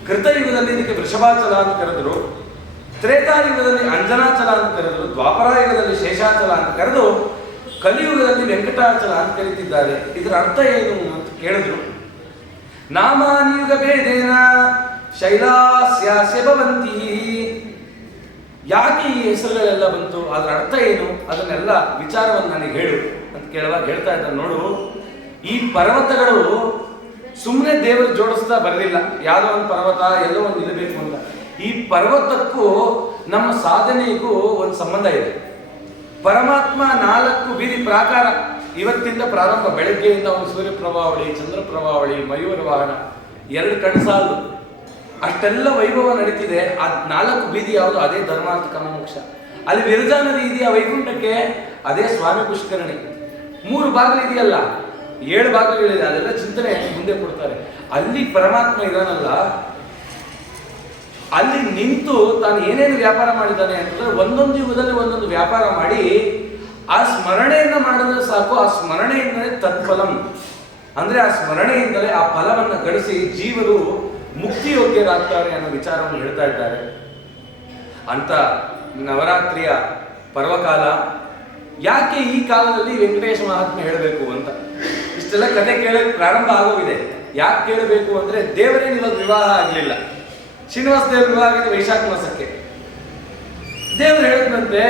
ಕೃತಯುಗದಲ್ಲಿ ಇದಕ್ಕೆ ವೃಷಭಾಚಲ ಅಂತ ಕರೆದರು, ತ್ರೇತಾಯುಗದಲ್ಲಿ ಅಂಜನಾಚಲ ಅಂತ ಕರೆದರು, ದ್ವಾಪರ ಯುಗದಲ್ಲಿ ಶೇಷಾಚಲ ಅಂತ ಕರೆದು ಕಲಿಯುಗದಲ್ಲಿ ವೆಂಕಟಾಚಲ ಅಂತ ಕರೀತಿದ್ದಾರೆ. ಇದರ ಅರ್ಥ ಏನು ಅಂತ ಕೇಳಿದ್ರು. ನಾಮಾನಿಯುಗ ಭೇದೇನ ಶೈಲಾಸ್ಯಾಸ್ಯ ಭವಂತಿ. ಯಾಕೆ ಈ ಹೆಸರುಗಳೆಲ್ಲ ಬಂತು, ಅದರ ಅರ್ಥ ಏನು, ಅದನ್ನೆಲ್ಲ ವಿಚಾರವನ್ನು ನನಗೆ ಹೇಳು ಅಂತ ಕೇಳುವಾಗ ಹೇಳ್ತಾ ಇದ್ದಾರೆ. ನೋಡು, ಈ ಪರ್ವತಗಳು ಸುಮ್ಮನೆ ದೇವರು ಜೋಡಿಸ್ತಾ ಬರಲಿಲ್ಲ. ಯಾವುದೋ ಒಂದು ಪರ್ವತ ಎಲ್ಲೋ ಒಂದು ನಿಲ್ಲಬೇಕು ಅಂತ. ಈ ಪರ್ವತಕ್ಕೂ ನಮ್ಮ ಸಾಧನೆಗೂ ಒಂದು ಸಂಬಂಧ ಇದೆ. ಪರಮಾತ್ಮ 4 ಬೀದಿ ಪ್ರಾಕಾರ ಇವತ್ತಿಂದ ಪ್ರಾರಂಭ. ಬೆಳಗ್ಗೆಯಿಂದ ಒಂದು ಸೂರ್ಯ ಪ್ರಭಾವಳಿ, ಚಂದ್ರ ಪ್ರಭಾವಳಿ, ಮಯೂರ ವಾಹನ, 2 ಕಣ್ಸಾಲು, ಅಷ್ಟೆಲ್ಲ ವೈಭವ ನಡೀತಿದೆ. ಆ 4 ಬೀದಿ ಯಾವುದು? ಅದೇ ಧರ್ಮಾರ್ಥ ಕಾಮ ಮೋಕ್ಷ. ಅಲ್ಲಿ ವಿರಜಾ ನದಿ ಇದೆಯಾ ವೈಕುಂಠಕ್ಕೆ, ಅದೇ ಸ್ವಾಮಿ ಪುಷ್ಕರಣಿ. 3 ಬಾಗಿಲು ಇದೆಯಲ್ಲ, 7 ಬಾಗಿಲುಗಳಿದೆ. ಅದೆಲ್ಲ ಚಿಂತನೆ ಮುಂದೆ ಕೊಡ್ತಾರೆ. ಅಲ್ಲಿ ಪರಮಾತ್ಮ ಇದಾನಲ್ಲ, ಅಲ್ಲಿ ನಿಂತು ತಾನು ಏನೇನು ವ್ಯಾಪಾರ ಮಾಡಿದ್ದಾನೆ ಅಂತಂದ್ರೆ ಒಂದೊಂದು ಯುಗದಲ್ಲಿ ಒಂದೊಂದು ವ್ಯಾಪಾರ ಮಾಡಿ ಆ ಸ್ಮರಣೆಯನ್ನ ಮಾಡಿದ್ರೆ ಸಾಕು. ಆ ಸ್ಮರಣೆಯಿಂದಲೇ ತತ್ಫಲಂ, ಅಂದ್ರೆ ಆ ಸ್ಮರಣೆಯಿಂದಲೇ ಆ ಫಲವನ್ನು ಗಳಿಸಿ ಜೀವರು ಮುಕ್ತಿಯೋಗ್ಯರಾಗ್ತಾರೆ ಅನ್ನೋ ವಿಚಾರವನ್ನು ಹೇಳ್ತಾ ಇದ್ದಾರೆ. ಅಂತ ನವರಾತ್ರಿಯ ಪರ್ವಕಾಲ ಯಾಕೆ ಈ ಕಾಲದಲ್ಲಿ ವೆಂಕಟೇಶ ಮಹಾತ್ಮೆ ಹೇಳಬೇಕು ಅಂತ ಇಷ್ಟೆಲ್ಲ ಕತೆ ಕೇಳಕ್ಕೆ ಪ್ರಾರಂಭ ಆಗೋಗಿದೆ. ಯಾಕೆ ಕೇಳಬೇಕು ಅಂದ್ರೆ ದೇವರೇ ಇವಾಗ ವಿವಾಹ ಆಗಲಿಲ್ಲ. ಶ್ರೀನಿವಾಸ ದೇವ್ರ ವಿವಾಹ ಆಗಿದೆ ವೈಶಾಖ ಮಾಸಕ್ಕೆ. ದೇವರು ಹೇಳಿದಂತೆ,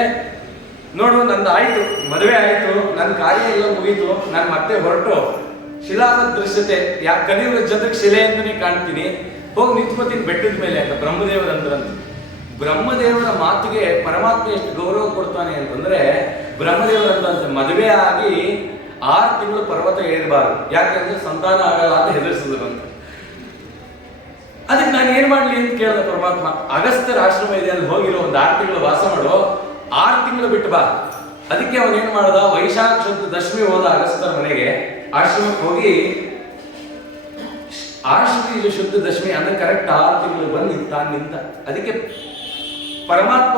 ನೋಡು ನಂದು ಆಯ್ತು, ಮದುವೆ ಆಯ್ತು, ನನ್ನ ಕಾರ್ಯ ಎಲ್ಲ ಮುಗೀತು, ನಾನು ಮತ್ತೆ ಹೊರಟು ಶಿಲಾದ ದೃಶ್ಯತೆ ಯಾಕೆ ಕಲಿಯುವ ಜೊತೆಗೆ ಶಿಲೆ ಅಂತಾನೆ ಕಾಣ್ತೀನಿ, ಹೋಗಿ ನಿಂತ್ಕೋತೀನಿ ಬೆಟ್ಟದ ಮೇಲೆ ಅಂತ ಬ್ರಹ್ಮದೇವರ ಅಂದ್ರಂತ. ಬ್ರಹ್ಮದೇವರ ಮಾತಿಗೆ ಪರಮಾತ್ಮ ಎಷ್ಟು ಗೌರವ ಕೊಡ್ತಾನೆ ಅಂತಂದ್ರೆ, ಬ್ರಹ್ಮದೇವರ ಅಂತಂತೆ ಮದುವೆ ಆಗಿ 6 ತಿಂಗಳು ಪರ್ವತ ಏರಬಾರದು, ಯಾಕೆಂದ್ರೆ ಸಂತಾನ ಆಗಲ್ಲ ಅಂತ ಹೆದರಿಸಿದ್ರು ಅಂತ. ಅದಕ್ಕೆ ನಾನು ಏನ್ ಮಾಡ್ಲಿ ಅಂತ ಕೇಳಿದ ಪರಮಾತ್ಮ. ಅಗಸ್ತ್ಯರ ಆಶ್ರಮ ಇದೆ, ಅಲ್ಲಿ ಹೋಗಿರೋ ಒಂದು 6 ತಿಂಗಳು ವಾಸ ಮಾಡು, 6 ತಿಂಗಳು ಬಿಟ್ಟು ಬಾ. ಅದಕ್ಕೆ ಅವನೇನ್ ಮಾಡ್ದ, ವೈಶಾಖ ಶುದ್ಧ ದಶಮಿ ಹೋದ ಅಗಸ್ತ್ಯರ ಮನೆಗೆ, ಆಶ್ರಮಕ್ಕೆ ಹೋಗಿ ಆಶ್ವೀಜ ಶುದ್ಧ ದಶಮಿ ಅಂದ್ರೆ ಕರೆಕ್ಟ್ 6 ತಿಂಗಳು ಬಂದು ನಿಂತ. ಅದಕ್ಕೆ ಪರಮಾತ್ಮ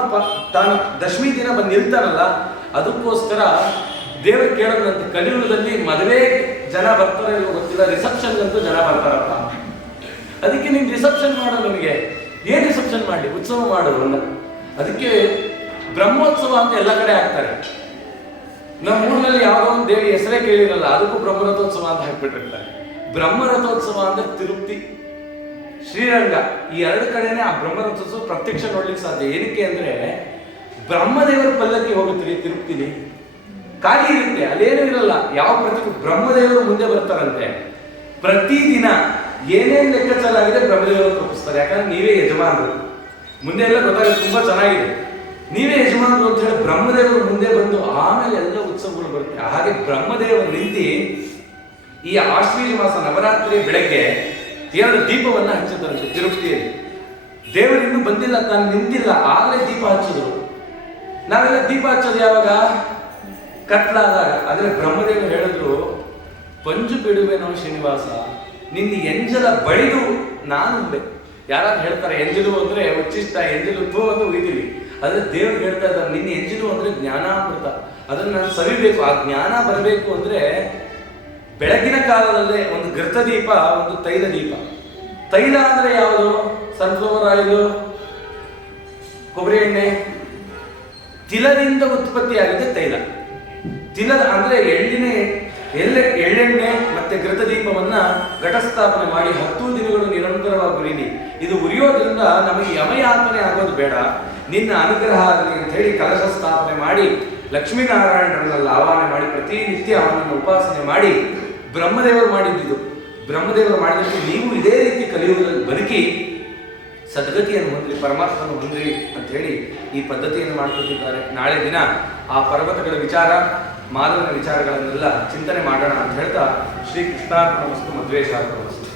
ತಾನು ದಶಮಿ ದಿನ ಬಂದು ನಿಲ್ತಾನಲ್ಲ, ಅದಕ್ಕೋಸ್ಕರ ದೇವರು ಕೇಳೋದಂತೆ, ಕಲಿಯುಗದಲ್ಲಿ ಮದುವೆ ಜನ ಬರ್ತಾರೆ ಇಲ್ವೋ ಗೊತ್ತಿಲ್ಲ, ರಿಸೆಪ್ಷನ್ಗಂತೂ ಜನ ಬರ್ತಾರಪ್ಪ. ಅದಕ್ಕೆ ನೀನು ರಿಸೆಪ್ಷನ್ ಮಾಡೋ, ನನಗೆ ಏನ್ ರಿಸೆಪ್ಷನ್ ಮಾಡಲಿ, ಉತ್ಸವ ಮಾಡೋದು ಅಲ್ಲ. ಅದಕ್ಕೆ ಬ್ರಹ್ಮೋತ್ಸವ ಅಂತ ಎಲ್ಲ ಕಡೆ ಹಾಕ್ತಾರೆ. ನಮ್ಮ ಊರಿನಲ್ಲಿ ಯಾವುದೋ ಒಂದು ದೇವಿ ಹೆಸರೇ ಕೇಳಿರಲ್ಲ, ಅದಕ್ಕೂ ಬ್ರಹ್ಮರಥೋತ್ಸವ ಅಂತ ಹಾಕ್ಬಿಟ್ಟಿರ್ತಾರೆ. ಬ್ರಹ್ಮರಥೋತ್ಸವ ಅಂದ್ರೆ ತಿರುಪ್ತಿ, ಶ್ರೀರಂಗ, ಈ 2 ಕಡೆನೆ ಆ ಬ್ರಹ್ಮರಥೋತ್ಸವ ಪ್ರತ್ಯಕ್ಷ ನೋಡ್ಲಿಕ್ಕೆ ಸಾಧ್ಯ. ಏನಕ್ಕೆ ಅಂದ್ರೆ ಬ್ರಹ್ಮದೇವರ ಪಲ್ಲಕ್ಕಿ ಹೋಗುತ್ತೀರಿ ತಿರುಪ್ತಿಲಿ, ಖಾಲಿ ಇರುತ್ತೆ, ಅಲ್ಲೇನೂ ಇರಲ್ಲ. ಯಾವ ಬ್ರಹ್ಮದೇವರು ಮುಂದೆ ಬರ್ತಾರಂತೆ. ಪ್ರತಿದಿನ ಏನೇನ್ ಲೆಕ್ಕಾಚಾರ ಆಗಿದೆ ಬ್ರಹ್ಮದೇವರು ತೋರಿಸ್ತಾರೆ. ಯಾಕಂದ್ರೆ ನೀವೇ ಯಜಮಾನರು, ಮುಂದೆ ಎಲ್ಲ ಗೊತ್ತಾಗುತ್ತೆ, ತುಂಬಾ ಚೆನ್ನಾಗಿದೆ, ನೀವೇ ಯಜಮಾನರು ಅಂತ ಹೇಳಿ ಬ್ರಹ್ಮದೇವರು ಮುಂದೆ ಬಂದು ಆಮೇಲೆ ಎಲ್ಲ ಉತ್ಸವಗಳು ಬರುತ್ತೆ. ಹಾಗೆ ಬ್ರಹ್ಮದೇವರು ನಿಂತು ಈ ಆಶ್ವೀಜ ಮಾಸ ನವರಾತ್ರಿ ಬೆಳಗ್ಗೆ 2 ದೀಪವನ್ನ ಹಚ್ಚಿದ್ರಂತೆ ತಿರುಪತಿಯಲ್ಲಿ. ದೇವರಿನ್ನೂ ಬಂದಿಲ್ಲ, ತಾನು ನಿಂತಿಲ್ಲ, ಆಗಲೇ ದೀಪ ಹಚ್ಚಿದ್ರು. ನಾವೆಲ್ಲ ದೀಪ ಹಚ್ಚೋದು ಯಾವಾಗ, ಕತ್ಲಾದಾಗ. ಆದ್ರೆ ಬ್ರಹ್ಮದೇವರು ಹೇಳಿದ್ರು, ಪಂಜು ಬಿಡುವೆನೋ ಶ್ರೀನಿವಾಸ, ನಿನ್ನ ಎಂಜಲ ಬಳಿದು ನಾನು ಉಂಡೆ. ಯಾರಾದ್ರೂ ಹೇಳ್ತಾರೆ ಎಂಜಲು ಅಂದ್ರೆ ಉಚ್ಚಿಷ್ಟ, ಎಂಜಲು ತೂ ಅಂತ ಉಳಿತೀವಿ. ಆದ್ರೆ ದೇವ್ರು ಹೇಳ್ತಾ ಇದ್ದಾರೆ, ನಿನ್ನ ಎಂಜಲು ಅಂದ್ರೆ ಜ್ಞಾನಾಮೃತ, ಅದನ್ನ ನಾನು ಸವಿಬೇಕು. ಆ ಜ್ಞಾನ ಬರಬೇಕು ಅಂದ್ರೆ ಬೆಳಗಿನ ಕಾಲದಲ್ಲೇ ಒಂದು ಘೃತ ದೀಪ, ಒಂದು ತೈಲ ದೀಪ. ತೈಲ ಅಂದ್ರೆ ಯಾವುದು, ಸನ್ಫ್ಲವರ್ ಆಯಿಲ್, ಕೊಬ್ಬರಿ ಎಣ್ಣೆ, ತಿಲದಿಂದ ಉತ್ಪತ್ತಿಯಾಗಿದೆ ತೈಲ. ತಿಲ ಅಂದ್ರೆ ಎಳ್ಳೆಣ್ಣೆ ಮತ್ತೆ ಘೃತ ದೀಪವನ್ನ ಘಟಸ್ಥಾಪನೆ ಮಾಡಿ 10 ದಿನಗಳು ನಿರಂತರವಾಗಿ ಉರಿಲಿ. ಇದು ಉರಿಯೋದ್ರಿಂದ ನಮಗೆ ಯಮಯಾತನೆ ಆಗೋದು ಬೇಡ, ನಿನ್ನ ಅನುಗ್ರಹ ಆಗಲಿ ಅಂತ ಹೇಳಿ ಕಲಶ ಸ್ಥಾಪನೆ ಮಾಡಿ ಲಕ್ಷ್ಮೀನಾರಾಯಣರನ್ನೆಲ್ಲ ಆಹ್ವಾನ ಮಾಡಿ ಪ್ರತಿನಿತ್ಯ ಅವನನ್ನು ಉಪಾಸನೆ ಮಾಡಿ ಬ್ರಹ್ಮದೇವರು ಮಾಡಿದ್ದು. ಬ್ರಹ್ಮದೇವರು ಮಾಡಿದ್ದಕ್ಕೆ ನೀವು ಇದೇ ರೀತಿ ಕಲಿಯುವುದರಲ್ಲಿ ಬದುಕಿ ಸದ್ಗತಿಯನ್ನು ಹೊಂದ್ರಿ, ಪರಮಾತ್ಮನ ಹೊಂದ್ರಿ ಅಂತ ಹೇಳಿ ಈ ಪದ್ಧತಿಯನ್ನು ಮಾಡ್ಕೊತಿದ್ದಾರೆ. ನಾಳೆ ದಿನ ಆ ಪರ್ವತಗಳ ವಿಚಾರ, ಮಾಧವನ ವಿಚಾರಗಳನ್ನೆಲ್ಲ ಚಿಂತನೆ ಮಾಡೋಣ ಅಂತ ಹೇಳ್ತಾ ಶ್ರೀ ಕೃಷ್ಣಾರ್ಪಣಮಸ್ತು, ಮಧ್ವೇಶಾರ್ಪಣಮಸ್ತು.